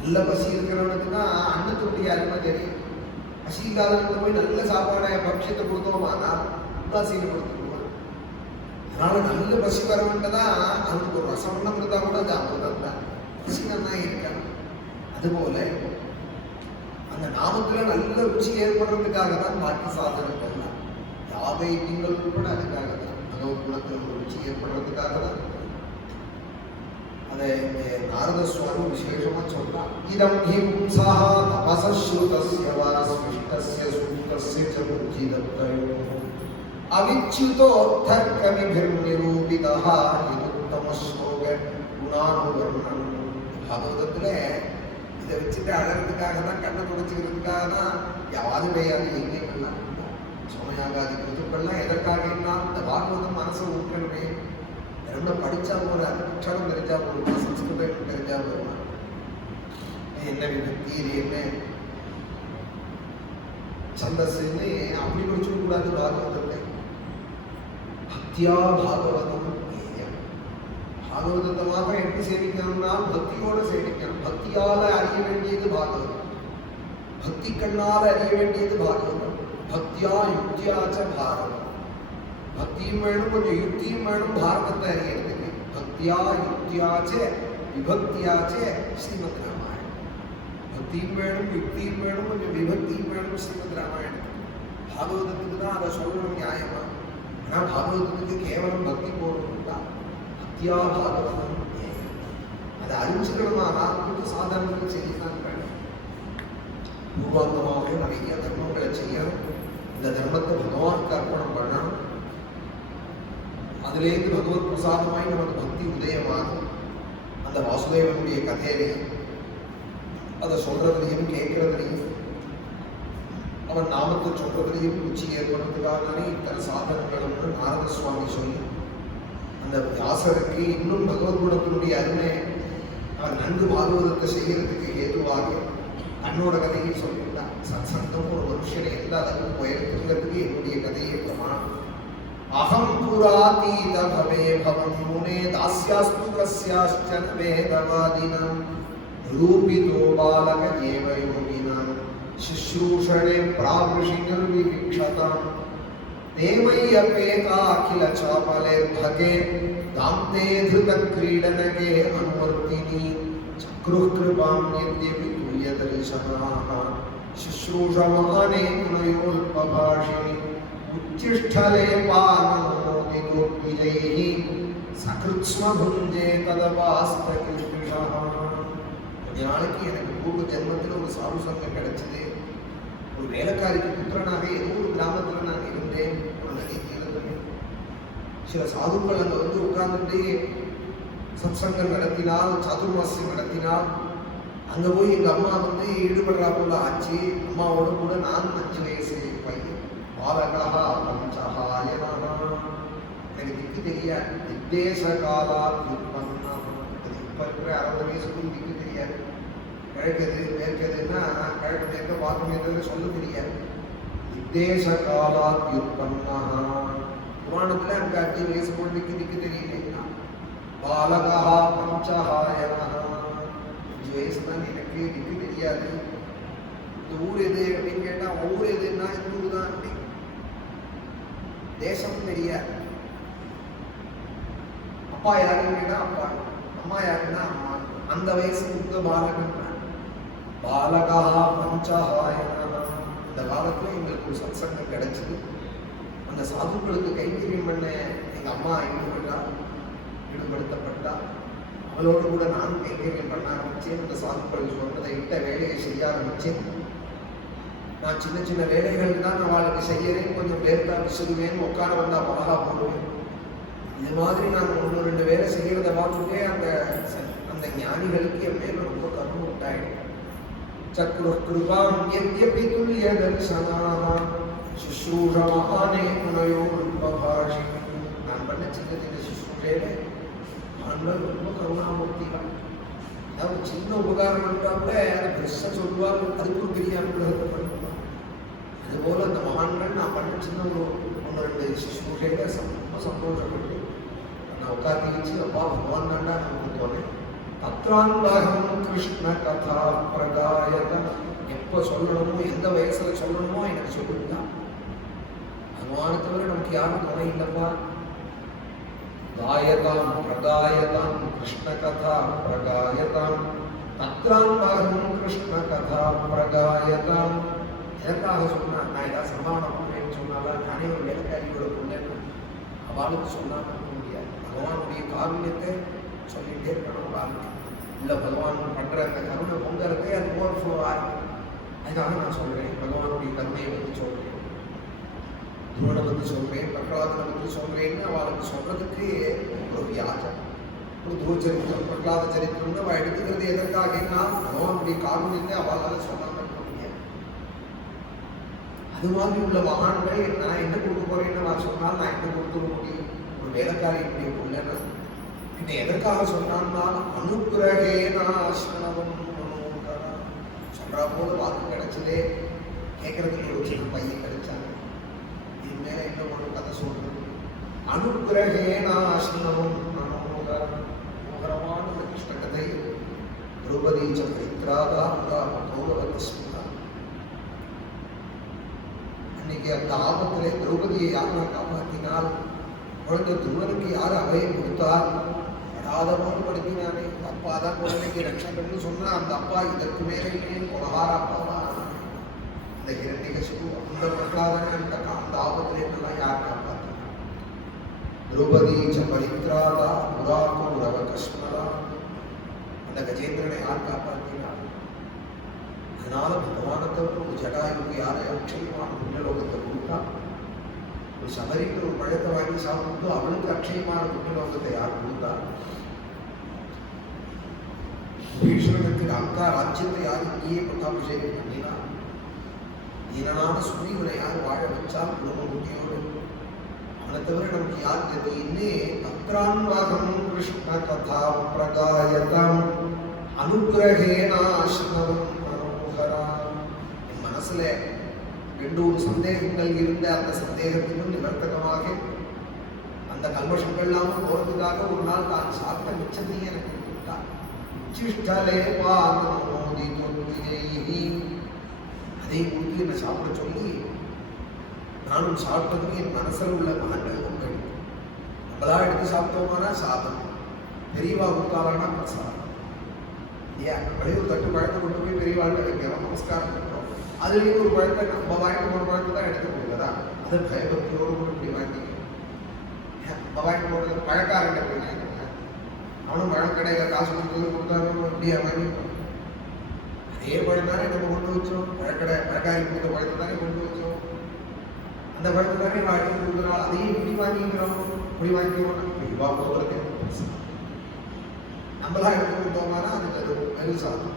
நல்ல பசி இருக்கிறவனுக்கு தான் அன்னத்துடைய அருமை தெரியும். பசி இல்லாதவனுக்கு போய் நல்ல சாப்பாடை பட்சத்தை கொடுத்தோமானா உதாசீனப்படுத்திடுவான். அதனால நல்ல பசி வரவன்ட்டு தான் அவனுக்கு ஒரு ரசம்னு இருந்தா கூட அது அமிர்தம் தான், பசி நல்லா இருக்கான். அதுபோல அந்த நாமத்துல நல்ல ருச்சி ஏற்படுறதுக்காக தான் பாக்கி சாதனங்கள் தான், யாக யஜ்ஞங்கள் கூட அதுக்காக தான், பகவத் குணத்தில் ஒரு ருச்சி ஏற்படுறதுக்காக தான். அதை நாரத சுவாமி விசேஷமா சொல்றான். இதம் ஹி பும்சஹ தபசஸ்ருதஸ்ய வா ஸ்மிஷ்டஸ்ய சூக்தஸ்ய ச முஜிதத்வயோ அவிச்யுதோத்தர்க்க விபிர்நிரூபிதஹ யதுத்தம ஸ்லோக குணானுவர்ணனம். பாகவதத்துல இதை வச்சுட்டு அழகிறதுக்காக தான், கண்ணை துடைச்சிக்கிறதுக்காக தான் யாவது பெய்யாது எங்கெல்லாம் சோமயாகாதி கிருத்துக்கள்லாம் எதற்காக என்ன? இந்த பாகவதம் மனசை ஊக்கணுமே. ரெண்டு படிச்சா போல அக்ஷரம் தெரிஞ்சா போதுமா, சம்ஸ்கிருதம் தெரிஞ்சா போதுமா, என்ன விபக்தி இது என்ன சந்தஸ்ன்னு அப்படி படிச்சுக்க கூடாது. பாகவதத்தை பக்தியா பாகவதம் பாகவதத்தை மாத்திரம் எப்படி சேமிக்கணும்னா பக்தியோட சேமிக்கணும். பக்தியால அறிய வேண்டியது பாகவதம், பக்தி கண்ணால அறிய வேண்டியது பாகவதம். பக்தியா யுக்தியாச்ச பாரதம். பக்தியும் வேணும், கொஞ்சம் யுக்தியும் வேணும் பாரதத்தை அறியறதுக்கு. பக்தியா யுக்தியாச்சே விபக்தியாச்சே ஸ்ரீமத் ராமாயணம். பக்தியும் வேணும், யுக்தியும் வேணும், கொஞ்சம் விபக்தியும் வேணும் ஸ்ரீமத் ராமாயணம். பாகவதத்துக்கு தான் அதை சொல்லணும் நியாயமா. ஆனா பாகவதத்துக்கு கேவலம் பக்தி போகணும் தான். பக்தியா பாகவதம் அதை அறிஞ்சுக்கணுமானா கொஞ்சம் சாதாரணங்கள் செய்யத்தான் வேணும். பூர்வாங்கமாக நிறைய தர்மங்களை செய்யணும். இந்த தர்மத்தை பகவானுக்கு அர்ப்பணம் பண்ணணும். அதிலேருந்து பகவத் பிரசாதமாய் நமக்கு பக்தி உதயமாகும். அந்த வாசுதேவனுடைய கதையிலையும் அதை சொல்றதுலையும் கேட்கறதுலையும் அவன் நாமத்தை சொல்றதுலையும் ருச்சி ஏற்படுறதுக்காக தானே இத்தனை சாதனங்களும் நாரத சுவாமி சொல்லி அந்த வியாசருக்கு இன்னும் பகவத் குணத்தினுடைய அருமை அவர் நன்கு பாகவதத்தை செய்யறதுக்கு ஏதுவாக தன்னோட கதையை சொல்லியிருந்தான். சத்சங்கம் ஒரு மனுஷனை எல்லா அளவுக்கு உயர்த்துங்கிறதுக்கு என்னுடைய கதையை பிரமாணம். அகம் புராதீத பவே பவம் முனே தாஸ்யாஸ்து கஸ்யாஸ்சன வேதவாதினம் நிரூபிதோ பாலக ஏவ யோகினாம் சுஷ்ரூஷணே பிராவிருஷிகள் விவிக்ஷதாம் தேமையபேதா அகில சாபலே பகே தாம்தே திருத கிரீடனகே அனுவர்த்தினி சக்ருஹ் கிருபாம் யத்யபி துயதரிசனாஹ சுஷ்ரூஷமானே குணயோல்பபாஷினி உச்சிஷ்டலே பானோதிகோத்விஜைஹி சக்ருத்ஸ்ம புஞ்சே ததபாஸ்த கிருஷ்ணஹ. நாளைக்கு எனக்கு பூர்வ ஜென்மத்தில் ஒரு சாது சங்கம் கிடைச்சது, ஒரு வேலைக்காரிக்கு புத்திரனாக ஏதோ ஒரு கிராமத்தில் நான் இருந்தேன், ஒரு நதிக்கு இருந்தேன். சில சாதுக்கள் அங்கே வந்து உட்கார்ந்துட்டு சத்சங்கம் நடத்தினால், சாதுர்மாசியம் நடத்தினால், அங்கே போய் எங்கள் அம்மா வந்து ஈடுபடுறா போல ஆச்சு. அம்மாவோட கூட நான் 5 வயசு பையன், பாலகா பஞ்சகாயனா, எனக்கு திக்கு தெரியாது. நிர்தேச காலா உற்பன்னா, இப்போ இருக்கிற 60 வயசுக்கும் திக்கு தெரியாது. கிழக்கது மேற்கதுன்னா கிழக்கு மேற்க பார்க்க மேற்கது சொல்ல தெரியாது. நிர்தேச காலா உற்பன்னா, புராணத்தில் அங்கே 5 வயசு குழந்தைக்கு திக்கு தெரியலைன்னா பாலகா பஞ்சகாயனா, 5 வயசு தான் எனக்கு திக்கு தெரியாது. இந்த ஊர் எது அப்படின்னு கேட்டால் ஊர் எதுன்னா இந்த ஊர் தான் அப்படி, தேசம் தெரியாது. அப்பா யாருன்னு கேட்டா அப்பா, அம்மா யாருன்னா அம்மா. அந்த வயசு முத்த பாலகன் பாலகா பஞ்சகாயனா. இந்த காலத்துல எங்களுக்கு ஒரு சத்சங்கம் கிடைச்சது. அந்த சாதுக்களுக்கு கைங்கரியம் பண்ண எங்க அம்மா ஈடுபடுத்தப்பட்டா. அவளோடு கூட நானும் கைங்கரியம் பண்ண ஆரம்பிச்சேன். அந்த சாதுக்கள் சொன்னதை இட்ட வேலையை செய்ய ஆரம்பிச்சேன். நான் சின்ன சின்ன வேலைகள் தான் அவளுக்கு செய்யறேன், கொஞ்சம் பேர்த்தா விசுவேன், உட்கார வந்தா பலகா போடுவேன். இது மாதிரி நான் 1-2 வேலை செய்யறதை பார்த்துட்டே அந்த ஞானிகளுக்கு என் மேல ரொம்ப கருணை உண்டாயிடும். சக்ரு கிருபாம் யத்யபி துல்லிய தர்சனாஹ சுஷ்ரூஷமானே குணயோ ரூபபாஷி. நான் பண்ண சின்ன சின்ன சுஷ்ரூஷையில ஆண்கள் ரொம்ப கருணாமூர்த்திகள். அதாவது சின்ன உபகாரம் பண்ணா கூட அதை பெருசாக சொல்லுவார், அதுக்கு ஒரு பெரிய அனுகிரகத்தை பண்ணுவாங்க. அதுபோல அந்த மகான்கள் நான் பண்ண சின்ன ஒரு 1-2 சுஷ்ரூஷையில ரொம்ப சந்தோஷப்பட்டு நான் உட்காந்து வச்சு அப்பா பகவான் தாண்டா நமக்கு தோணேன். தத்ரான்பாகம் கிருஷ்ண கதா பிரகாயதம். எப்போ சொல்லணுமோ எந்த வயசுல சொல்லணுமோ எனக்கு சொல்லிட்டான். பகவானை தவிர நமக்கு யாரும் துணை இல்லப்பா. காயதாம் பிரகாயதாம் கிருஷ்ண கதா பிரகாயதாம் தத்ரான்பாகம் கிருஷ்ண கதா பிரகாயதாம். எதற்காக சொன்னா, நான் ஏதாவது சமாதானம் பண்ணுறேன்னு சொன்னாலும் நானே ஒரு வேலைக்காரியோட பொண்ணு அவளுக்கு சொன்னாலும் முடியாது. பகவானுடைய காரணியத்தை சொல்லிகிட்டே இருக்கணும். வாழ்க்கை இல்லை பகவான் பண்ணுற அந்த கருணை பொங்கறதே அது ஓவர் ஆகும். அதுக்காக நான் சொல்கிறேன், பகவானுடைய கருணையை பற்றி சொல்கிறேன், துரோனை பற்றி சொல்கிறேன், பிரகலாதனை பற்றி சொல்கிறேன்னு அவளுக்கு சொல்கிறதுக்கு ஒரு வியாஜம், ஒரு துருவ சரித்திரம், பிரகலாத சரித்திரம்னு அவள் எடுத்துக்கிறது எதற்காகன்னா பகவானுடைய காரணியத்தை அவளால் சொல்லாமல் இருக்க முடியாது. அது மாதிரி உள்ள மகான்கள் நான் என்ன கொடுக்க போறேன்னு நான் சொன்னால் நான் என்ன கொடுத்துட முடியும்? ஒரு வேலைக்காரியுடைய பிள்ளைன்னு இதை எதற்காக சொன்னான்னா அனுகிரகேனாஸ்மனவம் சொல்றா போல வாக்கு கிடைச்சதே. கேட்கறதுக்கு ஒரு சின்ன பையன் கிடைச்சாங்க. இது மேல என்ன ஒரு கதை சொல்றது? அனுகிரகேனாஸ்மனவம் மனோகரமான கிருஷ்ண கதை. திரௌபதி சைத்ராதா கௌரவஸ்மிதா. இன்னைக்கு அந்த ஆபத்திலே திரௌபதியை யாரும் காப்பாற்றினால், குழந்தை துருவனுக்கு யார் அவையை கொடுத்தால் படாதபோது படுத்தினானே. அப்பா தான் குழந்தைக்கு ரட்சகன்னு சொன்னா அந்த அப்பா இதற்கு மேலே கொலகார அப்பாவா இந்த ஹிரண்யகசிபு அந்த பிரகலாதனை அந்த ஆபத்திலே எல்லாம் யார் காப்பாற்றினா? திரௌபதி பரித்ராதா புராகூரவ கஷ்மலா. அந்த கஜேந்திரனை யார் காப்பாற்றினார்? அதனால பகவானத்தவர் ஒரு ஜடாயுக்கு யாரை அக்ஷயமான புண்ணியலோகத்தை கொடுத்தா? ஒரு சபரிக்கு ஒரு பழத்தை வாங்கி சாப்பிட்டு அவளுக்கு அக்ஷயமான புண்ணியலோகத்தை யார் கொடுத்தா? ஈஸ்வரனுக்கு அக்கா ராஜ்யத்தை யார் இங்கேயே பட்டாபிஷேகம் பண்ணினா? ஈரனான சுக்ரீவனை யார் வாழ வச்சால் குடும்பமுட்டியோடு? அவனை தவிர நமக்கு யார் தெரியுன்னே. தத்ரான்வாகம் கிருஷ்ண கதா பிரகாயதம் அனுகிரகேனாஸ்மரம் மனோகரா. என் மனசுல 2 சந்தேகங்கள் இருந்த அந்த சந்தேகத்திலும் நிவர்த்தகமாக அந்த கல்வஷங்கள் இல்லாமல் போறதுக்காக ஒரு நாள் நான் சாப்பிட்ட மிச்சத்தையும் எனக்கு கொடுத்தார். உச்சிஷ்டலே பாதி அதை கொடுத்து என்னை சாப்பிட சொல்லி நானும் சாப்பிட்டதும் என் மனசில் உள்ள மகன்கள் உங்கள் நம்மளா எடுத்து சாப்பிட்டோம்னா சாதம், பெரியவா கொடுத்தாலானா பிரசாதம். ஏன் நம்மளே ஒரு தட்டு பழத்தை கொண்டு போய் பெரியவாழ்கிட்ட வைக்கிறோம், நமஸ்காரம் பண்ணுறோம். அதுலேயும் ஒரு பழத்தை நம்ம வாங்கிட்டு போகிற பழத்தை தான் எடுத்து கொடுக்குறதா? அதை பயபக்தியோடு கூட இப்படி வாங்கிக்கணும். நம்ம வாங்கிட்டு போகிறது பழக்காரங்க போய் வாங்கிக்கோங்க. அவனும் பழம் கடையில் காசு கொடுத்தது கொடுத்தாலும் இப்படியா வாங்கிப்போம். அதே பழம் தானே நம்ம கொண்டு வச்சோம், பழக்காரி கொடுத்த பழத்தை தானே கொண்டு வச்சோம். அந்த பழத்தை தானே வாழ்க்கை கொடுக்குறோம். அதையும் இப்படி வாங்கிக்கிறோம். இப்படி வாங்கிக்கிறோம் இவா போகிறது நம்மளா எடுத்து கொடுத்தோம்னா அது பெருசாகும்.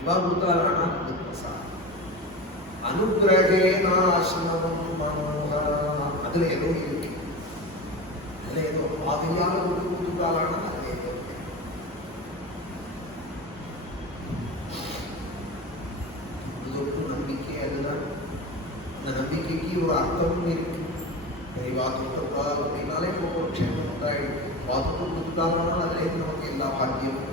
இவா கொடுத்தாரானா அது பிரசாதம். அனுகிரகே நாசனம் அதுல ஏதோ இருக்கு. அதுல ஏதோ பாதியாக கொடுத்தாரானா அதுல ஏதோ இருக்கு. தொட்டு நம்பிக்கை அதுதான். அந்த நம்பிக்கைக்கு ஒரு அர்த்தமும் இருக்கு. இவா தொட்டா அப்படின்னாலே ஒரு க்ஷேமம் உண்டாயிருக்கு. வாத்துட்டு கொடுத்தாங்கன்னா அதுல நமக்கு எல்லா பாக்கியமும்.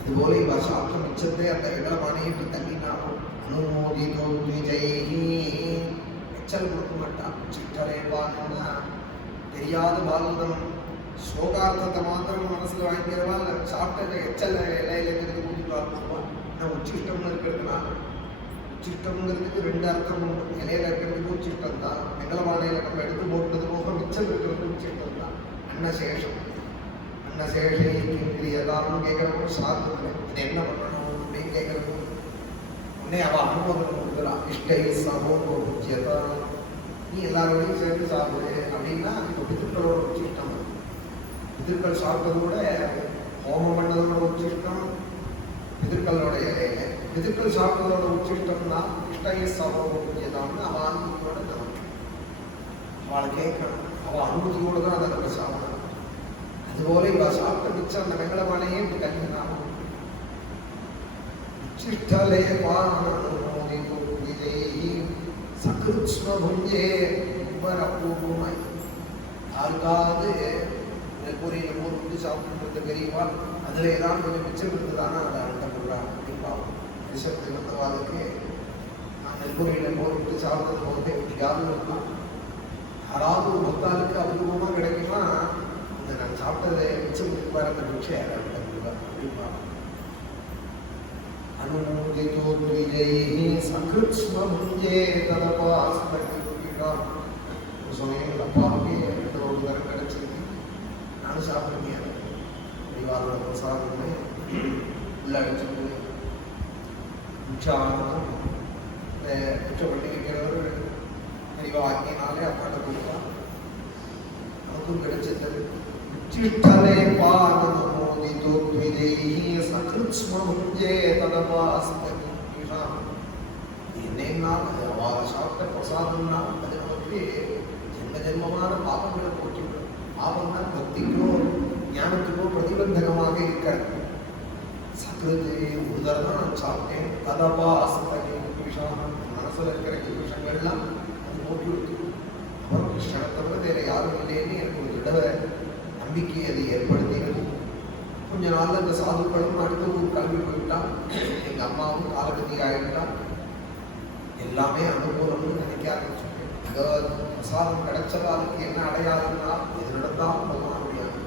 அதுபோல இவ சாப்பிட்ட மிச்சத்தை அந்த விடலமானே இப்படி தள்ளினாலும் அனுமோதிதோ விஜயி எச்சல் கொடுக்க மாட்டான். சிற்றரைவான்னா தெரியாத பாலதம் சோகார்த்தத்தை மாத்திரம் மனசுல வாங்கிக்கிறவா இல்லை சாப்பிட்ட எச்சல் இலையில இருக்கிறது கொடுத்துட்டு வாங்குவான். ஆனால் உச்சிஷ்டம்னு இருக்கிறதுனால உச்சிஷ்டம்ங்கிறதுக்கு ரெண்டு அர்த்தம் உண்டு. இலையில இருக்கிறதுக்கு உச்சிஷ்டம் தான். வெங்கலமானையில நம்ம எடுத்து போட்டது போக மிச்சம் இருக்கிறது உச்சிஷ்டம் தான். அன்னசேஷம் அன்னசேஷம் கேட்கிறப்போ சாப்பிட்டு இது என்ன பண்ணணும் அப்படின்னு கேட்கிறப்போ உடனே அவ அனுபவம் கொடுக்குறான். இஷ்டை சமோதான் நீ எல்லாரோடையும் சேர்ந்து சாப்பிடு அப்படின்னா இப்போ பிதர்களோட உச்சிஷ்டம். பிதர்கள் சாப்பிட்டது கூட ஹோமம் பண்ணதோட உச்சிஷ்டம் பிதர்களோட இலையில. பிதர்கள் சாப்பிட்டதோட உச்சிஷ்டம்னா இஷ்டை சமோதான் அவ அனுபவத்தோட தான் அவளை கேட்கணும். அவள் அனுபவத்தோடு தான் அதை நம்ம சாப்பிடணும். அதுபோல இவ சாப்பிட்ட மிச்சம் அந்த வெங்கலமானையே இப்படி கல்வினாலும் உச்சிஷ்டலே சகிருஷ்ணபுஞ்சே ரொம்ப அபூர்வமாய் யாருக்காவது நெற்பொறியில போட்டு சாப்பிட்டு பெரியவாள் அதுல ஏதாவது கொஞ்சம் மிச்சம் இருந்ததானா அதை அண்ட கொள்றான் அப்படின்பா. விஷயத்தில் இருந்தவாளுக்கு நான் நெற்பொறியில போட்டு சாப்பிட்டது போதே எப்படியாவது இருக்கலாம். யாராவது ஒரு பக்தாளுக்கு அபூர்வமா கிடைக்குமா அந்த நான் சாப்பிட்டதை மிச்சம் இருப்பார் அந்த விஷயம் அப்படின்பா. அனுமோதிதோ விஜயி சகிருஷ்ணபுஞ்சே ததபாஸ்தகிருஷ்ணா. ஒரு சமயம் அப்பாவுக்கு எனக்கு ஒரு தரம் கிடைச்சிருக்கு. நானும் சாப்பிடுறேன். பரிவாரோட பிரசாதமே உள்ள அடிச்சுட்டு உற்சாகம் குற்றப்பட்டு வைக்கிறவர் பெரியவா ஆக்கினாலே அப்பாட்ட கொடுப்பான். நமக்கும் கிடைச்சது. உச்சிஷ்டலே பானமோதிதோ விஜயி சகிருஷ்ணபுஞ்சே ததபாஸ்தகிருஷ்ணா. என்னன்னா அவளை சாப்பிட்ட பிரசாதம்னா அது நமக்கு ஜென்ம ஜென்மமான பாவங்களை போக்கிவிடும். பாவம்னா பக்திக்கோ ஞானத்துக்கோ பிரதிபந்தகமாக இருக்காது. சகிருஜே ஒரு தடவை தான் நான் சாப்பிட்டேன். ததபாஸ்தகிருஷ்ணா மனசுல இருக்கிற கிருஷ்ணங்கள்லாம் அது போக்கி விடுத்து. அப்புறம் கிருஷ்ணனை தவிர வேற யாரும் இல்லைன்னு எனக்கு ஒரு தடவை நம்பிக்கை அது ஏற்படுத்தினது. கொஞ்ச நாள்ல இந்த சாதுக்களும் அடுத்த ஒரு கல்வி போயிட்டான். எங்க அம்மாவும் காலகதி ஆகிட்டான். எல்லாமே அனுகூலம்னு நினைக்க ஆரம்பிச்சுட்டேன். அதாவது பிரசாதம் கிடைச்சதாலுக்கு என்ன அடையாளம்னா எது நடந்தாலும் பகவான் முடியாது.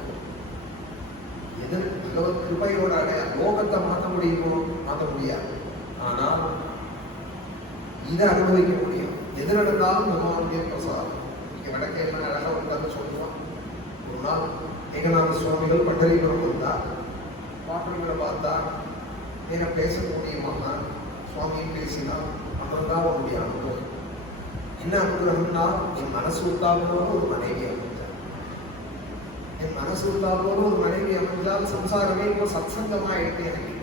எது பகவத் கிருபையோட அடையாளம். லோகத்தை மாற்ற முடியுமோ மாற்ற முடியாது. ஆனால் இதை அனுபவிக்க முடியும். எது நடந்தாலும் பகவானுடைய பிரசாதம். இங்க நடக்க என்ன அழகா உட்கார்ந்து சொல்லுவான். ஒரு நாள் ஏகநாத சுவாமிகள் பண்டரிபுரம் வந்தார். பாட்டுகளை பார்த்தா என்ன பேச முடியுமா சுவாமியும் பேசினார். அப்புறம் தான் அவனுடைய அனுபவம் என்ன அனுகிரகம்னா என் மனசு உத்தாபோட ஒரு மனைவி அமைந்தார். என் மனசு உத்தாபோட ஒரு மனைவி அமைந்தால் சம்சாரமே இப்போ சத்சங்கமா எடுத்து எனக்கு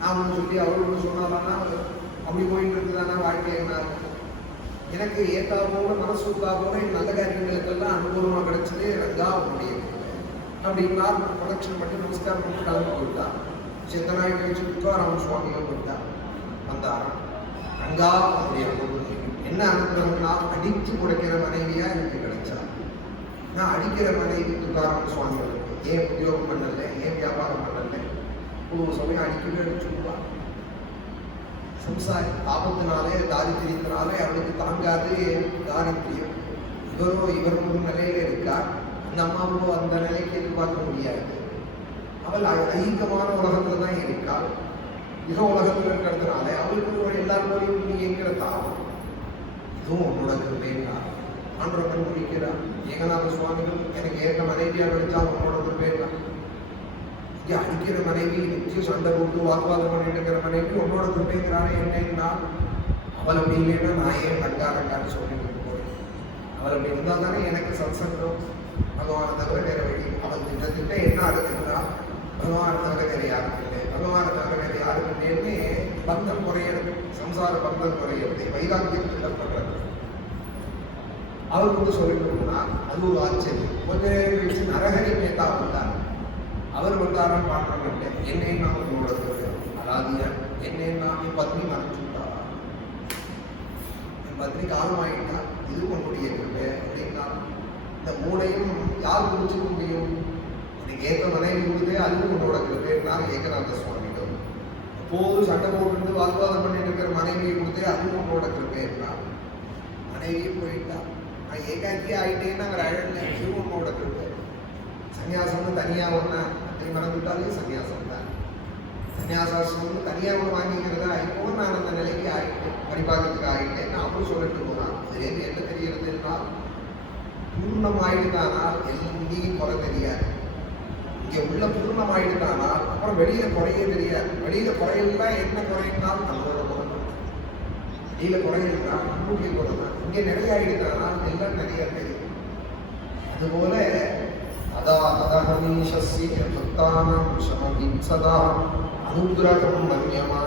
நான் ஒன்று சொல்லி அவர் ஒன்று சொன்னாலான்னா அப்படி போயிட்டு இருக்குதானா வாழ்க்கை என்ன எனக்கு ஏத்தாபோட மனசு உத்தாபோட என் நல்ல காரியங்களுக்கெல்லாம் அனுகூலமா கிடைச்சது ரங்கா அவனுடைய அப்படின்னா ப்ரொடக்ஷன் பண்ணி நமஸ்காரம் பண்ணி கலந்து போயிட்டான். சித்தனாய் கழிச்சு துக்காராம சுவாமிகள் போயிட்டான் வந்தாராம். ரங்கா அவனுடைய அனுபவம் என்ன அனுபவம்னா அடித்து குடைக்கிற மனைவியா எனக்கு கிடைச்சா. நான் அடிக்கிற மனைவி துக்காராம சுவாமிகளுக்கு ஏன் உத்தியோகம் பண்ணல, ஏன் வியாபாரம் பண்ணல, ஒரு சமயம் அடிக்கவே அடிச்சுடுவான். சம்சாரி தாபத்தினாலே தாரித்திரியத்தினாலே அவளுக்கு தாங்காது தாரித்திரியம். இவர் ஒரு நிலையில இருக்கார். அந்த அம்மாவோ அந்த நிலைக்கு எதிர்பார்க்க முடியாது. அவள் ஐக்கியமான உலகத்துல தான் இருக்காள். மிக உலகத்தில் இருக்கிறதுனால அவளுக்கு எல்லாருக்கும் நீ என்கிற தாபம் இதுவும் உன்னோட கிருபைன்னா ஆண்டவன் முடிக்கிறார். ஏகநாத சுவாமிகள் எனக்கு ஏற்க மனைவியா கிடைச்சா உன்னோட கிருபைன்னா இங்கே அடிக்கிற மனைவி நிச்சயம் சண்டை போட்டு வாக்குவாதம் பண்ணிட்டு இருக்கிற மனைவி உன்னோட கிருப்பைங்கிறானே என்னன்னா அவள் அப்படி இல்லைன்னா நான் ஏன் கண்டாரண்டான்னு சொல்லிட்டு போறேன். அவள் அப்படி இருந்தால் தானே எனக்கு சத்சங்கம். பகவானை தவிர வேற வழி. அவள் திட்ட என்ன அடுத்துன்னா பகவானை தவிர வேற யாரும் இல்லை, பகவானை தவிர வேற யாரும் இல்லைன்னு பந்தம் குறையிறது, சம்சார பந்தம் குறையிறது, வைராக்கியம் திட்டப்படுறது. அவர் வந்து சொல்லிட்டு போனா அது ஒரு ஆச்சரியம். கொஞ்ச நேரம் கழிச்சு நரஹரி மேத்தா வந்தார். அவர் வந்தாரான்னு பார்க்கறேன். என்னை நாம் உங்களோட அதாவது என்னை நாம் என் பத்னி மறைச்சுட்டா, என் பத்னி காலமாயிட்டா, இது உன்னுடைய கிருபை அப்படின்னா இந்த மூளையும் யார் குடிச்சுக்க முடியும்? எனக்கு ஏற்ற மனைவி கொடுத்தே அதுவும் உன்னோட கிருபைன்னா ஏகநாத சுவாமிகள். அப்போது சண்டை போட்டு வாக்குவாதம் பண்ணிட்டு இருக்கிற மனைவியை கொடுத்தே அதுவும் உன்னோட கிருபைன்னா மனைவியே போயிட்டா. நான் ஏகாக்கியே ஆயிட்டேன்னு அவர் அழல, இதுவும் உன்னோட கிருபை. சன்னியாசம்னு தனியாக ஒன்றா அப்படி மறந்துட்டாலே சன்னியாசம் தான். சன்னியாசாசிரமம் தனியாக ஒன்று வாங்கிக்கிறதா இப்போ நான் அந்த நிலைக்கு ஆகிட்டேன், பரிபாகத்துக்கு ஆகிட்டேன்னு அவரும் சொல்லிட்டு போனான். அதுலேருந்து என்ன தெரியறதுன்னா பூர்ணமாயிடுதானால் எங்கேயும் குறை தெரியாது. இங்கே உள்ள பூர்ணமாயிடுதானால் அப்புறம் வெளியில குறையே தெரியாது. வெளியில குறையெல்லாம் என்ன குறையினால் நம்மளோட குறை தான். வெளியில குறையில்னா நம்முடைய குறை தான். இங்கே நிறைய ஆயிடுதானால் எல்லாம் நிறைய தெரியும். அதுபோல சதா அனுகிரகம் மன்யமான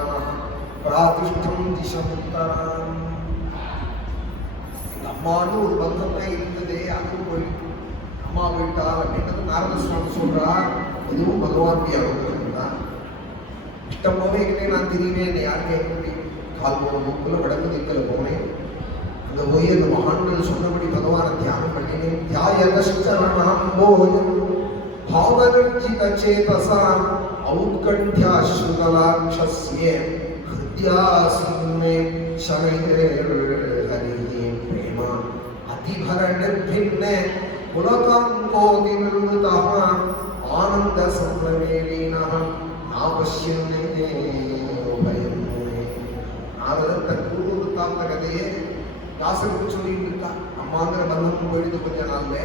பிராதிஷ்டம் திசமுத்தராம். எங்க அம்மான்னு ஒரு பந்தம் தான் இருந்ததே, அதுவும் போயிட்டு அம்மா போயிட்டார் அப்படின்றது நாரத சுவாமி சொல்றார். இதுவும் பகவானுடைய அனுகிரகம் தான். இஷ்டம் போல எங்கே நான் திரிவேன், என்னை யார் கேட்க முடியும்? கால் போன மூக்குல வடக்கு திக்கல போனேன். அங்க போய் அந்த மகான்கள் சொன்னபடி பகவானை தியானம் பண்ணினேன். தியாயதோஜம் பாவனர்ஜித சேதசாம் ஔத்கண்ட்யாஸ்ருதலாக்ஷஸ்ய ஹிருத்யாசிமே சமைதேர்ஹரியே பிரேமா அதிபரணிர்பின்ன புலகாங்கோதி நிர்முதः ஆனந்த சம்ப்ரமேலீனः நாபஷ்யன்னே உபயம். நாரதர் தன் பூர்வ வృత్తాந்த கதையே தாசருக்கு சொல்லிட்டு இருக்கா. அம்மாங்கிற பந்தம் போயிடுது கொஞ்ச நாள்ல.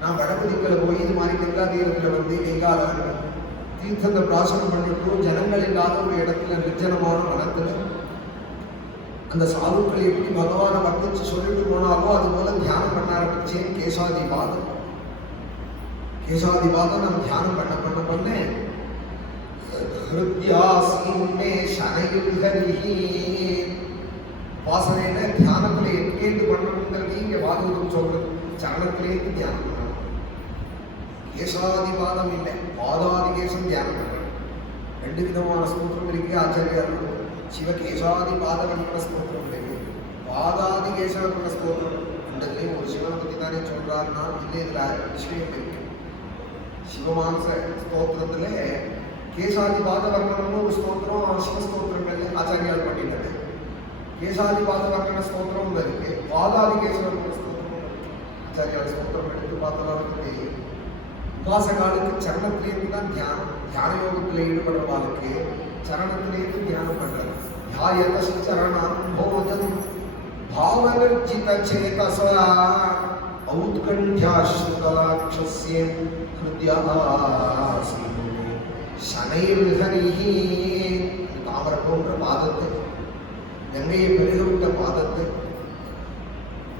நான் வடபதிக்கல போய் இது மாதிரி கங்கா தீரத்தில் வந்து கங்கால தீர்த்தத்தை பிராசனம் பண்ணிட்டு ஜனங்கள் இல்லாத ஒரு இடத்துல நிர்ஜனமான மனத்துல அந்த சாதுக்களை எப்படி பகவானை வர்ணிச்சு சொல்லிட்டு போனாலோ அது போல தியானம் பண்ண ஆரம்பிச்சேன். கேசாதிபாதம் நான் தியானம் பண்ண ஹிருத்யாசீமே சனயுகரிஹி வாசனையில தியானத்துல எங்கேந்து பண்ணணுங்கிறது இங்க பாகவதம் சொல்றது. சரணத்திலேருந்து தியானம் பண்ணணும். கேசாதிபாதம் இல்லை, பாதாதிகேசம் தியானம் பண்ணணும். ரெண்டு விதமான ஸ்தோத்திரம் இருக்கு ஆச்சாரியார்கள். சிவகேசாதிபாதவன்ற ஸ்தோத்திரம் இருக்கு, பாதாதிகேசவன்ற ஸ்தோத்திரம். ரெண்டுலையும் ஒரு சிவனை பத்தி தானே சொல்றாருன்னா இல்லை, இதுல விஷயம் இருக்கு. சிவமானச ஸ்தோத்திரத்துல கேசாதிபாத வர்ணம்னு ஒரு ஸ்தோத்திரம் சிவஸ்தோத்திரங்கள் ஆச்சாரியால் பண்ணிட்டது. கேசாதிபாத வர்ணன ஸ்தோத்திரம் இருக்கு, பாதாதிகேசவர்ண ஸ்தோத்திரம் ஆச்சாரியால் ஸ்தோத்திரம் எடுத்து பார்த்தவர்களுக்கு தெரியும். உபாசகாலுக்கு சரணத்திலேருந்து தான் தியானம். தியான யோகத்தில் ஈடுபடுறவாளுக்கு சரணத்திலேருந்து தியானம் பண்றது. தியாயதரணம் போதம் பாவனர்ஜித சேதசா ஔத்கண்ட்யாஸ்ருதலாக்ஷஸ்ய ஹிருத்யாசீமே சனைர்ஹரிஹி. தாமரை போன்ற பாதத்தை, கங்கையை பெருகவிட்ட பாதத்தை,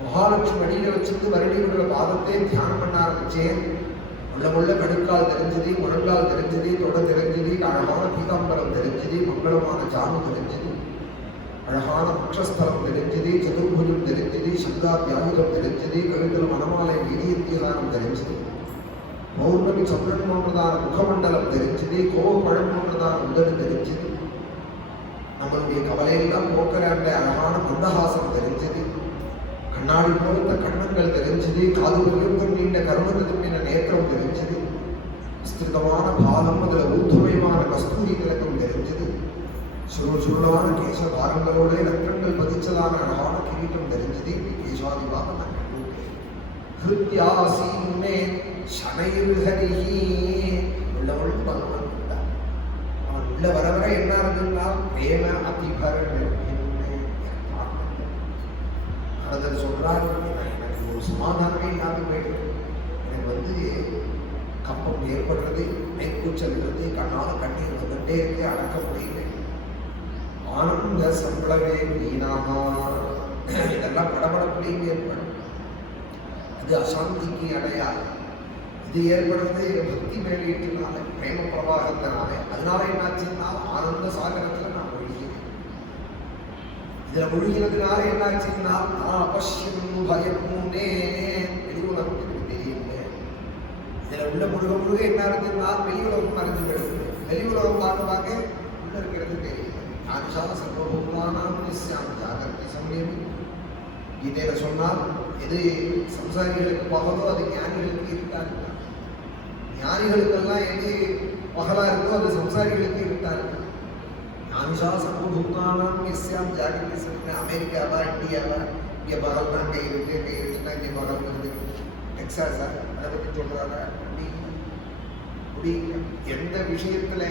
மகாலட்சுமி அடியில வச்சிருந்து வருடி விடுற பாதத்தை தியானம் பண்ண ஆரம்பிச்சேன். உள்ள கடுக்கால் தெரிஞ்சது, முழங்கால் தெரிஞ்சது, தொட தெரிஞ்சது, அழகான பீதாம்பரம் தெரிஞ்சது, மங்களமான ஜாமு தெரிஞ்சது, அழகான பக்ஷஸ்தலம் தெரிஞ்சது, சதுர்புஜம் தெரிஞ்சது, சங்காத்தியாயுதம் தெரிஞ்சது, கழுத்தில் மணமாலை வீரியத்தியானம் தெரிஞ்சது, பௌர்ணமி சந்திரன் போன்றதான முகமண்டலம் தெரிஞ்சது, கோவப்பழம் போன்றதான உதடு தெரிஞ்சது, நம்மளுடைய கவலையெல்லாம் போக்குற அந்த அழகான மந்தஹாசம் தெரிஞ்சது, கண்ணாடி போல கண்ணங்கள் தெரிஞ்சது, காதுகளுக்கும் நீண்ட கருமத்துக்கும் நேத்திரம் தெரிஞ்சது, விஸ்திருதமான பாலம், அதுல ஊர்துவயமான கஸ்தூரி திலக்கம் தெரிஞ்சது, சுருளான கேசபாரங்களோட ரத்தங்கள் பதிச்சதான அழகான கிரீட்டம் தெரிஞ்சது. கேசாதிபாதம் ஹிருத்யாசீமே சனைர்ஹரிஹி. உள்ளவள் பகவான் விட்டார். அவன் உள்ள வர வர என்ன இருந்ததுன்னா பிரேம அதிபரன். சொல்றாரு, எனக்கு ஒரு சமாதானமே இல்லாமல் போயிட்டு எனக்கு கப்பம் ஏற்படுறது, மெய்கூச்சல் வருது, கண்ணால் கண்ணீர் வந்துட்டே இருக்கு, அடக்க முடியல. ஆனந்த சம்பளவே வீணாக இதெல்லாம் படபடப்புலையும் ஏற்படும். அது அசாந்திக்கு அடையாது. இது ஏற்படுறது பக்தி மேலீட்டுனால, பிரேம பிரவாகத்தினால. அதனால என்னாச்சுன்னா ஆனந்த சாகரத்தில் நான் ஒழுகிறேன். இதுல ஒழுகிறதுனால என்னாச்சுன்னா அபஷ்யம் பயமுனே வெளி உலகத்துக்கு தெரியல. இதுல உள்ள முழுக முழுக என்ன இருக்குன்னா வெளி உலகம் மறைஞ்சு கிடக்கு. வெளி உலகம் பார்க்க பார்க்க உள்ள இருக்கிறது தெரியல. ஞானிஷால சர்வபூமானாம் நிஸ்யாம் ஜாகர்த்தி சம்யமி. கீதையில சொன்னால் எது சம்சாரிகளுக்கு பகலோ அது ஞானிகளுக்கு இருக்காது. ஞானிகளுக்கெல்லாம் எது பகலா இருக்கோ அது சம்சாரிகளுக்கு இருக்காது. ஞானிஷா சர்வபூமானாம் நிஸ்யாம் ஜாகர்த்தி சம்யமி. அமெரிக்காவா இந்தியாவா இங்கே பகல்னா கை இருக்கு, கை இருக்குன்னா இங்கே பகல் வருது. டெக்சாஸா அதை பற்றி சொல்றாங்க. எந்த விஷயத்துல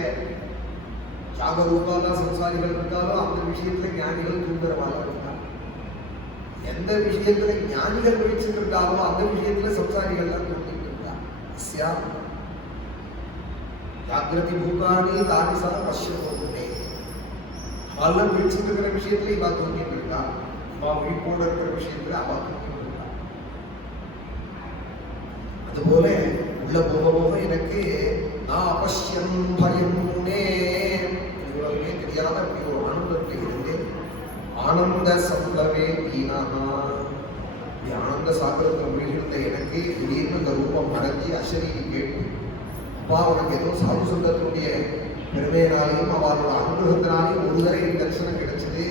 ஜாகரூகாலாம் சம்சாரிகள் இருக்காலோ அந்த விஷயத்துல ஞானிகள் தூங்குறவாளா இருக்காங்க. எந்த விஷயத்துல ஞானிகள் விழிச்சுட்டு இருக்காலோ அந்த விஷயத்துல சம்சாரிகள் தான் தூங்கிட்டு இருக்காங்க. ஜாகிரதி பூகாணி தாரிசா பஷ்யமோகுனே. அவெல்லாம் விழிச்சுட்டு இருக்கிற விஷயத்துல இவா தூங்கிட்டு இருக்கா, இவா விழிப்போடு இருக்கிற விஷயத்துல அவா தூங்கிட்டு இருக்கா. அதுபோல உள்ள போக போக எனக்கு நான் அபஷ்யம் பயமுனே உலகமே தெரியாத அப்படி ஒரு ஆனந்தத்தை இருந்து ஆனந்த சம்பளவே வீணாகா. ஆனந்த சாகரத்தில் மூழ்கிருந்த எனக்கு திடீர்னு இந்த ரூபம் மறைஞ்சி அசரீரி கேட்டு, அப்பா உனக்கு ஏதோ சாது சந்தத்தினுடைய பெருமையினாலையும் அவரோட அனுகிரகத்தினாலையும் ஒரு தடவை தரிசனம் கிடைச்சது.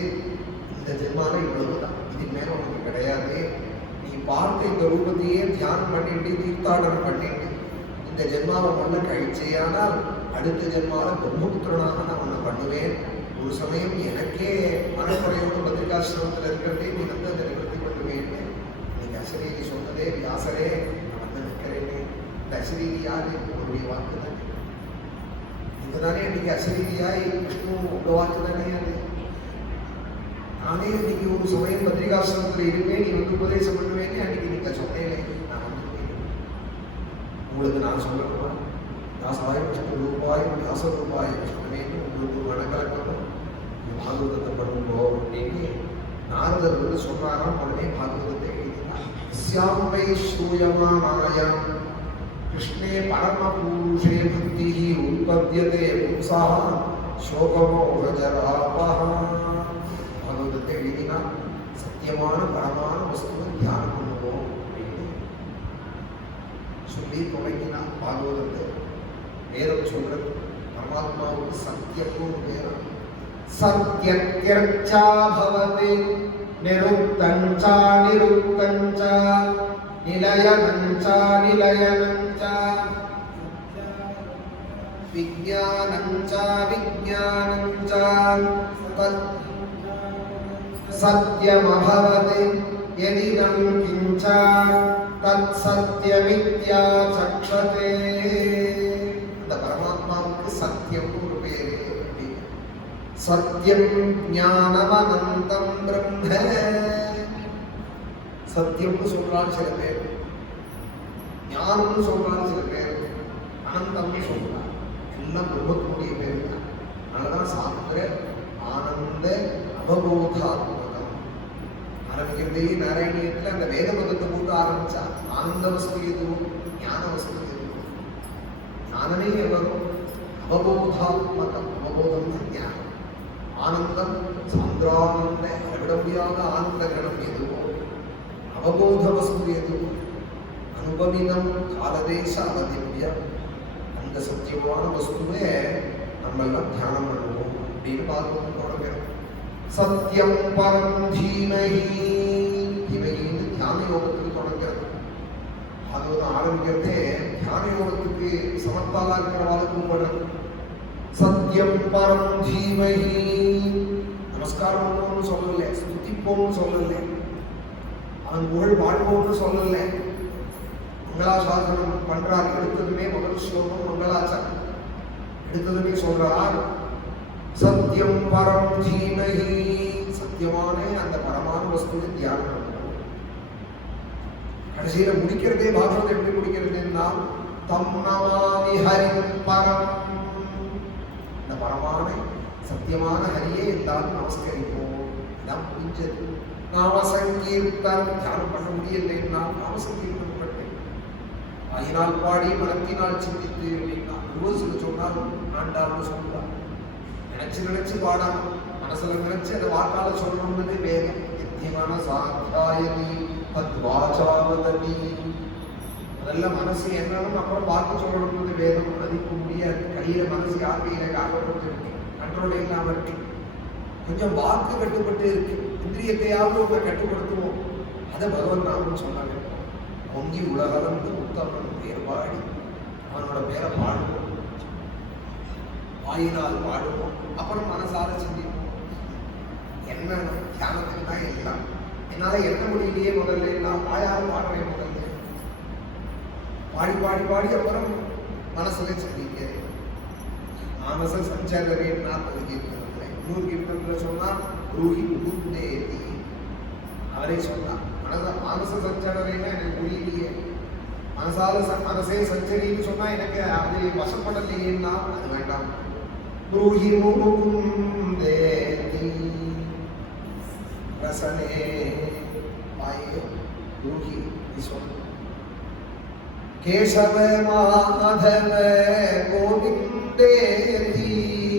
இந்த ஜென்மால இவ்வளவுதான், இதுக்கு மேல உனக்கு கிடையாது. நீ பார்த்த இந்த ரூபத்தையே தியானம் பண்ணிட்டு தீர்த்தாடனம் பண்ணிட்டு இந்த ஜென்மாவை பண்ண கழிச்சேயானால் அடுத்த ஜென்மால பிரம்மபுத்திரனாக நான் உன்னை பண்ணுவேன். ஒரு சமயம் எனக்கே மனக்குறையோடு பத்திரிகாசிரமத்தில் இருக்கிறதே நீ வந்து அதை நிவர்த்தி பண்ணுவேன். நீங்க அசரீரி சொன்னதே வியாசரே நான் வந்து நிற்கிறேனே. இந்த அசரீரி யாரு? உங்களுடைய வாக்கு தானே. நீங்க தானே இன்னைக்கு அசரீரியாய் விஷ்ணு உங்க வாக்கு தானே அது. நானே இன்னைக்கு ஒரு சமயம் பத்திரிகாசிரமத்தில் இருப்பேன், நீ வந்து உபதேசம் பண்ணுவேன்னு அன்னைக்கு நீங்க சொன்னேனே. நான் வந்து உங்களுக்கு நான் சொல்லணுமா? தாசாய விஷ்ணு ரூபாய் வியாச ரூபாய் விஷ்ணுவேன்னு உங்களுக்கு மனக்கலக்கணும். பாகவதத்தை பண்ணுங்கோ அப்படின்னு நாரதர் வந்து சொன்னாராம். உடனே பாகவதத்தை எழுதினார். ஸ்யாம்பை ஸ்ரூயமானாயாம் கிருஷ்ணே பரம புருஷே பக்தி உற்பத்தியதே பும்சா சோகமோகஜராபஹ. பாகவதத்தை எழுதினார். சத்தியமான பரமான வஸ்துவை தியானம் பண்ணுவோம் அப்படின்னு சொல்லி தொடங்கினார் பாகவதத்தை. வேதம் சொல்றது பரமாத்மாவுக்கு சத்தியமும் வேதம். சத்யத்யர்ச்சா பவதி நிருக்தஞ்சா நிருக்தஞ்சா நிலயனஞ்சா நிலயனஞ்சா விஞ்ஞானஞ்சா விஞ்ஞானஞ்சா சத்யமபவதி யதிதம் கிஞ்சா தத் சத்யமித்யா சக்ஷதே. அந்த பரமாத்மாவுக்கு சத்தியம் ஒரு பேரு. சத்யம் ஞானமனந்தம் பிரம்ம. சத்தியம்னு சொல்றான்னு சில பேர், ஞானம்னு சொல்றான்னு சில பேர், அனந்தம்னு சொல்றாங்க. எல்லாம் பிரம்மத்துடைய பேர் தான். அதனாலதான் சாஸ்திர ஆனந்த அவபோதாத்மகம் ஆரம்பிக்கிறதே நாராயணியத்தில் அந்த வேத பதத்தை போட்டு ஆரம்பிச்சா. ஆனந்த வஸ்து எதுவும் ஞான வஸ்து எதுவும் ஞானமே வரும். அவபோதாத்மகம், அவபோதம் தான் ஞானம். ஆனந்தம் சாந்திரானந்த அளவிட முடியாத ஆனந்த கணம் எதுவோ, அவபோத வஸ்து எதுவோ, அனுபவினம் காலதேச அவதிவ்யம், அந்த சத்தியமான வஸ்துவே நம்ம எல்லாம் தியானம் பண்ணுவோம் அப்படின்னு பார்க்கணும். தொடங்குறோம். சத்தியம் பரம் தீமஹி. தீமஹின்னு தியான யோகத்துக்கு தொடங்குறது. அது ஆரம்பிக்கிறதே தியான யோகத்துக்கு சமர்த்தாலா இருக்கிறவாளுக்கு கும்பிடுறது. சத்தியம் பரம் தீமஹி. நமஸ்காரம் பண்ணுவோம்னு சொல்லல, ஸ்துதிப்போம்னு சொல்லல, அவன் புகழ் வாழ்வோம்னு சொல்லல. மங்களாசாசனம் பண்றார். எடுத்ததுமே முதல் ஸ்லோகம் மங்களாச்சாரம். எடுத்ததுமே சொல்றார் சத்தியம் பரம் தீமஹி. சத்தியமான அந்த பரமான வஸ்துவை தியானம் பண்ணுவோம். கடைசியில முடிக்கிறதே பாகவதம் எப்படி முடிக்கிறதுன்னா தம் நமாமி ஹரிம் பரம். இந்த பரமான சத்தியமான ஹரியை எல்லாரும் நமஸ்கரிப்போம். இதான் புரிஞ்சது. நாம சங்கீர்த்தனம் தியானம் பண்ண முடியலைன்னா நாம சங்கீர்த்தனம் பண்ணேன். வாயினால் பாடி மனத்தினால் சிந்தித்து அப்படின்னா ரோசில் சொன்னாலும் ஆண்டாலும் சொல்லலாம். நினைச்சு பாடாம மனசுல நினைச்சு அந்த வாக்கால சொல்லணும்னு வேகம். நித்தியமான சாத்தாயதி தத்வாச்சாவதனி. முதல்ல மனசு என்னன்னு அப்புறம் பார்த்து சொல்லணும்னு வேதம். மதிக்க முடியாது. கையில மனசு யார் கையில காக்கப்பட்டு இருக்கு, கண்ட்ரோல் இல்லாம இருக்கு. கொஞ்சம் வாக்கு கட்டுப்பட்டு இருக்கு. இந்திரியத்தையாவது உங்களை கட்டுப்படுத்துவோம். அதை பகவன் நாமம் சொன்னாங்க. பொங்கி உலகளந்து உத்தமன் பேர் பாடி அவனோட பேரை பாடுவோம். வாயினால் பாடுவோம். அப்புறம் மனசார சிந்திப்போம். என்ன தியானத்துக்கு தான் எல்லாம். என்னால என்ன முடியலையே முதல்ல நான் வாயால் பாடுறேன். முதல்ல பாடி பாடி பாடி அப்புறம் மனசுல சிந்திக்கிறேன். மானச சஞ்சாரேன் நான் கீர்த்தனத்தில் இன்னொரு கீர்த்தனத்தில் சொன்னா ரூஹி முகுந்தேதி. அவரே சொன்னார் மானச சஞ்சாரேன்னா எனக்கு புரியலையே. மனசே சஞ்சரின்னு சொன்னா எனக்கு அது வசப்படலையேன்னா அது வேண்டாம். ரூஹி முகுந்தேதி ரசனே ஆயே ரூஹி சொன்ன கேசவ மாதவ கோவிந்தேதி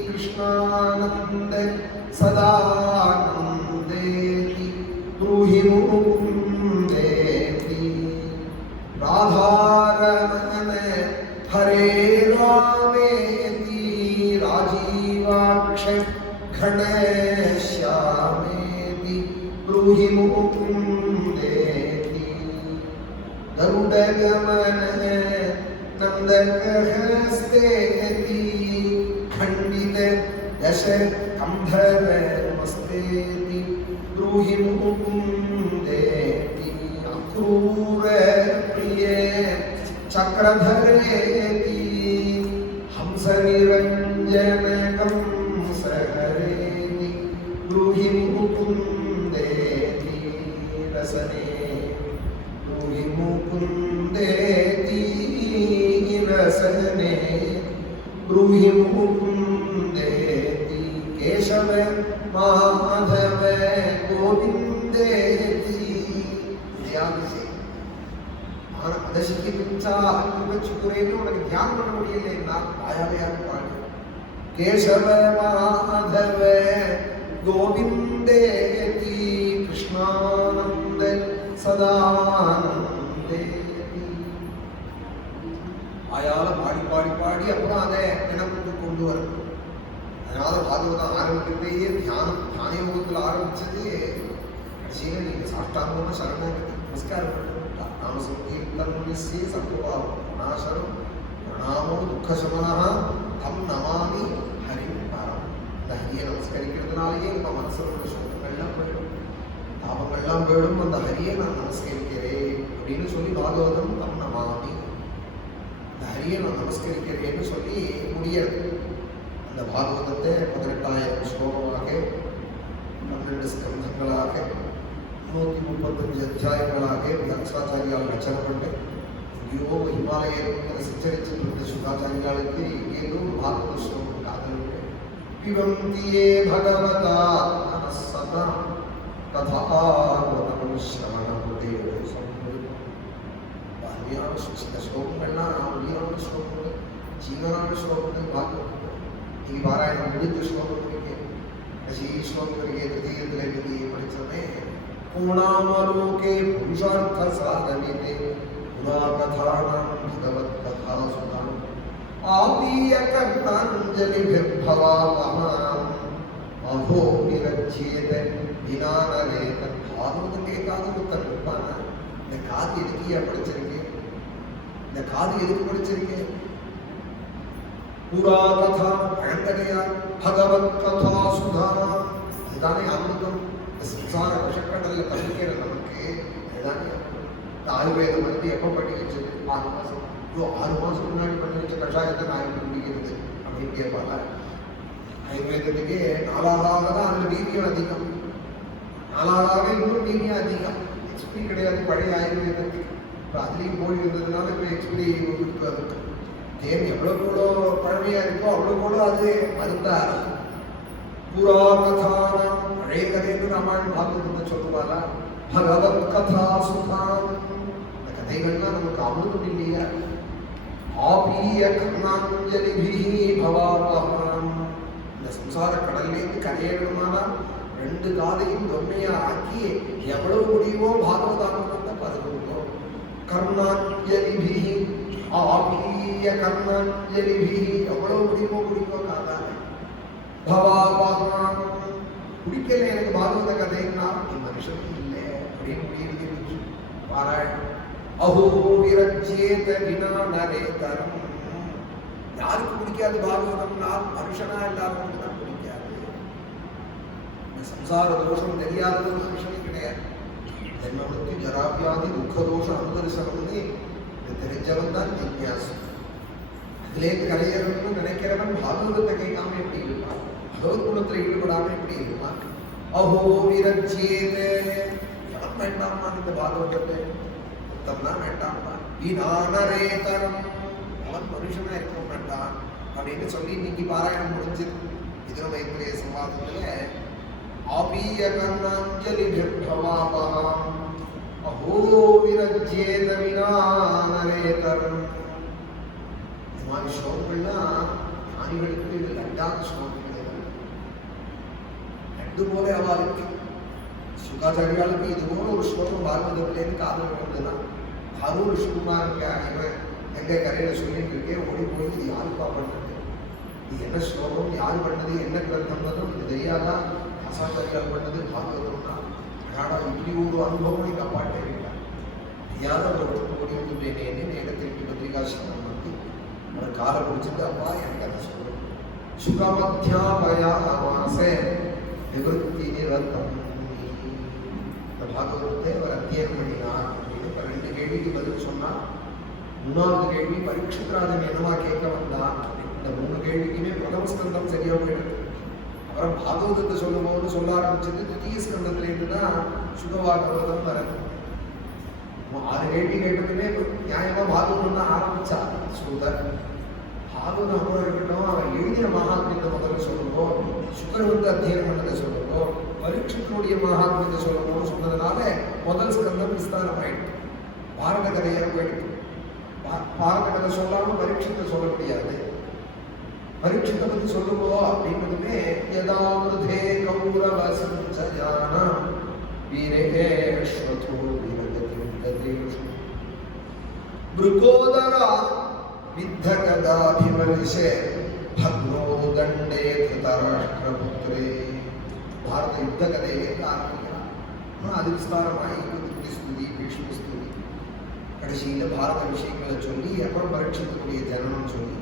கிருஷ்ணானந்த சதானந்தேதி ப்ரூஹி முகுந்தேதி ராதாரமண ஹரே ராமேதி ராஜீவாக்ஷ கணேஷ்யாமேதி ப்ரூஹி முகுந்தேதி गरुडगमन नंदकहस्तेति खंडित दश कंधर मस्तेति ब्रूहि मुकुंदेति अक्रूर प्रिय चक्रधरेति हंस निरंजन कंसहरेति ब्रूहि मुकुंदेति रसने मुकुंदेति रसने ब्रूहि मुकुंदेति केशव माधव गोविंदेति. ध्यान से அதசிக்கு பிச்சாக சுக்குரேன்னு உனக்கு தியானம் பண்ண முடியலைன்னா ஆயாவையாக பாடு. கேசவ மாதவ கோவிந்தேதி கிருஷ்ணானந்த சதானந்தேதி. ஆயால பாடி பாடி பாடி அப்புறம் அதை நினைப்புக்கு கொண்டு வரணும். அதனால பாகவதம் ஆரம்பிக்கிறதையே தியான யோகத்தில் ஆரம்பிச்சது கடைசியில் நீங்க சாஷ்டாங்கமா சரணாகதி நமஸ்காரம் பண்ணிட்டா. நாம சங்கீர்த்தன்யஸ்ய சத்வபாவம் நாசனம் பிரணாமோ துக்கசமனஹ தம் நமாமி ஹரிம் பரம். இந்த ஹரியை நமஸ்கரிக்கிறதுனாலேயே நம்ம மனசுல உள்ள சோகங்கள்லாம் போயிடும், தாபங்கள்லாம் போயிடும். அந்த ஹரியை நான் நமஸ்கரிக்கிறேன் அப்படின்னு சொல்லி பாகவதம் தம் நமாமி, இந்த ஹரியை நான் நமஸ்கரிக்கிறேன்னு சொல்லி முடியாது. அந்த பாகவதத்தை 18,000 ஸ்லோகமாக 12 ஸ்கந்தங்களாக 135 அத்தியாயங்களாக வியாசாச்சாரியால் ரச்சனை பண்ண எங்கேயோ ஹிமாலயத்தை சித்தரிச்சிருந்த சுகாச்சாரியாளுக்கு ஏதோ பாகவத ஸ்லோகம் காதல் பிவந்தியே பகவதா சதா ததாகவதம் ஸ்ரவணமுதே அருமையான சில ஸ்லோகங்கள்லாம் அருமையான ஸ்லோகங்கள், ஜீவனான ஸ்லோகங்கள் பாகவதம். நீங்கள் பாராயணம் முடித்த ஸ்லோகம் இருக்கு, கடைசி ஸ்லோகம் இருக்கு. தீயத்தில் இன்னைக்கு படித்தோமே பூர்ணாமலோகே புருஷார்த்த சாதவிதே புரா கதானாம் பகவத் கதா சுதாம் ஆபீய கர்த்தாஞ்சலி பிர்பவாமஹாம் அஹோ விரட்சேத வினானரே. பாகவதம் கேட்காத ஒருத்தர் இருப்பாங்க. இந்த காது எதுக்கியா படிச்சிருக்கேன், இந்த காது எதுக்கு படிச்சிருக்கேன்? புரா கதா பழங்கதையா பகவத் கதா சுதா, அதுதானே அமிர்தம். சம்சார விஷக்கடல்ல தப்பிக்கிற நமக்கு அதுதானே. இந்த ஆயுர்வேத மருந்து எப்போ பண்ணி வச்சது? 6 மாதம். 6 மாதம் முன்னாடி பண்ணி வச்ச கஷாயத்தை நான் எப்படி குடிக்கிறது அப்படின்னு கேட்பாங்க. ஆயுர்வேதத்துக்கு 4ஆக தான் அதில் வீரியம் அதிகம். 4ஆக இன்னும் வீரியம் அதிகம். எக்ஸ்பி கிடையாது பழைய ஆயுர்வேதத்துக்கு. இப்போ அதுலேயும் போய் இருந்ததுனால இப்போ எக்ஸ்பிரி கொடுத்து அது தேன் எவ்வளோக்கு எவ்வளோ பழமையாக இருக்கோ அவ்வளோக்கு அது மருந்தாக இருக்கும். புரா கதானம் பழைய கதைன்னு ராமாயணம் பாகவதத்தை சொல்லுவாரா, பகவத் கதா சுகாம், இந்த கதைகள்லாம் நமக்கு அமிர்தம் இல்லையா. ஆபீய கர்ணாஞ்சலிபிஹி பவாபஹாம், இந்த சம்சார கடல்லேருந்து கரையேறணுமானா 2 காதையும் தொன்மையா ஆக்கி எவ்வளவு முடியுமோ பாகவதாமிரதத்தை பருகுவோம். கர்ணாஞ்சலிபிஹி ஆபீய கர்ணாஞ்சலிபிஹி, எவ்வளவு முடியுமோ குடிப்போம் காதால. பவாபஹாம், குடிக்கல எனக்கு பாகவத கதைன்னா மனுஷனும் இல்லை அப்படின்னு முடியுது பாராயணம். அஹோ விரஜ்யேத வினா நரேதரம், யாருக்கு பிடிக்காது பாகவதம்னா மனுஷனா எல்லாருக்கும் தான் பிடிக்காது. இந்த சம்சார தோஷம் தெரியாதது மனுஷனே கிடையாது. ஜென்மவத்தி ஜராவியாதி துக்க தோஷம் அனுதரிசனம்னு இது தெரிஞ்சவன் தான் ஜிக்ஞாசு. அதுலேருந்து கரையறன்னு நினைக்கிறவன் பாகவதத்தை கேட்காம எப்படி இருப்பான், பகவத் குணத்தில் ஈடுபடாம எப்படி இருப்பான். அஹோ விரஜ்யேத, எவன் வேண்டாமா இந்த பாகவதத்தை, தான் வேண்டாம்ப்பா. வீணானரேதரம், அவன் மனுஷனா இருக்க வேண்டாம் அப்படின்னு சொல்லி இன்னைக்கு பாராயணம் முடிஞ்சது. இது மைத்ரேய சம்வாதத்துல ஆபீய கர்ணாஞ்சலி பவாபஹாம் அஹோ விரஜ்யேத வீணானரேதரம். இந்த மாதிரி ஸ்லோகங்கள்லாம் ஞானிகளுக்கு இது லட்டான ஸ்லோகங்கள். லட்டு போல அவளுக்கு சுகாச்சாரியாளுக்கு இது போல ஒரு ஸ்லோகம் பாகவதத்திலேருந்து காதல் விழுந்துதான். அருள் ரிஷிகுமாருக்கு இவன் எங்க கரையில சொல்லிட்டு இருக்கேன், ஓடி போய் இது யாருப்பா பண்ணது, இது என்ன ஸ்லோகம், யார் பண்ணது, என்ன கிரந்தம், இது தெரியாதா, ஆசாச்சாரியால் பண்ணது பாகவதம் தான். ஆனா இப்படி ஒரு அனுபவம் எங்க அப்பாட்டே இருக்கார். தெரியாத ஒரு ஓடி வந்துட்டேனேன்னு நேரத்திற்கு பத்திரிகாசிரமம் வந்து அவர் காலை பிடிச்சிட்டு, அப்பா எனக்கு அதை சொல்லணும். சுகமத்தியாபயாமாசே நிவர்த்தி நிரத்தம், பாகவதத்தை அவர் அத்தியாயம் பண்ணினார் அப்படின்னு 2 கேள்விக்கு பதில் சொன்னார். 3வது கேள்வி பரீட்சித்ராஜன் என்னவா கேட்க வந்தான். இந்த 3 கேள்விக்குமே பிரதம ஸ்கந்தம் சரியா போயிடுது. அப்புறம் பாகவதத்தை சொல்லும்போது சொல்ல ஆரம்பிச்சது தித்தீய ஸ்கந்தத்திலேருந்து தான் சுகபாகவதம் வருது. 6 கேள்வி கேட்டதுமே நியாயமா பாகவதம் தான் ஆரம்பிச்சார் சுகர். பாகவதம் அப்புறம் இருக்கட்டும், அவர் எழுதிய மகாத்மியத்தை முதல்ல சொல்லுவோம், சுகர் வந்து அத்தியாயம் பண்ணதை சொல்லுவோம், பரீட்சித்தனுடைய மகாத்மியத்தை சொல்லணும்னு சொன்னதுனால முதல் ஸ்கந்தம் விஸ்தாரம் ஆயிடுச்சு. பாரத கதையாக போயிடுச்சு. பாரத கதை சொல்லாம பரீட்சித்தை சொல்ல முடியாது. பரீட்சித்தை பத்தி சொல்லுவோம் அப்படின்றதுமே யதாமிருதே கௌரவ சஞ்சயானம் வீரேஷ்வதோ வீரகதிந்ததேஷு ப்ருகோதரா வித்தகதாபிமலிஷே பக்னோ தண்டே திருதராஷ்டிரபுத்ரே. பாரத யுத்த கதையிலே ஆரம்பிக்கிறார். அது விஸ்தாரமாகி ஸ்துதி பீஷ்ம ஸ்துதி கடைசியில் பாரத விஷயங்களை சொல்லி அப்புறம் பரீட்சித்துக்குரிய ஜனனம் சொல்லி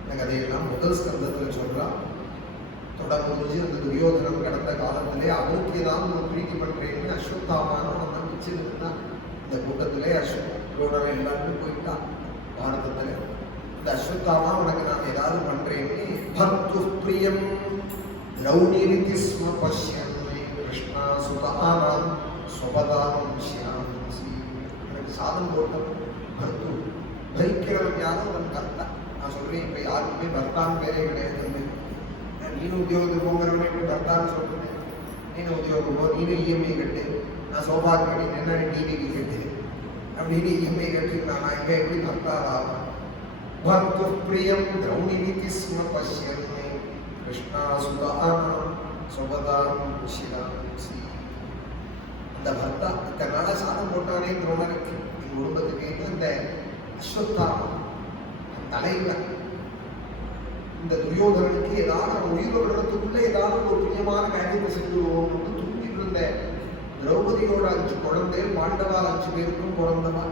இந்த கதையெல்லாம் முதல் ஸ்கந்தத்தில் சொல்றான். தொடர்ந்து அந்த துரியோதனம் கடந்த காலத்திலே அவருக்கு ஏதாவது ஒரு பிரீத்தி பண்றேன்னு அஸ்வத்தாமான அவன் வச்சிருந்தான். இந்த கூட்டத்திலே அஸ்வத்தோட எல்லாருமே போயிட்டான். பாரதத்துல இந்த அஸ்வத்தாமா உனக்கு நான் ஏதாவது பண்றேன்னு பக்து பிரியம் திரௌணீரிதி ஸ்ம பஷ்யன்னை கிருஷ்ணா சுதானாம் ஸ்வபதாம் ஷியாம்சி. எனக்கு சாதம் போட்டவன் பர்த்து, பரிக்கிறவன் யாரும் அவன் கர்த்தா. நான் சொல்றேன், இப்ப யாருக்குமே பர்த்தான்னு பேரே கிடையாது. நீனு உத்தியோகத்துக்கு போங்கிறவனே இப்படி பர்த்தான்னு சொல்றேன். நீனு உத்தியோகம் போ, நீனு இஎம்ஐ கட்டு, நான் சோஃபா கட்டி என்ன டிவிக்கு கட்டு அப்படின்னு இஎம்ஐ கட்டுருக்கான். நான் இங்க எப்படி பர்த்தாவாகும்? பர்த்து பிரியம் திரௌணீரிதி ஸ்ம பஷ்யன்னை கிருஷ்ணா சுதானாம் ஸ்வபதாம் ஷியாம்சி. அந்த பர்த்தா இத்தனை நாளா சாதம் போட்டானே துரோணருக்கு, என் குடும்பத்துக்கு இந்த அஸ்வத்தாமா தலைவர். இந்த துரியோதனனுக்கு ஏதாவது உயிர் விடுறதுக்குள்ள ஏதாவது ஒரு பிரியமான காரியத்தை செஞ்சுருவோம் தூங்கிட்டு இருந்த திரௌபதியோட 5 குழந்தைகள், பாண்டவால் 5 பேருக்கும் பிறந்தவா.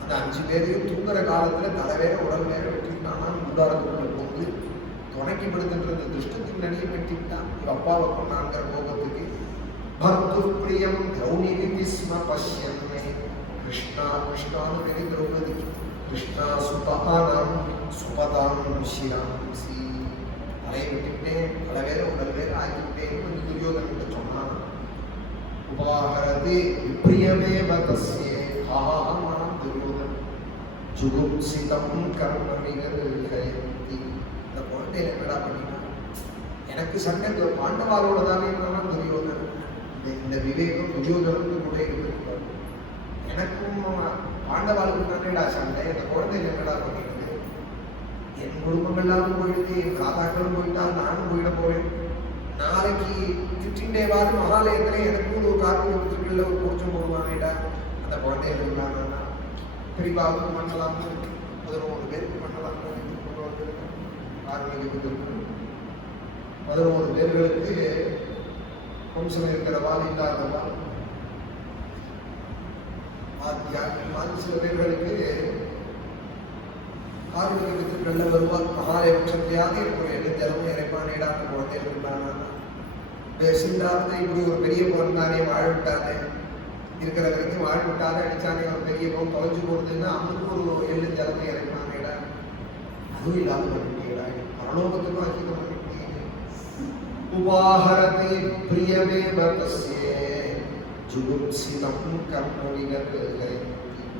அந்த 5 பேரையும் தூங்குற காலத்துல தலைவேற உடல் வேற வெட்டிட்டானா. முந்தாரத்துக்குள்ள போது துணைக்கப்படுத்துன்ற துஷ்டத்தின் நடிகை வெட்டிட்டான். இவ அப்பாவை கொண்டாங்கிற கோபத்துக்கு பர்த்து பிரியம் திரௌணீரிதி ஸ்ம பஷ்யன்னை கிருஷ்ணா, கிருஷ்ணான்னு பேரு திரௌபதி, கிருஷ்ணா சுதானாம் சுபதாம் ஷியாம்சி. தலையை விட்டுட்டேன், தலை வேற உடல் வேற ஆகிவிட்டேன் துரியோதனன் சொன்னான். உபாகரதி விப்ரியமேவ தஸ்யே ஆஹாஹம் ஜுகுப்சிதம் கர்ம விகர்ஹயந்தி. இந்த குழந்தையில என்னடா பண்ணினா, எனக்கு சண்டை பாண்டவாரோட தானே இருந்தாலும் துரியோதனன். இந்த விவேகம் துரியோதனனுக்கு கூட இருந்திருப்பார். எனக்கும் பாண்டவாளுக்கும் தானேடா சண்டை, இந்த குழந்தையில என்னடா பண்ணிடுது. என் குடும்பம் எல்லாரும் போயிடுது, என் தாத்தாக்களும் போயிட்டா, நானும் போயிட போறேன். நாளைக்கு 15 டே மகாலயத்துல எனக்கு ஒரு கார்த்திகை ஒரு பூஜை போடுவானேடா. அந்த குழந்தைய இருந்தாங்கன்னா பெரியவாவுக்கு பண்ணலாம், 11 பேருக்கு பண்ணலாம். 11 பேர்களுக்கு வம்சம் இருக்கிறவா இல்லாதவா சில பேர்களுக்கு கார்த்திகை பித்திருக்கள்ல வருவா. மகாலய வம்சத்தையாவது எனக்கு ஒரு 7 ஜலமும் இறைப்பானேடா. அந்த குழந்தைய இருந்தானா சிந்தாரத்தை இப்படி ஒரு பெரிய போன்தானே வாழ விட்டானே, இருக்கிற வரைக்கும் வாழ விட்டாலே அடிச்சானே ஒரு பெரிய போன் தொலைஞ்சு போடுதுன்னா அவனுக்கு ஒரு 7 ஜலத்தை இறைப்பானேடா. அதுவும் இல்லாத பண்ணிட்டீங்களா, பரலோகத்துக்கும் அங்கீகம் பண்ணிட்டீங்க. உபாஹரதி பிரியமேவ தஸ்யே ஜுகுப்சிதம் கர்ம விகர்ஹயந்தி.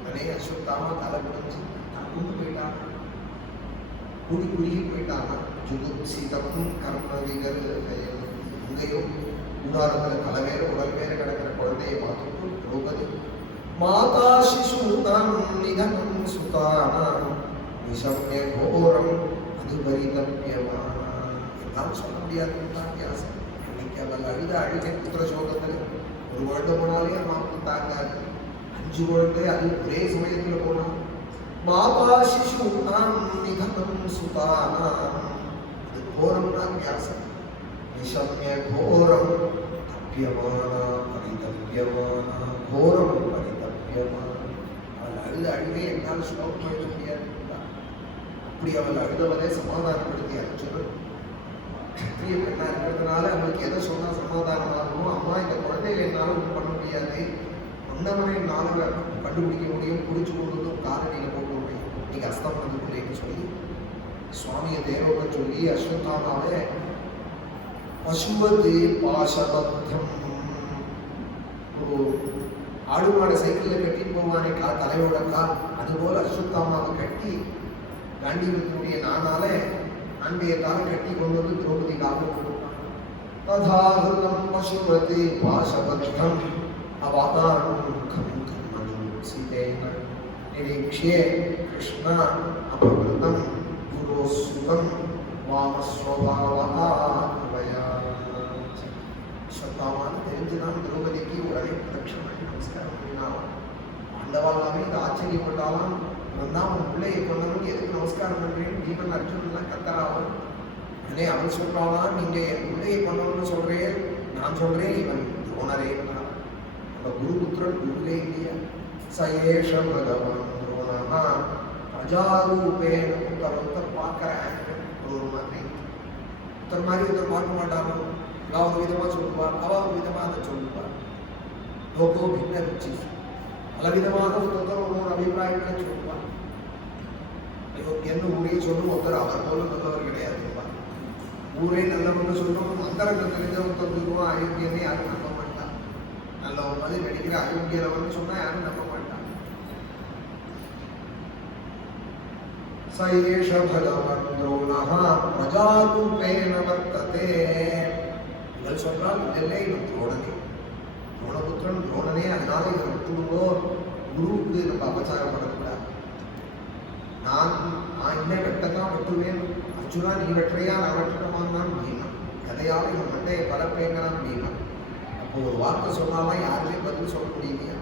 அனே அஸ்வத்தாமா தலை பிடிச்சு தப்புன்னு போயிட்டான், கூடி குறுகி போயிட்டானா. ஜுகுப்சிதம் கர்ம விகர்ஹயந்தி. அங்கேயும் உதாரணத்தில் தலை வேற உடல் வேற கிடக்கிற குழந்தையை பார்த்துட்டு திரௌபதி மாதா சிசூனாம் நிதனம் சுதானாம் நிசம்ய கோரம் அது பரிதப்யமான. என்னாலும் சொல்ல முடியாதுன்னு வியாசம். இன்னைக்கு அவள் அழுத அழுகை புத்திர சோகத்தில் ஒரு குழந்தை போனாலே அம்மாவுக்கு தாங்காது. 5 குழந்தை அது ஒரே சமயத்தில் போனான். மாதா சிசூனாம் நிதனம் சுதானாம் அது கோரம் தான் வியாசம். நிசம்ய கோரம் தப்பியமானா பரிதப்யமானா. கோரம் பரிதப்யமான. அவள் அழுத அழுகை என்னால் ஸ்லோகம் எழுத முடியாது. அப்படி அவள் அழுதவனே சமாதானப்படுத்தி அர்ஜுனன் பெரிய பெண்ணா இருக்கிறதுனால அவளுக்கு எதை சொன்னா சமாதானம் ஆகணும். அம்மா இந்த குழந்தைகளை என்னால ஒன்றும் பண்ண முடியாது, ஒன்னவனை என்னால கண்டுபிடிக்க முடியும், குடிச்சு கொண்டு காலனியில போக முடியும், நீங்க அஸ்தமனத்துக்குள்ளேன்னு சொல்லி சுவாமியை தேரோட சொல்லி அஸ்வத்தாமாவே பசுவதே பாசபத்தம். ஒரு ஆடு மாட சைக்கிளில் கட்டி போவானே தலையோட கால், அதுபோல அஸ்வத்தாமாவை கட்டி காண்டீவத்தினுடைய நானால அன்றைய கால கட்டி கொண்டு வந்து திரௌபதி காலம் கொடுப்பான். ததாஹிருதம் பசுவதே பாசபத்தம் அவாதாரம் சீதேன நிரீக்ஷ்யே கிருஷ்ணா அபகிருதம் குரோசுதம் வாமஸ்வபாவா. ஸ்வத்தாமான்னு தெரிஞ்சுதான் திரௌபதிக்கு உடனே பிரதட்சணம் பண்ணி நமஸ்காரம் பண்ணினாலும். ஆண்டவாளாமே இது ஆச்சரியப்பட்டாலும் நான் அவன் பிள்ளையை கொண்டவன் எதுக்கு நமஸ்காரம் பண்றேன்னு ஜீவன் அர்ஜுனெல்லாம் கத்தராவன். உடனே அவன் சொல்றான், நீங்க என் பிள்ளையை கொண்டவன்னு சொல்றேன், நான் சொல்றேன் இவன் துரோணரே. நம்ம குருபுத்திரன் குருவே இல்லையா. சயேஷ பகவான் துரோணா பிரஜாரூபேன. ஒருத்தர் பார்க்கிறேன் ஒரு மாதிரி, ஒருத்தர் மாதிரி ஒருத்தர் பார்க்க மாட்டாங்க. நான் ஒரு விதமாக சொல்லுவார், அவ ஒரு விதமாக அதை சொல்லுவார். லோகோ பின்ன ருச்சி. பல விதமாக ஒருத்தர் ஒரு அபிப்பிராயங்களை சொல்லுவார். என்ன ஊரே சொல்லும் ஒருத்தர் அவர் போல நல்லவர் கிடையாது. ஊரே நல்லவங்க சொல்லும், அந்தரங்க தெரிஞ்ச ஒருத்தர் சொல்லுவான் அயோக்கியனே யாரும் நம்ப மாட்டான். நல்லவன் மாதிரி நடிக்கிற அயோக்கியனவன் சொன்னா யாரும் நம்ப மாட்டான். சயேஷ பகவான் துரோணஹா பிரஜாரூபேன வர்த்ததே. இவள் சொல்றால் இல்லை, இவன் துரோணனே, துரோணபுத்திரன் துரோணனே, அதனால இவன் விட்டுருந்தோ. குருவுக்கு நம்ம அபச்சாரம் பண்ணக்கூடாது. நான் இன்னும் வெட்டத்தான் வெட்டுவேன். அர்ஜுனா நீ வெற்றையா நான் வெட்டமானான் பீமன். கதையால் இவன் மண்டையை பரப்பேங்கிறான் பீமன். அப்போ ஒரு வார்த்தை சொன்னாலாம் யாருமே பதில் சொல்ல முடியலையா.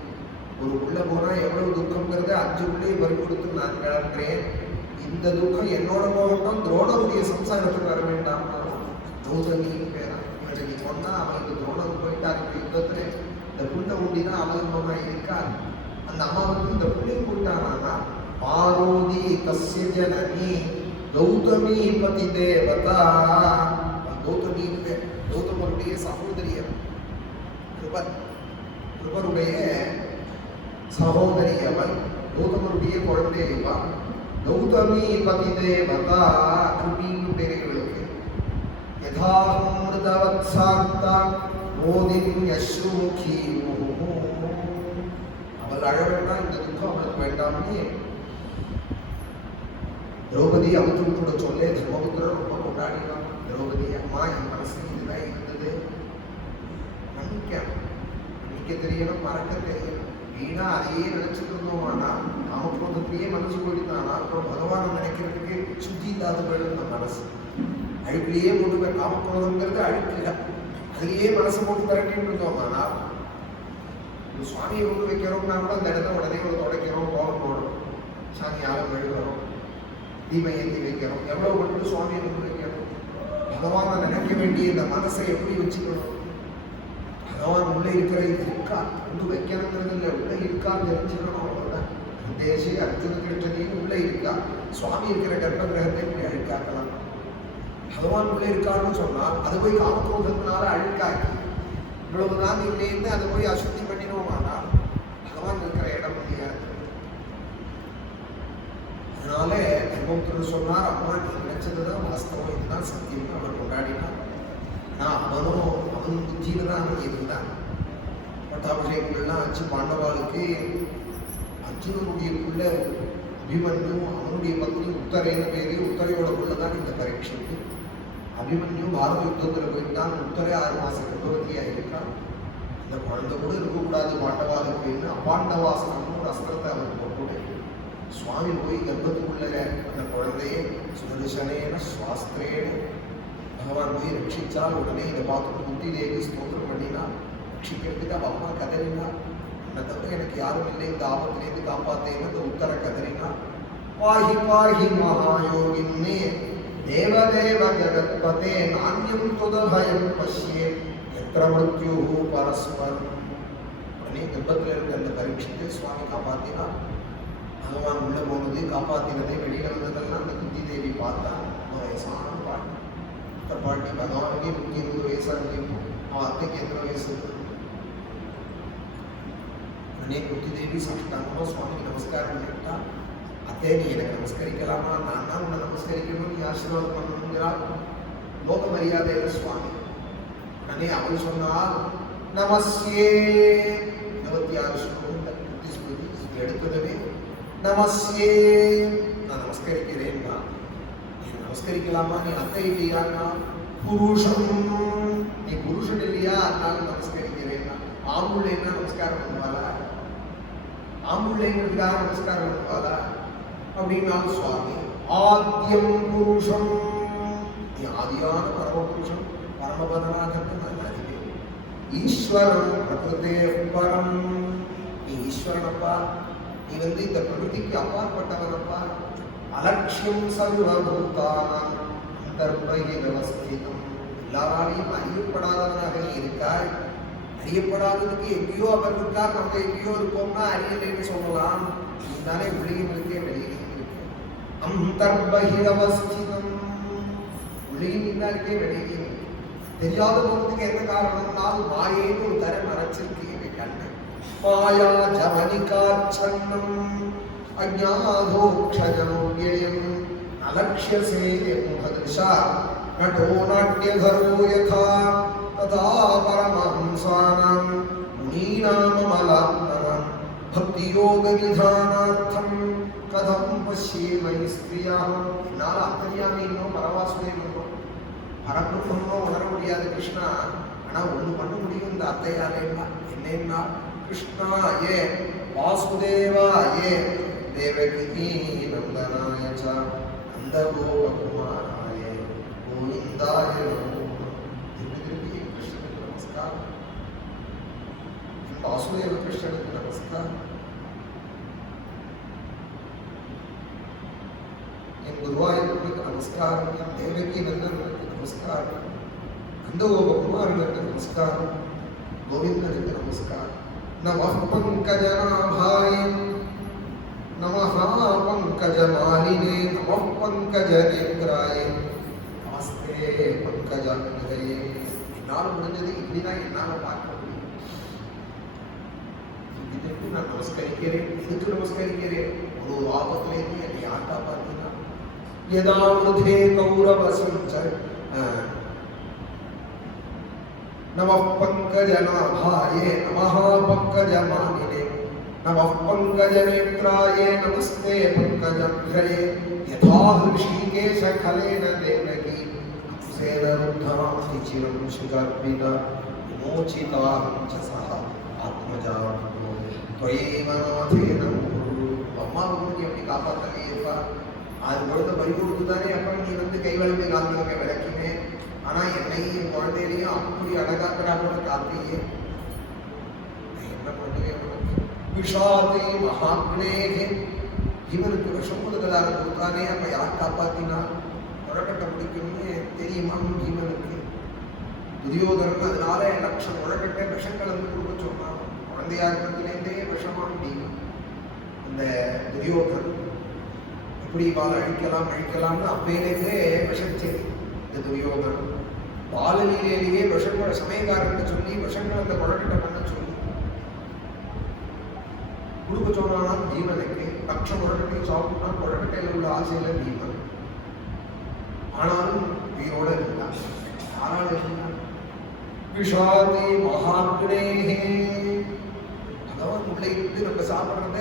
ஒரு உள்ள போனா எவ்வளவு துக்கம்ங்கிறத 5 உள்ளே பறி கொடுத்து நான் கிளம்புறேன். இந்த துக்கம் என்னோட போகட்டும், துரோணருடைய சம்சாரத்துக்கு வர வேண்டாம். கௌதமின்னு பேரா. இவனை நீ கொண்டா அவனுக்கு துரோணம் போயிட்டாரு யுத்தத்துல. இந்த புள்ள உண்டிதான் அவலம்பமா இருக்காரு. அந்த அம்மாவுக்கு இந்த புள்ளையும் போயிட்டானா பாரோதி கஸ்ய ஜனனி கௌதமி பதி தேவதா. கௌதமின்னு கௌதமருடைய சகோதரியர், கிருபருடைய சகோதரி அவள், கௌதமருடைய குழந்தை இவா. கௌதமி பதி தேவதா கிருபின்னு பேரை இவளுக்கு. யதாமிருதவத்சார்த்தா மோதின் யஸ்ருமுகி. அவள் அழகா இந்த துக்கம் அவளுக்கு வேண்டாமே. திரௌபதி அமுத்தோட சொல்லே தர்மபுத்திரர் ரொம்ப கொண்டாடினான். திரௌபதி அம்மா என் மனசு இதுதான் இருந்தது, மன்னிக்க தெரியணும், மறக்க தெரியணும். வீணா அதையே நினைச்சிட்டு இருந்தோமானா காமக்ரோதத்திலேயே மனசு போயிட்டானா அப்புறம் பகவானை நினைக்கிறதுக்கு சுத்தி இல்லாத போயிடும். இந்த மனசு அழுக்கிலேயே போட்டு காமக்ரோதங்கிறது அழுக்கில்லை, அதுலேயே மனசை போட்டு திரட்டிட்டு இருந்தோமானா சுவாமியை கொண்டு வைக்கிறோம்னா கூட அந்த இடத்த உடனே ஒரு துடைக்கிறோம், கோலம் போடுறோம், சாமியாலும் எழுதுறோம், தீபம் ஏற்றி வைக்கிறோம். எவ்வளவு மட்டும் சுவாமியை கொண்டு வைக்கிறோம். பகவானை நினைக்க வேண்டிய இந்த மனசை எப்படி வச்சுக்கணும்? பகவான் உள்ளே இருக்கிற இருக்கா கொண்டு வைக்கணுங்கிறது இல்லை, உள்ளே இருக்கான்னு தெரிஞ்சுக்கணும். அவ்வளோதான். தேசி அர்ஜுன கிருஷ்ணனையும் உள்ளே இருக்கா, சுவாமி இருக்கிற கர்ப்ப கிரகத்தை இப்படி அழுக்காக்கலாம். பகவான் உள்ளே இருக்கான்னு சொன்னால் அது போய் காமக்ரோதத்தினால அழுக்காக்கி இவ்வளவுதான் இல்லைன்னு அதை போய் அசுத்தி பண்ணினோமானால் பகவான் இருக்கிற இடம் முடியாது. அதனால தர்மபுத்திரர் சொன்னார், அம்மா நீ நினைச்சதுதான் வாஸ்தவம், இதுதான் சத்தியம்னு அவன் கொண்டாடினான். நான் அவன் புத்தியில தான் அவன் இருந்தான். பட்டாபிஷேகங்கள்லாம் ஆச்சு. பாண்டவாளுக்கு அர்ஜுனனுடைய புள்ள அபிமன்யு, அவனுடைய பத்னி உத்தரைன்னு பேரு, உத்தரையோட புள்ளதான் இந்த பரீட்சைக்கு. அபிமன்யு பாரத யுத்தத்தில் போயிட்டான். உத்தரை 6 மாசம் கர்ப்பவதியா இருக்கான். இந்த குழந்தை கூட இருக்கக்கூடாது பாண்டவாளுக்குன்னு அபாண்டவாசனம்னு ஒரு அஸ்திரத்தை அவன் போட்டு சுவாமி போய் கர்ப்பத்துக்குள்ள அந்த குழந்தையை சுதர்சனேன சுவாஸ்திரேன பகவான் போய் ரட்சிச்சால் உடனே இதை பார்த்து குந்தி தேவி ஸ்தோத்திரம் பண்ணினா, ரட்சிக்கிறதுக்கு அவ அம்மா கதறினா, என்னை தவிர எனக்கு யாரும் இல்லை, இந்த ஆபத்திலேருந்து காப்பாத்தேன்னு இந்த உத்தர கதறினா. பாஹி பாஹி மகாயோகின்னே தேவதேவ ஜகத்பதே நான்யம் துதபயம் பஷ்யே எத்திர மிருத்யு பரஸ்பரம். உடனே கர்ப்பத்தில் இருந்த அந்த பரீட்சையை சுவாமி காப்பாத்தினா. பகவான் உள்ள போனது காப்பாத்தினதை வெளியில வந்ததெல்லாம் அந்த குந்தி தேவி பார்த்தா. வயசான பாட்டு பாட்டி, பகவானுக்கே 120 வயசா இருக்கும், அவன் அத்தைக்கு எத்தனை வயசு? உடனே குந்தி தேவி சாப்பிட்டாங்கம்மா சுவாமிக்கு நமஸ்காரம் பண்ணிட்டா. அத்தே நீ எனக்கு நமஸ்கரிக்கலாமா? நான் தான் உன்னை நமஸ்கரிக்கணும், நீ ஆசீர்வாதம் பண்ணணுங்கிறார். லோக மரியாதையில சுவாமி. உடனே அவள் சொன்னால் நமஸ்யே 26 ஸ்லோகம் புத்தி ஸ்மிருதி எடுத்ததுமே நமஸ்யே நான் நமஸ்கரிக்கிறேன். நீ நமஸ்கரிக்கலாமா? நீ அத்தை இல்லையான்னா புருஷம், நீ புருஷன் இல்லையா அதனால நமஸ்கரிக்கிறேன். ஆம்புள்ளைன்னா நமஸ்காரம் பண்ணுவாளா? ஆம்புள்ளைங்கிறதுக்காக நமஸ்காரம் பண்ணுவாளா அப்படின்னாலும் சுவாமி ஆத்யம் புருஷம், நீ ஆதியான பரமபுருஷன், பரமபதனாகிறது நான் அறிவேன். ஈஸ்வரன் பிரகிருதே பரம், நீ ஈஸ்வரனப்பா, நீ இந்த பிரகிருதிக்கு அப்பாற்பட்டவனப்பா. அலட்சியம் சர்வபூதானாம் அந்தர்பகிரவஸ்திதம், எல்லாராலையும் அறியப்படாதவனாக நீ இருக்காய். அறியப்படாததுக்கு எங்கேயோ அவர் இருக்கார், நம்ம எங்கேயோ இருப்போம்னா அறியலைன்னு சொல்லலாம். நீதானே உள்ளேயும் இருக்கே வெளியிலையும் இருக்கு. அந்தர்பகிரவஸ்திதம், உள்ளேயும் நீதான் இருக்கே வெளியிலையும் இருக்கு. தெரியாத போனதுக்கு என்ன காரணம்னால் மாயேன்னு ஒரு தரம் மறைச்சிருக்கீங்க கண்ணு. மாயா ஜவனிகாச்சன்னம் அஜ்ஞாதோக்ஷஜனோவ்யயம் அலக்ஷ்யசே முகதிருஷா நட்டோ நாட்யதரோ யதா ததா பரமஹம்சானாம் முனீனாமமலாத்மனாம் பக்தியோக விதானார்த்தம் கதம் பஷ்யேமயி ஸ்திரியாம். என்னால் அந்தர்யாமி இன்னும் பரவாசுதேவனும் பரபிரம்மனும் உணர முடியாது கிருஷ்ணா. ஆனால் ஒன்று பண்ண முடியும் இந்த அத்தையாலேன்னா என்னன்னா, கிருஷ்ணாயே வாசுதேவாயே தேவகி நந்தனாய ச நந்தகோபகுமாராய கோவிந்தாய நமோ. திருப்பி கிருஷ்ணனுக்கு நமஸ்காரம், வாசுதேவ கிருஷ்ணனுக்கு நமஸ்காரம், என் குருவாயூருக்கு நமஸ்காரம், என் தேவகி நந்தனுக்கு நமஸ்காரம், நந்தகோபகுமாரனுக்கு நமஸ்காரம், கோவிந்தனுக்கு நமஸ்காரம். நமः பங்கஜநாபாய நமः பங்கஜமாலினே நமः பங்கஜநேத்ராய நமஸ்தே பங்கஜாங்கதயே. என்னால் முடிஞ்சது இப்படிதான் என்னால் பார்க்க முடியும். இதுக்கு நான் நமஸ்கரிக்கிறேன். இதுக்கு நமஸ்கரிக்கிறேன். ஒரு ஆபத்திலேருந்து என்னை யார் காப்பாற்றினா? யதா விருதே கௌரவ சஞ்ச நமः பங்கஜநாபாயே நமः பங்கஜமாலினே நமः பங்கஜநேத்ராயே நமஸ்தே பங்கஜாங்கதயே यथा ऋषिकेश खलेन देवकी सेन रुद्धांसि चिरं शिखर्पित विमोचितां च सह आत्मजा त्वयैव नाथेन அம்மாவுக்கு எப்படி காப்பாற்றலையேப்பா அது குழந்தை பறி கொடுத்துதானே அப்புறம் நீ வந்து கைவழங்கை காத்திருக்க விளக்கினே ஆனா என்னையும் என் குழந்தையிலையும் அப்படி அழகாக்கிறா கூட காத்தியே என்ன பண்ணுவேன் விஷாதே மகாக்னேகே இவனுக்கு விஷம் கொடுக்கதாக கொடுத்தானே அப்ப யார் காப்பாத்தினா முழக்கட்டை பிடிக்கணும்னு தெரியுமா இவனுக்கு துரியோதனன் அதனால லட்சம் முழக்கட்டை விஷம் கலந்து கொடுக்க சொன்னான் குழந்தையா இருக்கிறதுலேருந்தே விஷமா முடியும் அந்த துரியோதனன் எப்படி வாழ அழிக்கலாம்னு அப்பையிலேருந்தே விஷச்செடி இந்த துரியோதனன் பாலலீலையிலேயே விஷங்கள சமயக்காரன் சொல்லி விஷங்கள் அந்த முழக்கட்டை பண்ண சொல்லி கொடுக்க சொன்னாலும் பீமனுக்கு லட்ச முழக்கட்டை சாப்பிட்டா முழக்கட்டையில் உள்ள ஆசையில பீமன் ஆனாலும் உயிரோட இருந்தான் ஆனால் விஷாதி மகாக்னேகே பகவான் உள்ளே இருந்து நம்ம சாப்பிட்றத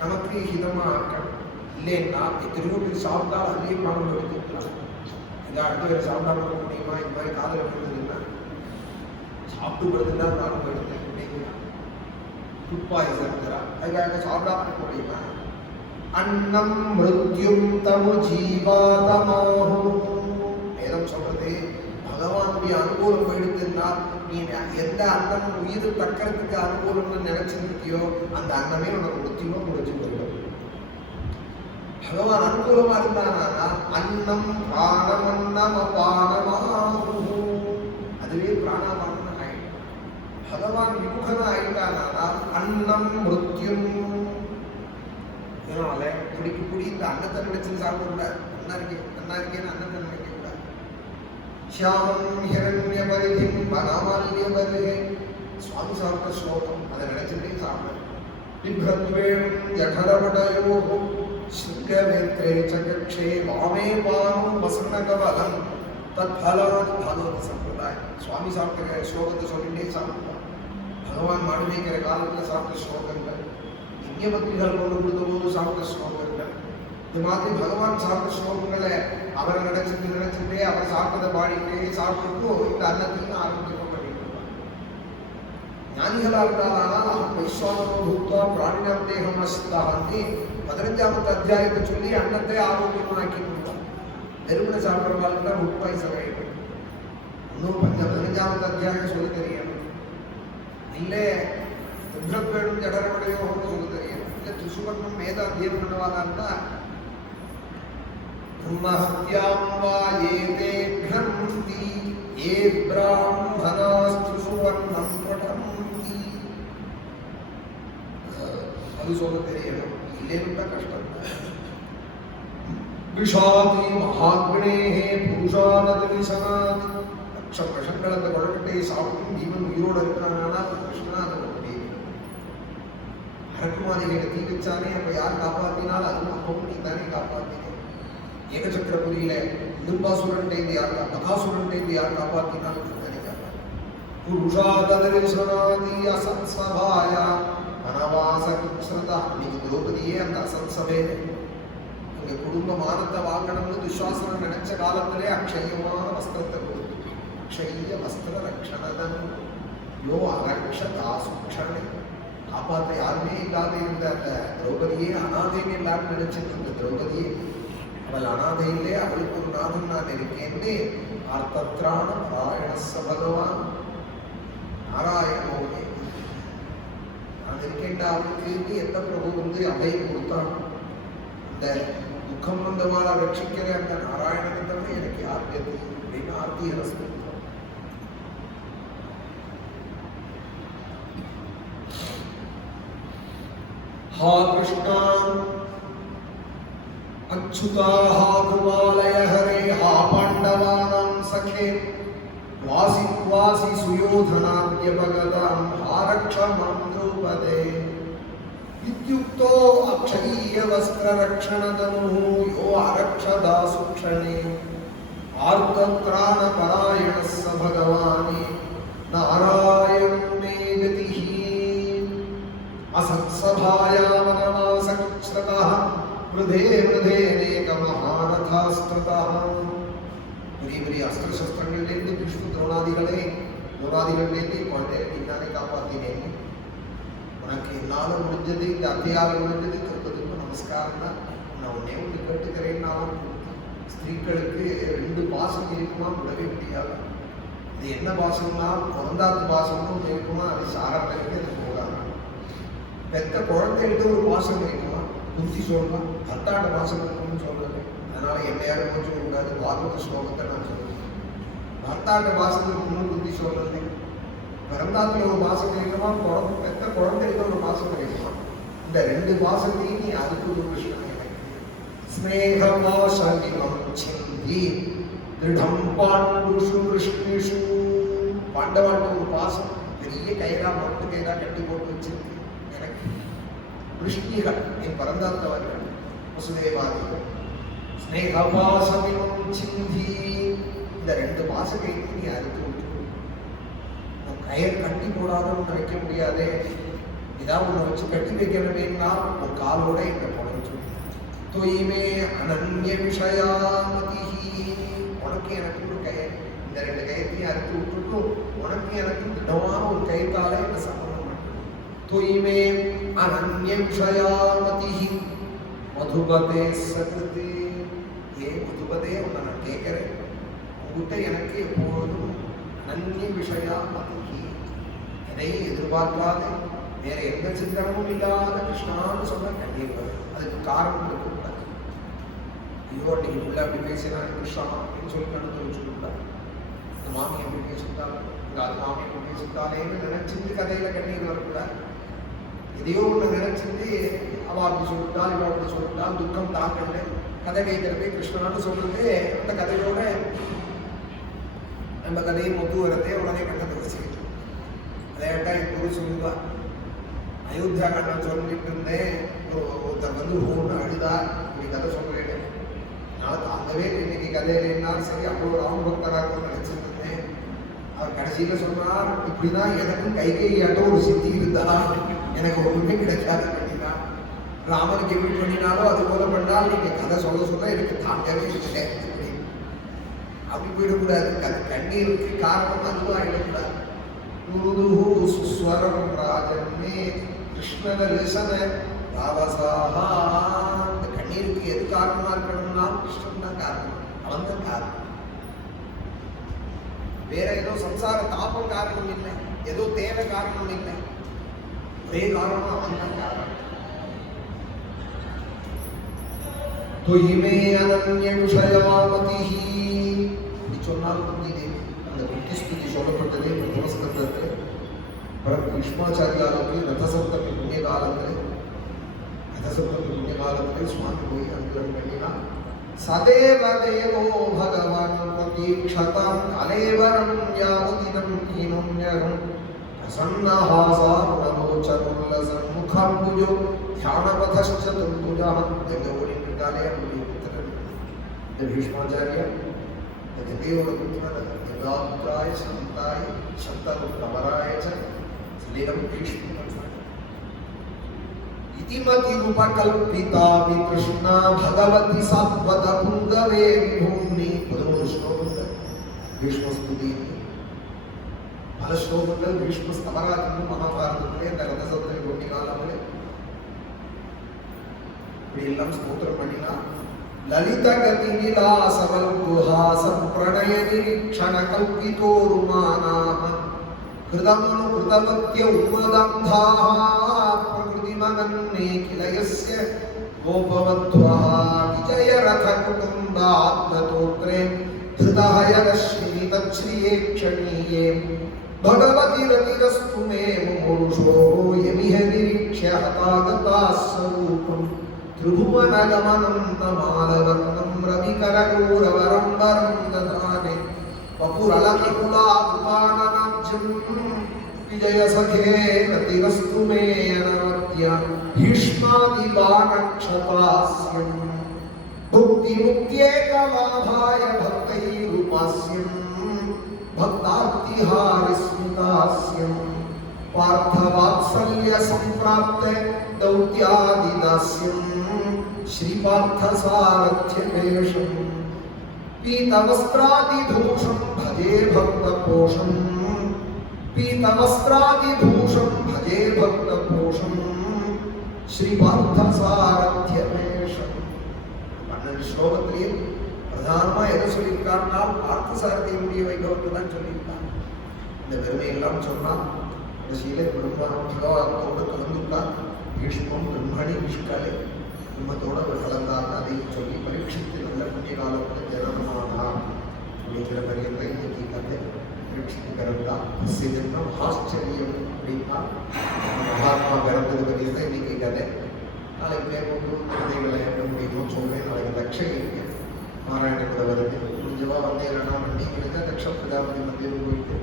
நமக்கு ஹிதமா ஆக்கணும் இல்லைன்னா எத்தனையோ பேர் சாப்பிட்டால் அதுலேயே பணம் எடுத்துக்கலாம் இதை அடுத்த பேர் சாப்பிடாம இருக்க முடியுமா இந்த மாதிரி காதல் பண்ணுறதுன்னா சாப்பிட்டு படுத்துட்டா நானும் போயிட்டு ஃபுட் பாய்சன் அதுக்காக சாப்பிடாம இருக்க முடியுமா அன்னம் மிருத்யும் தமு ஜீவாதமாஹு வேதம் சொல்றது பகவானுடைய அனுகூலம் போயிடுதுன்னா நீ எந்த அன்னம் உயிர் தக்கறதுக்கு அனுகூலம்னு நினைச்சிருக்கியோ அந்த அன்னமே உனக்கு மிருத்யுமா முடிச்சு போயிடும் பகவான் அனுகூலமா இருந்தானா அன்னம் பிராணமன்னம் அபானமாஹு அதுவே பிராணாபானம் ஆயிடும் பகவான் விமுகனா ஆயிட்டானா அன்னம் மிருத்யும் இதனால பிடிக்கு இந்த அன்னத்தை நினைச்சு சாப்பிடக்கூடாது நன்னா இருக்கேன்னு அன்னத்தை நினைக்க கூடாது ஷியாமம் ஹிரண்ய பரிதிம் வனமால்ய பரிகை சுவாமி சாப்பிட்ட ஸ்லோகம் அதை நினைச்சுட்டே சாப்பிட பிப்ரத்வேம் ஜடரவடயோ சிங்கவேத்ரே சகக்ஷே வாமே பானம் வசனகவலம் தத் பலாத் பாகவத சம்பிரதாயம் சுவாமி சாப்பிட்ட ஸ்லோகத்தை சொல்லிட்டே சாப்பிடுவான் பகவான் மாடுமைக்கிற காலத்தில் சாப்பிட்ட ஸ்லோகங்கள் யஜ்ஞபக்திகள் கொண்டு கொடுத்த போது சாப்பிட்ட ஸ்லோகங்கள் இந்த மாதிரி பகவான் சாப்பிட்ட ஸ்லோகங்களை அவரை நினைச்சுட்டே அவர் சாப்பிட்டதை பாடிட்டே சாப்பிட்டு இந்த அன்னத்தையும் ஆரோக்கியமாக பண்ணிட்டு இருப்பாங்க ஞானிகளாக இருந்தாலும் வைஸ்வானோ பூத்வா பிராணினாம் தேகம் அஸ்தாந்தி 15வது அத்தியாயத்தை சொல்லி அன்னத்தை ஆரோக்கியமாக்கி கொடுத்தார் வெறுமனை சாப்பிட்றவாளுக்கு தான் ஃபுட் பாய்சன் ஆகிடும் இன்னும் 15வது அத்தியாயம் சொல்லி தெரியணும் இல்லை ருத்ரப்பேடும் ஜடரவடையோன்னு சொல்லி தெரியணும் இல்லை துசுவர்ணம் மேதா அத்தியம் பண்ணுவாங்கன்னா பிரம்மஹத்யாம் வா ஏதே க்ரந்தி ஏ பிராமணாஸ்து சுவர்ணம் படந்தி அது சொல்ல தெரியணும் இல்லைன்னா கஷ்டம் விஷாதி மகாக்னேஹே புருஷானதவிசனாதி லட்சம் வருஷங்கள் அந்த குழந்தையை சாப்பிட்டு ஜீவன் உயிரோடு இருக்கிறானா கிருஷ்ணனா அதை முடியும் அரக்குமாரிகளை தீ வச்சானே அப்ப யார் காப்பாத்தினால் அதுவும் அப்பவும் நீ தானே காப்பாத்தின ஏகசக்கரபுரியில நிருபாசுரன்டை யார் பகாசுரன்டை யார் காப்பாத்தினால் தானே காப்பாத்தி புருஷாதவிசனாதி அசத்ஸ்வபாயா வனவாச கிருஷ்ணதா இன்னைக்கு திரௌபதியே அந்த அசத் சபையில இங்க குடும்ப மானத்தை வாங்கணும்னு துஷாசனம் நினைச்ச காலத்திலே அக்ஷயமான வஸ்திரத்தை கொடுத்து அக்ஷய வஸ்திர ரக்ஷணதன் யோ அரக்ஷதா சுக்ஷணை காப்பாற்ற யாருமே இல்லாத இருந்த அந்த திரௌபதியே அனாதைன்னு எல்லாரும் நினைச்சிட்டு இருந்த திரௌபதியே அவள் அனாதையிலே அவளுக்கு ஒரு நாதன் நான் இருக்கேன்னு ஆர்த்தத்ரான நாராயணஸ்ஸ பகவான் நாராயணோனே நான் இருக்கேன்டா அவளுக்கு எந்த பிரபு வந்து அபயம் கொடுத்தான் இந்த துக்கம் வந்தமால ரட்சிக்கிற அந்த நாராயணன் தவிர எனக்கு யார் தெரியும் அப்படின்னு ஆர்த்தி ரசம் हा कृष्णा अच्युता हा कृपालय हरे हा पांडवानां सखे वासी वासी सुयोधनाद्य भगतां हा रक्ष मां द्रौपदे इत्युक्तो अक्षय्य वस्त्र रक्षणधनुः यो आरक्षदा सुक्षणे आर्तत्राण परायणः स भगवान् नारायण मे गतिः असत्सभाया वनवासकृच्छ्रतः वृधे वृधेनेकमः மூணாதிகளிலேருந்து குழந்தைய பின்னாலே காப்பாற்றினேன். உனக்கு என்னால் முடிஞ்சது, இந்த அத்தியாரம் முடிஞ்சது திருப்பதிக்கு நமஸ்காரம் தான். நான் உன்னே ஒன்று கேட்டுக்கிறேன்னாலும் ஸ்திரீகளுக்கு 2 பாசம் இருக்குமா விடவே முடியாது. இது என்ன பாசம்னா பிறந்தாத்து பாசம்னு இருக்குமா, அது சாரப்பருக்கு அது போகாது. பெத்த குழந்தைகிட்ட ஒரு பாசம் இருக்குமா புத்தி சொல்லலாம், பத்தாண்டு பாசம் இருக்கும்னு சொல்றது. அதனால என்ன யாரும் கொஞ்சம் கூடாது. பாகவத ஸ்லோகத்தை நான் சொல்றேன். பத்தாண்டு பாசம் இருக்கும்னு புத்தி சொல்றது. பிறந்தாத்துல ஒரு பாசம் இருக்குமா, பெத்த குழந்தைகிட்ட ஒரு பாசம் இருக்குமா. இந்த 2 பாசத்தையும் நீ அதுக்கு ஒரு கிருஷ்ணன் ஸ்நேகமாசமிமம் சிந்தி திருடம் பாண்டுஷு கிருஷ்ணிஷு. பாண்டவாண்ட ஒரு பாசம் பெரிய கயிறா மொட்டு கயிறா கட்டி போட்டு வச்சிருக்கு. எனக்கு கிருஷ்ணிகள் என் பரந்தாத்தவர்கள் வசுதேவாதிகள். ஸ்நேகமாசமிமம் சிந்தி. இந்த 2 பாசத்தையும் நீ அறுத்து விட்டு கயிறு கட்டி போடாதன்னு வைக்க முடியாதே. ஏதாவது ஒன்று வச்சு கட்டி வைக்கணுமேன்னா ஒரு காலோட இந்த குறைஞ்சு தொய்மே அனன்ய விஷயாமதி. உனக்கு எனக்கு ஒரு கயிறு, இந்த 2 கயிற்றையும் அறுத்து விட்டுட்டும் உனக்கு எனக்கு திடமான ஒரு கயிற்றாலே இந்த சம்பந்தம் மட்டும். தொய்மே அனன்ய விஷயாமதி மதுபதே சகிருதி. ஏ மதுபதே, உன்னை நான் கேட்கிறேன், உங்ககிட்ட எனக்கு எப்பொழுதும் அனன்ய விஷயாமதி, எதை எதிர்பார்க்காத வேற எந்த சிந்தனமும் இல்லாத கிருஷ்ணான்னு சொன்ன கண்ணீர் வரும். அதுக்கு காரணம் இருக்கக்கூடாது. ஐயோ நீங்க உள்ள அப்படி பேசினாங்க கிருஷ்ணா அப்படின்னு சொல்லி கண்டு சொல்லக்கூடாது. இந்த மாமி எப்படி பேசிட்டாலும் அது மாமி எப்படி பேசிட்டாலேன்னு நினைச்சிருந்து கதையில கண்ணீர் வரக்கூடாது. எதையோ ஒன்று நினைச்சிருந்து அவ அப்படி சொல்லிட்டால் இவ அப்படி சொல்லிட்டால் துக்கம் தாக்கல கதை கேட்கிறப்பே கிருஷ்ணான்னு சொல்றது. அந்த கதையோட நம்ம கதையை மொத்து வரதே உடனே கண்ணத்தை வச்சுக்கிட்டு அதேட்டா என் குரு சொல்லுவா. அயோத்தியா கண்ணன் சொல்லிட்டு இருந்தேன், ஒருத்தர் வந்து ஒன்று அழுதா இப்படி கதை சொல்றேன். நான் தாங்கவே இன்னைக்கு கதையில என்னாலும் சரி அவ்வளோ ராமபக்தராக நினைச்சிருந்தேன். அவர் கடைசியில சொன்னார், இப்படிதான் எனக்கும் கைகையாட்டம் ஒரு சித்தி இருந்தா எனக்கு ஒண்ணுமே கிடைக்காது பண்ணினா. ராமனுக்கு எப்படி பண்ணினாலும் அது போல பண்ணால் நீங்க கதை சொல்ல எனக்கு தாங்கவே இல்லை. அப்படி போயிடக்கூடாது. கண்ணீருக்கு காரணம் அதுவும் ஆயிடக்கூடாது. சுஸ்வரம் ராஜன்மே கிருஷ்ண தரிசன தாவசாஹா. இந்த கண்ணீருக்கு எது காரணமா இருக்கணும்னா கிருஷ்ணன் தான் காரணம். அவன் தான் காரணம். வேற ஏதோ சம்சார தாபம் காரணம் இல்லை, ஏதோ தேவை காரணம் இல்லை. ஒரே காரணம் அவன் தான் காரணம். தொய்மே அனன்ய விஷயாமதிஹி. இப்படி சொன்னால் புரியுது. அந்த புத்தி ஸ்துதி சொல்லப்பட்டதே பிரதமஸ்கந்தத்தில் பீஷ்மாச்சாரியாருக்கு ரதசப்தமி புண்ணிய காலத்தில் சுவாமி போய் அனுகிரகம் பண்ணினார். சதேவ தேவோ பகவான் பிரதீக்ஷதாம் கலேவரம் யாவதினம் ஈனம்யரம் பிரசன்னஹாசாருணலோச்சருல்லசன்முகாம்புஜோ தியானபதஸ்ச துந்துஜாஹ. எங்க ஓடிட்டு இருக்காலே அவருடைய புத்திரன் இந்த பீஷ்மாச்சாரியா. இந்த தேவோட புத்திரன் தேவாத்ராய சந்தாய சந்தருணவராய சலிலம் பீஷ்ம इतिमति उपकल्पिता कृष्णा भगवती सात्वत पुंगवे विभूमि. पदमूल श्लोकங்கள் பீஷ்ம ஸ்துதி. பல ஸ்லோகங்கள் பீஷ்ம ஸ்தவராஜன் மகாபாரதத்திலே இந்த ரதசப்தமி புண்ணிய காலங்களே இப்படி எல்லாம் ஸ்தோத்திரம் பண்ணினா. லலித கதி விலாசவல் குஹாச பிரணய நிரீக்ஷண கல்பிதோருமானாஹ கிருதமனு கிருதவத்ய உமதந்தாஹ பிரகிருதிமகன்னே கிலயஸ்ய கோபவத்வஹ விஜய ரத குடும்பாத்மதோத்ரே धृतहयरश्मी तच्छ्रिये क्षणीये भगवति रतिरस्तु मे मुमुरुषो यमिह निरीक्ष्य हतागताः स्वरूपम् त्रिभुवनगमनं तमालवर्णं रविकरगौरवरम्बरं दधाने वपुरलकिकुलाकृपाननाज्यं विजयसखे रतिरस्तु मे अनवद्य भीष्मादिबाणक्षतास्यम् भुक्ति मुक्त्येकलाभाय भक्तैरुपास्यं भक्तार्तिहारिस्मितास्यं पार्थवात्सल्य संप्राप्त दौत्यादिदास्यं श्रीपार्थसारथ्यवेषं पीतवस्त्रादिभूषं भजे भक्तपोषं पीतवस्त्रादिभूषं भजे भक्तपोषं श्रीपार्थसारथ्यमेशं பன்னெண்டு ஸ்லோகத்திலேயே பிரதானமா எதை சொல்லியிருக்காருன்னா பார்த்தசாரதியினுடைய வைபவத்தை தான் சொல்லியிருக்காங்க. இந்த பெருமையெல்லாம் சொன்னா கடைசியில பகவானத்தோடு கலந்துட்டார். பீஷ்மம் பிரம்மணி நிஷ்கலை குடும்பத்தோடு அவர் கலந்தார். அதையும் சொல்லி பரீட்சித்து நல்ல புண்ணிய காலத்தில் ஜனமானா அப்படிங்கிற பரியத்தை இன்னைக்கு கதை பரீட்சித்து பிறந்தார். சிதம்பரம் ஆச்சரியம் அப்படின்னா மகாத்மா பிறந்தது பரியத்தை இன்னைக்கு கதை. நாளைக்கு மேற்கொண்டு கதைகளை எப்படி முடியுமோ சொல்றேன். நாளைக்கு தட்சை இருக்கு நாராயணத்தில் வருது. முடிஞ்சவா வந்து இல்லைன்னா வண்டிங்கிறது தட்ச பிரஜாபதி மந்திரம் போயிட்டு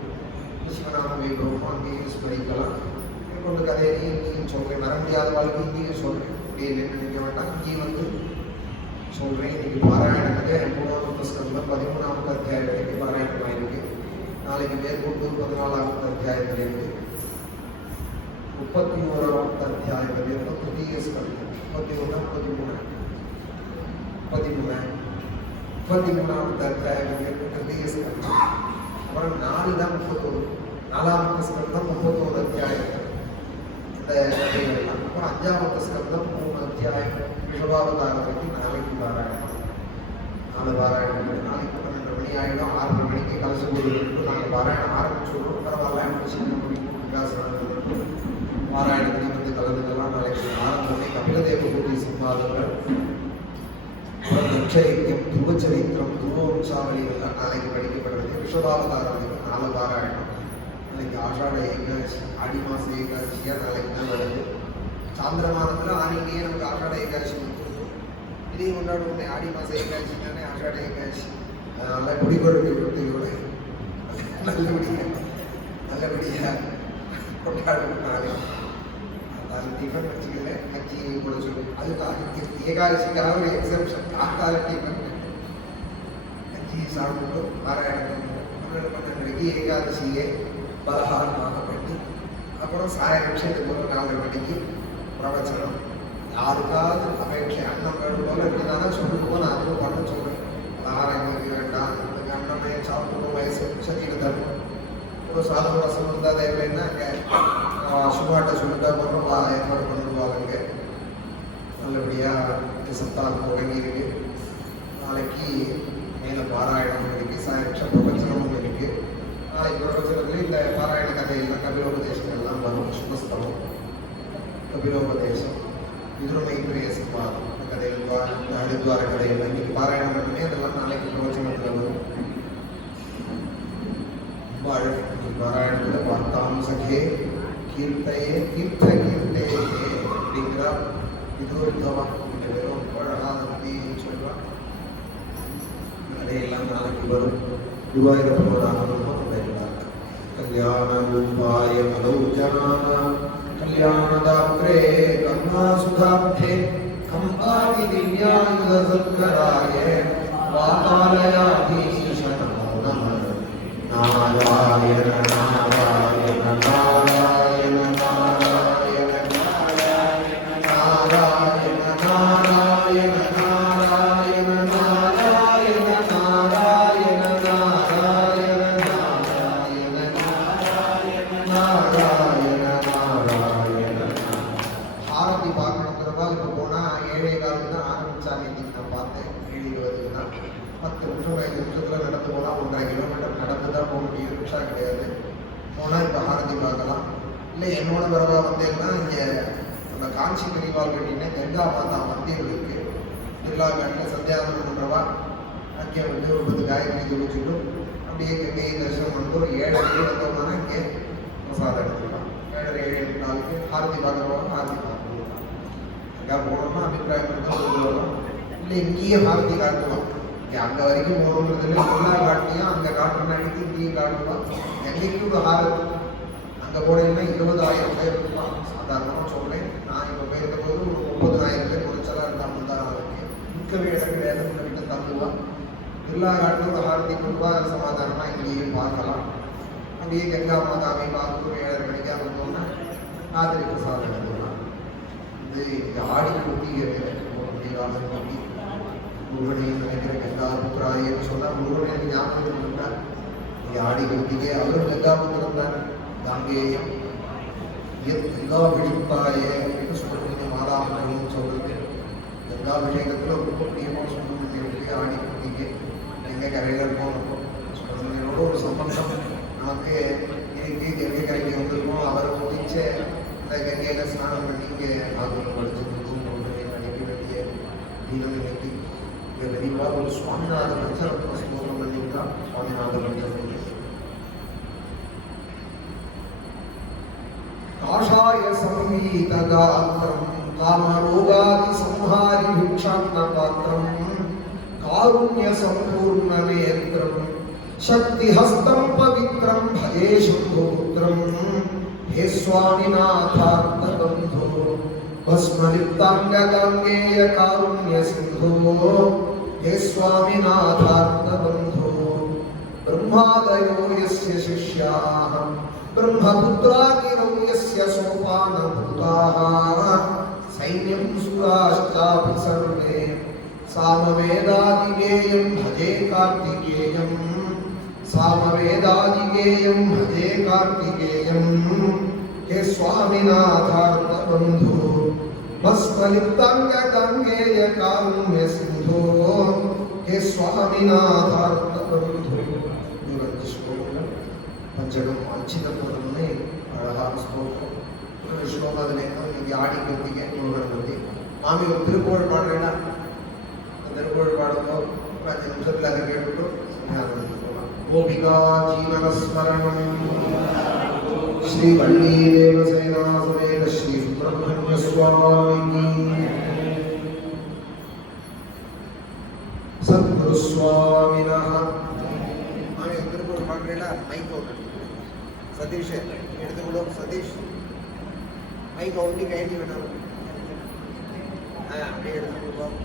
சிவநாம வைபவமும் அங்கேயும் ஸ்மரிக்கலாம். மேற்கொண்டு கதையையும் இங்கேயும் சொல்றேன். வர முடியாத வாழ்க்கை இங்கேயும் சொல்றேன். நினைக்க வேண்டாம். இங்கேயும் வந்து சொல்றேன். இன்னைக்கு பாராயண கதை 3வது ஸ்கந்தம் 13வது அத்தியாயத்திற்கு பாராயணமாயிருக்கு. நாளைக்கு மேற்கொண்டு 14வது அத்தியாயத்திலிருந்து 31வது அத்தியாயத்திலிருந்து புதிய ஸ்கந்தம் 33வது அத்தியாயத்திலிருந்து புதிய ஸ்கந்தம். அப்புறம் 4 தான் 31. 4வது ஸ்கந்தம் 31வது அத்தியாயம். அப்புறம் 5வது ஸ்கந்தம் 3 அத்தியாயம் ரிஷபாவதாரத்துக்கு நாளைக்கு பாராயணம். 4 பாராயணம். நாளைக்கு 12 மணி ஆகிடும். 6 மணிக்கு கலச பூஜை நாங்கள் பாராயணம் ஆரம்பிச்சுடுறோம். பரவாயில்ல சின்ன முடிக்கும் விகாசனத்துக்கு பாராயணத்துலேயும் வந்து கலந்துக்கலாம். நாளைக்கு 4 மணி கபிலதேவ பூஜை சிம்மாதங்கள் தட்சைக்கியம் துவச்சரித்திரம் துவம்சாவளி எல்லாம் நாளைக்கு படிக்கப்படுறது. ரிஷபாவதாரத்துக்கு 4 பாராயணம். நாளைக்கு ஆஷாட ஏகாதசி ஆடி மாச ஏகாதசியா நாளைக்கு தான் வருது. சாந்திர மாதத்துல ஆணிலேயே நமக்கு ஆஷாட ஏகாதசி வந்துருக்கும். இதையும் கொண்டாடுவோமே. ஆடி மாச ஏகாதசி தானே ஆஷாட ஏகாதசி. அதனால குடிக்கொழுக்கை ரொட்டியோட நல்லபடியா கொண்டாடுவோம். நாளைக்கு அது டிஃபன் வச்சுக்கல கட்சி கூட சொல்லுவோம். அதுக்கு ஏகாதசிக்காக ஒரு எக்ஸப்ஷன். காத்தால டிஃபன் கட்சி சாப்பிட்டு பாராயணம் 12 ஏகாதசியே பலகாரமாக பண்ணி அப்புறம் சாயரட்சத்துக்கு போல 4 மணிக்கு பிரவச்சனம். யாருக்காவது அபேட்சை அன்னம் வேணும் போல இருந்தானா சொல்லுவோம். நான் அதுவும் பண்ண சொல்றேன். பலகாரம் எங்களுக்கு வேண்டாம், எனக்கு அன்னமே சாப்பிடணும், வயசு சதியில் தரணும். ஒரு சாதம் ரசம் இருந்தால் தேவைன்னா அங்கே சுபாட்டை சொல்லிட்டா போகிறோம். ஏற்பாடு பண்ணிடுவாங்க. நல்லபடியாக சப்தாகம் தொடங்கியிருக்கு. நாளைக்கு மேலே பாராயணம் இருக்கு. சாயரட்சம் பிரவச்சனமும் இருக்கு. நாளைக்கு பிரவச்சனத்தில் இந்த பாராயண கதையெல்லாம் கபிலோபதேசம் எல்லாம் வரும். சுபஸ்தலம் கபிலோபதேசம் விதுரமைத்துறைய சிம்மாதம் கதைகள் ஹரித்வார கதைகள் இன்னைக்கு பாராயணம் மட்டுமே அதெல்லாம் நாளைக்கு பிரவச்சனத்தில் வரும். பாராயணத்தில் பார்த்தாம் சகே கீர்த்தையே தீர்த்த கீர்த்தையே அப்படிங்கிற விதுரோத்தமா இந்த வெறும் அழகாக சொல்றான். கதையெல்லாம் நாளைக்கு வரும். कल्याणरूपाय मदौजनानां कल्याणदात्रे करुणासुधाब्धे कम्पादिदिव्यायुधसत्कराय वातालयाधीश नमो नमः. नारायण नारायण नारायण नारायण नारायण नारायण नारायण नारायण नारायण ஆரத்தி பார்க்கணுங்கிறதா இப்போ போனால் 7:15 தான் ஆரம்பிச்சாங்க. இன்னைக்கு நான் பார்த்தேன் 7:20 தான். 10 நிமிஷம் 5 நிமிஷத்தில் நடந்து போனால் 1.5 கிலோமீட்டர் நடந்து தான் போக முடியும். ரிக்ஷா கிடையாது. போனால் இப்போ ஆரத்தி பார்க்கலாம். இல்லை என்னோட வரவா வந்தேன்னா இங்கே நம்ம காஞ்சி பெரியவாள் கட்டினே கங்கா மாதா மந்திரம் இருக்கு. திருவிழாக்காட்டில் சந்தியாவனம் பண்ணுறவா அங்கே வந்து ஒரு 10 காயத்ரி ஜெபிச்சுட்டும் அப்படியே கங்கையை தரிசனம் பண்ணிட்டு ஒரு 7:30 வந்தோம்னா இங்கே பிரசாதம் எடுத்துக்கலாம். 7:30 ஆரத்தி பார்க்குறவங்க ஆரத்தி பார்க்கலாம். அங்கே போனோம்னா அபிப்பிராயம் இருந்தால் வரும். இல்லை இங்கேயே ஆரத்தி காட்டுவோம். இங்கே அங்கே வரைக்கும் போகணுன்றதுல எல்லா காட்டிலையும் அங்கே காட்டுறோம்னா எடுத்து இங்கேயும் காட்டுவோம். எங்கேயும் ஒரு ஆரத்தி அங்கே போனீங்கன்னா 20,000 பேர் இருக்கலாம். சாதாரணமாக சொல்கிறேன். நான் இப்போ போயிருந்த போது ஒரு 30,000 பேர் குறைச்சலாக இருந்தால் தான் இருக்கு. மிக்க இடங்கள் இடத்துல விட்டு தந்துவான். எல்லா காட்டிலும் ஒரு ஆரத்தி கொடுப்பா. சமாதானமாக இங்கேயும் பார்க்கலாம். அப்படியே கங்கா மாதாவை பார்த்து 7:30 மணிக்காக வந்தோம்னா ராத்திரி பிரசாதம் எடுத்துக்கலாம். இது ஆடி குட்டியை முடிவாக பண்ணி முருகனையும் நினைக்கிற கங்காபுத்திராயன்னு சொன்னால் முருகனை ஞாபகம் இருந்தார். ஆடி கத்திகே அவரும் கங்காபுத்திரம் தான். காங்கேயம் கங்கா விழிப்பாயே அப்படின்னு சொல்றது மாதாமன்னு சொல்றது. கங்காபிஷேகத்தில் ரொம்ப முக்கியமாக சொல்லணும். ஆடி கத்திகே எங்கள் கரையில் இருக்கோம் சொல்றதோட ஒரு சம்பந்தம் நமக்கு இன்னைக்கு கங்கை கரைக்கு வந்திருக்கோம். அவர் முடிச்ச இந்த கங்கையில ஸ்நானம் பண்ணி இங்கே ஆதரவு படிச்சிருக்கோம். நடிக்க வேண்டிய தீனம் இன்னைக்கு இங்கே விரிவாக ஒரு சுவாமிநாத பஞ்சரத்ன ஸ்லோகம் பண்ணியிருக்கா. சுவாமிநாத பஞ்சரத்ன காஷாய சங்கீதகாத்திரம் காமரோகாதி சம்ஹாரி भिक्षाटन पात्रम कारुण्य संपूर्ण नेत्रम शक्ति हस्तं पवित्रम भजे शंभुपुत्रम हे स्वामिनाथार्थ बंधो भस्मलिप्तांग गंगेय कारुण्य सिंधो हे स्वामिनाथार्थ बंधो ब्रह्मादयो यस्य शिष्याः ब्रह्मपुत्रागिरौ यस्य सोपानभूताः सैन्यं सुराश्चापि सर्वे सामवेदादिगेयं भजे कार्तिकेयं सामवेदादिगेयं भजे कार्तिकेयं हे स्वामिनाथार्थ बंधो भस्मलिप्तांग गंगेय कारुण्य सिंधो हे स्वामिनाथार्थ बंधो. पंचकम वांछित पूर्णने अழகான ஸ்லோகம். ஒரு ஸ்லோகம் அதில் இன்னைக்கு ஆடி கத்திகை முருகனை பற்றி மாமி ஒரு திருப்புகழ் பாடுறேன்னா திருப்புகழ் பாடும்போது 5 நிமிஷத்தில் அதை கேட்டுட்டு கோபிகா ஜீவனஸ்மரணம் ஸ்ரீ வள்ளி தேவசேனா சமேத ஸ்ரீ சுப்பிரமணிய சுவாமி சத்குரு சுவாமினஹ. மாமி ஒரு திருப்புகழ் பாடுறேன்னா மைக் ஓட்டு சதீஷ் எடுத்துக்கொள்ளும். சதீஷ் மைக் ஒண்டி கைட்டி வேணும். அப்படியே எடுத்துக்கொள்ளும்.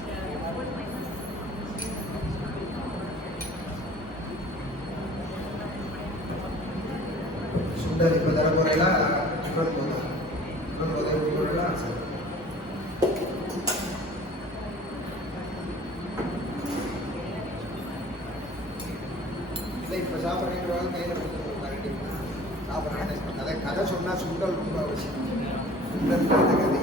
சுண்டர் இப்போ தர போறேல டிஃபன் போதும் டிஃபன் உதவி போறேல சரி. இல்லை இப்போ சாப்பிட்றீங்க கையில் சாப்பிட்றேன். அதை கதை சொன்னால் சுண்டல் ரொம்ப அவசியம். சுண்டல் கதை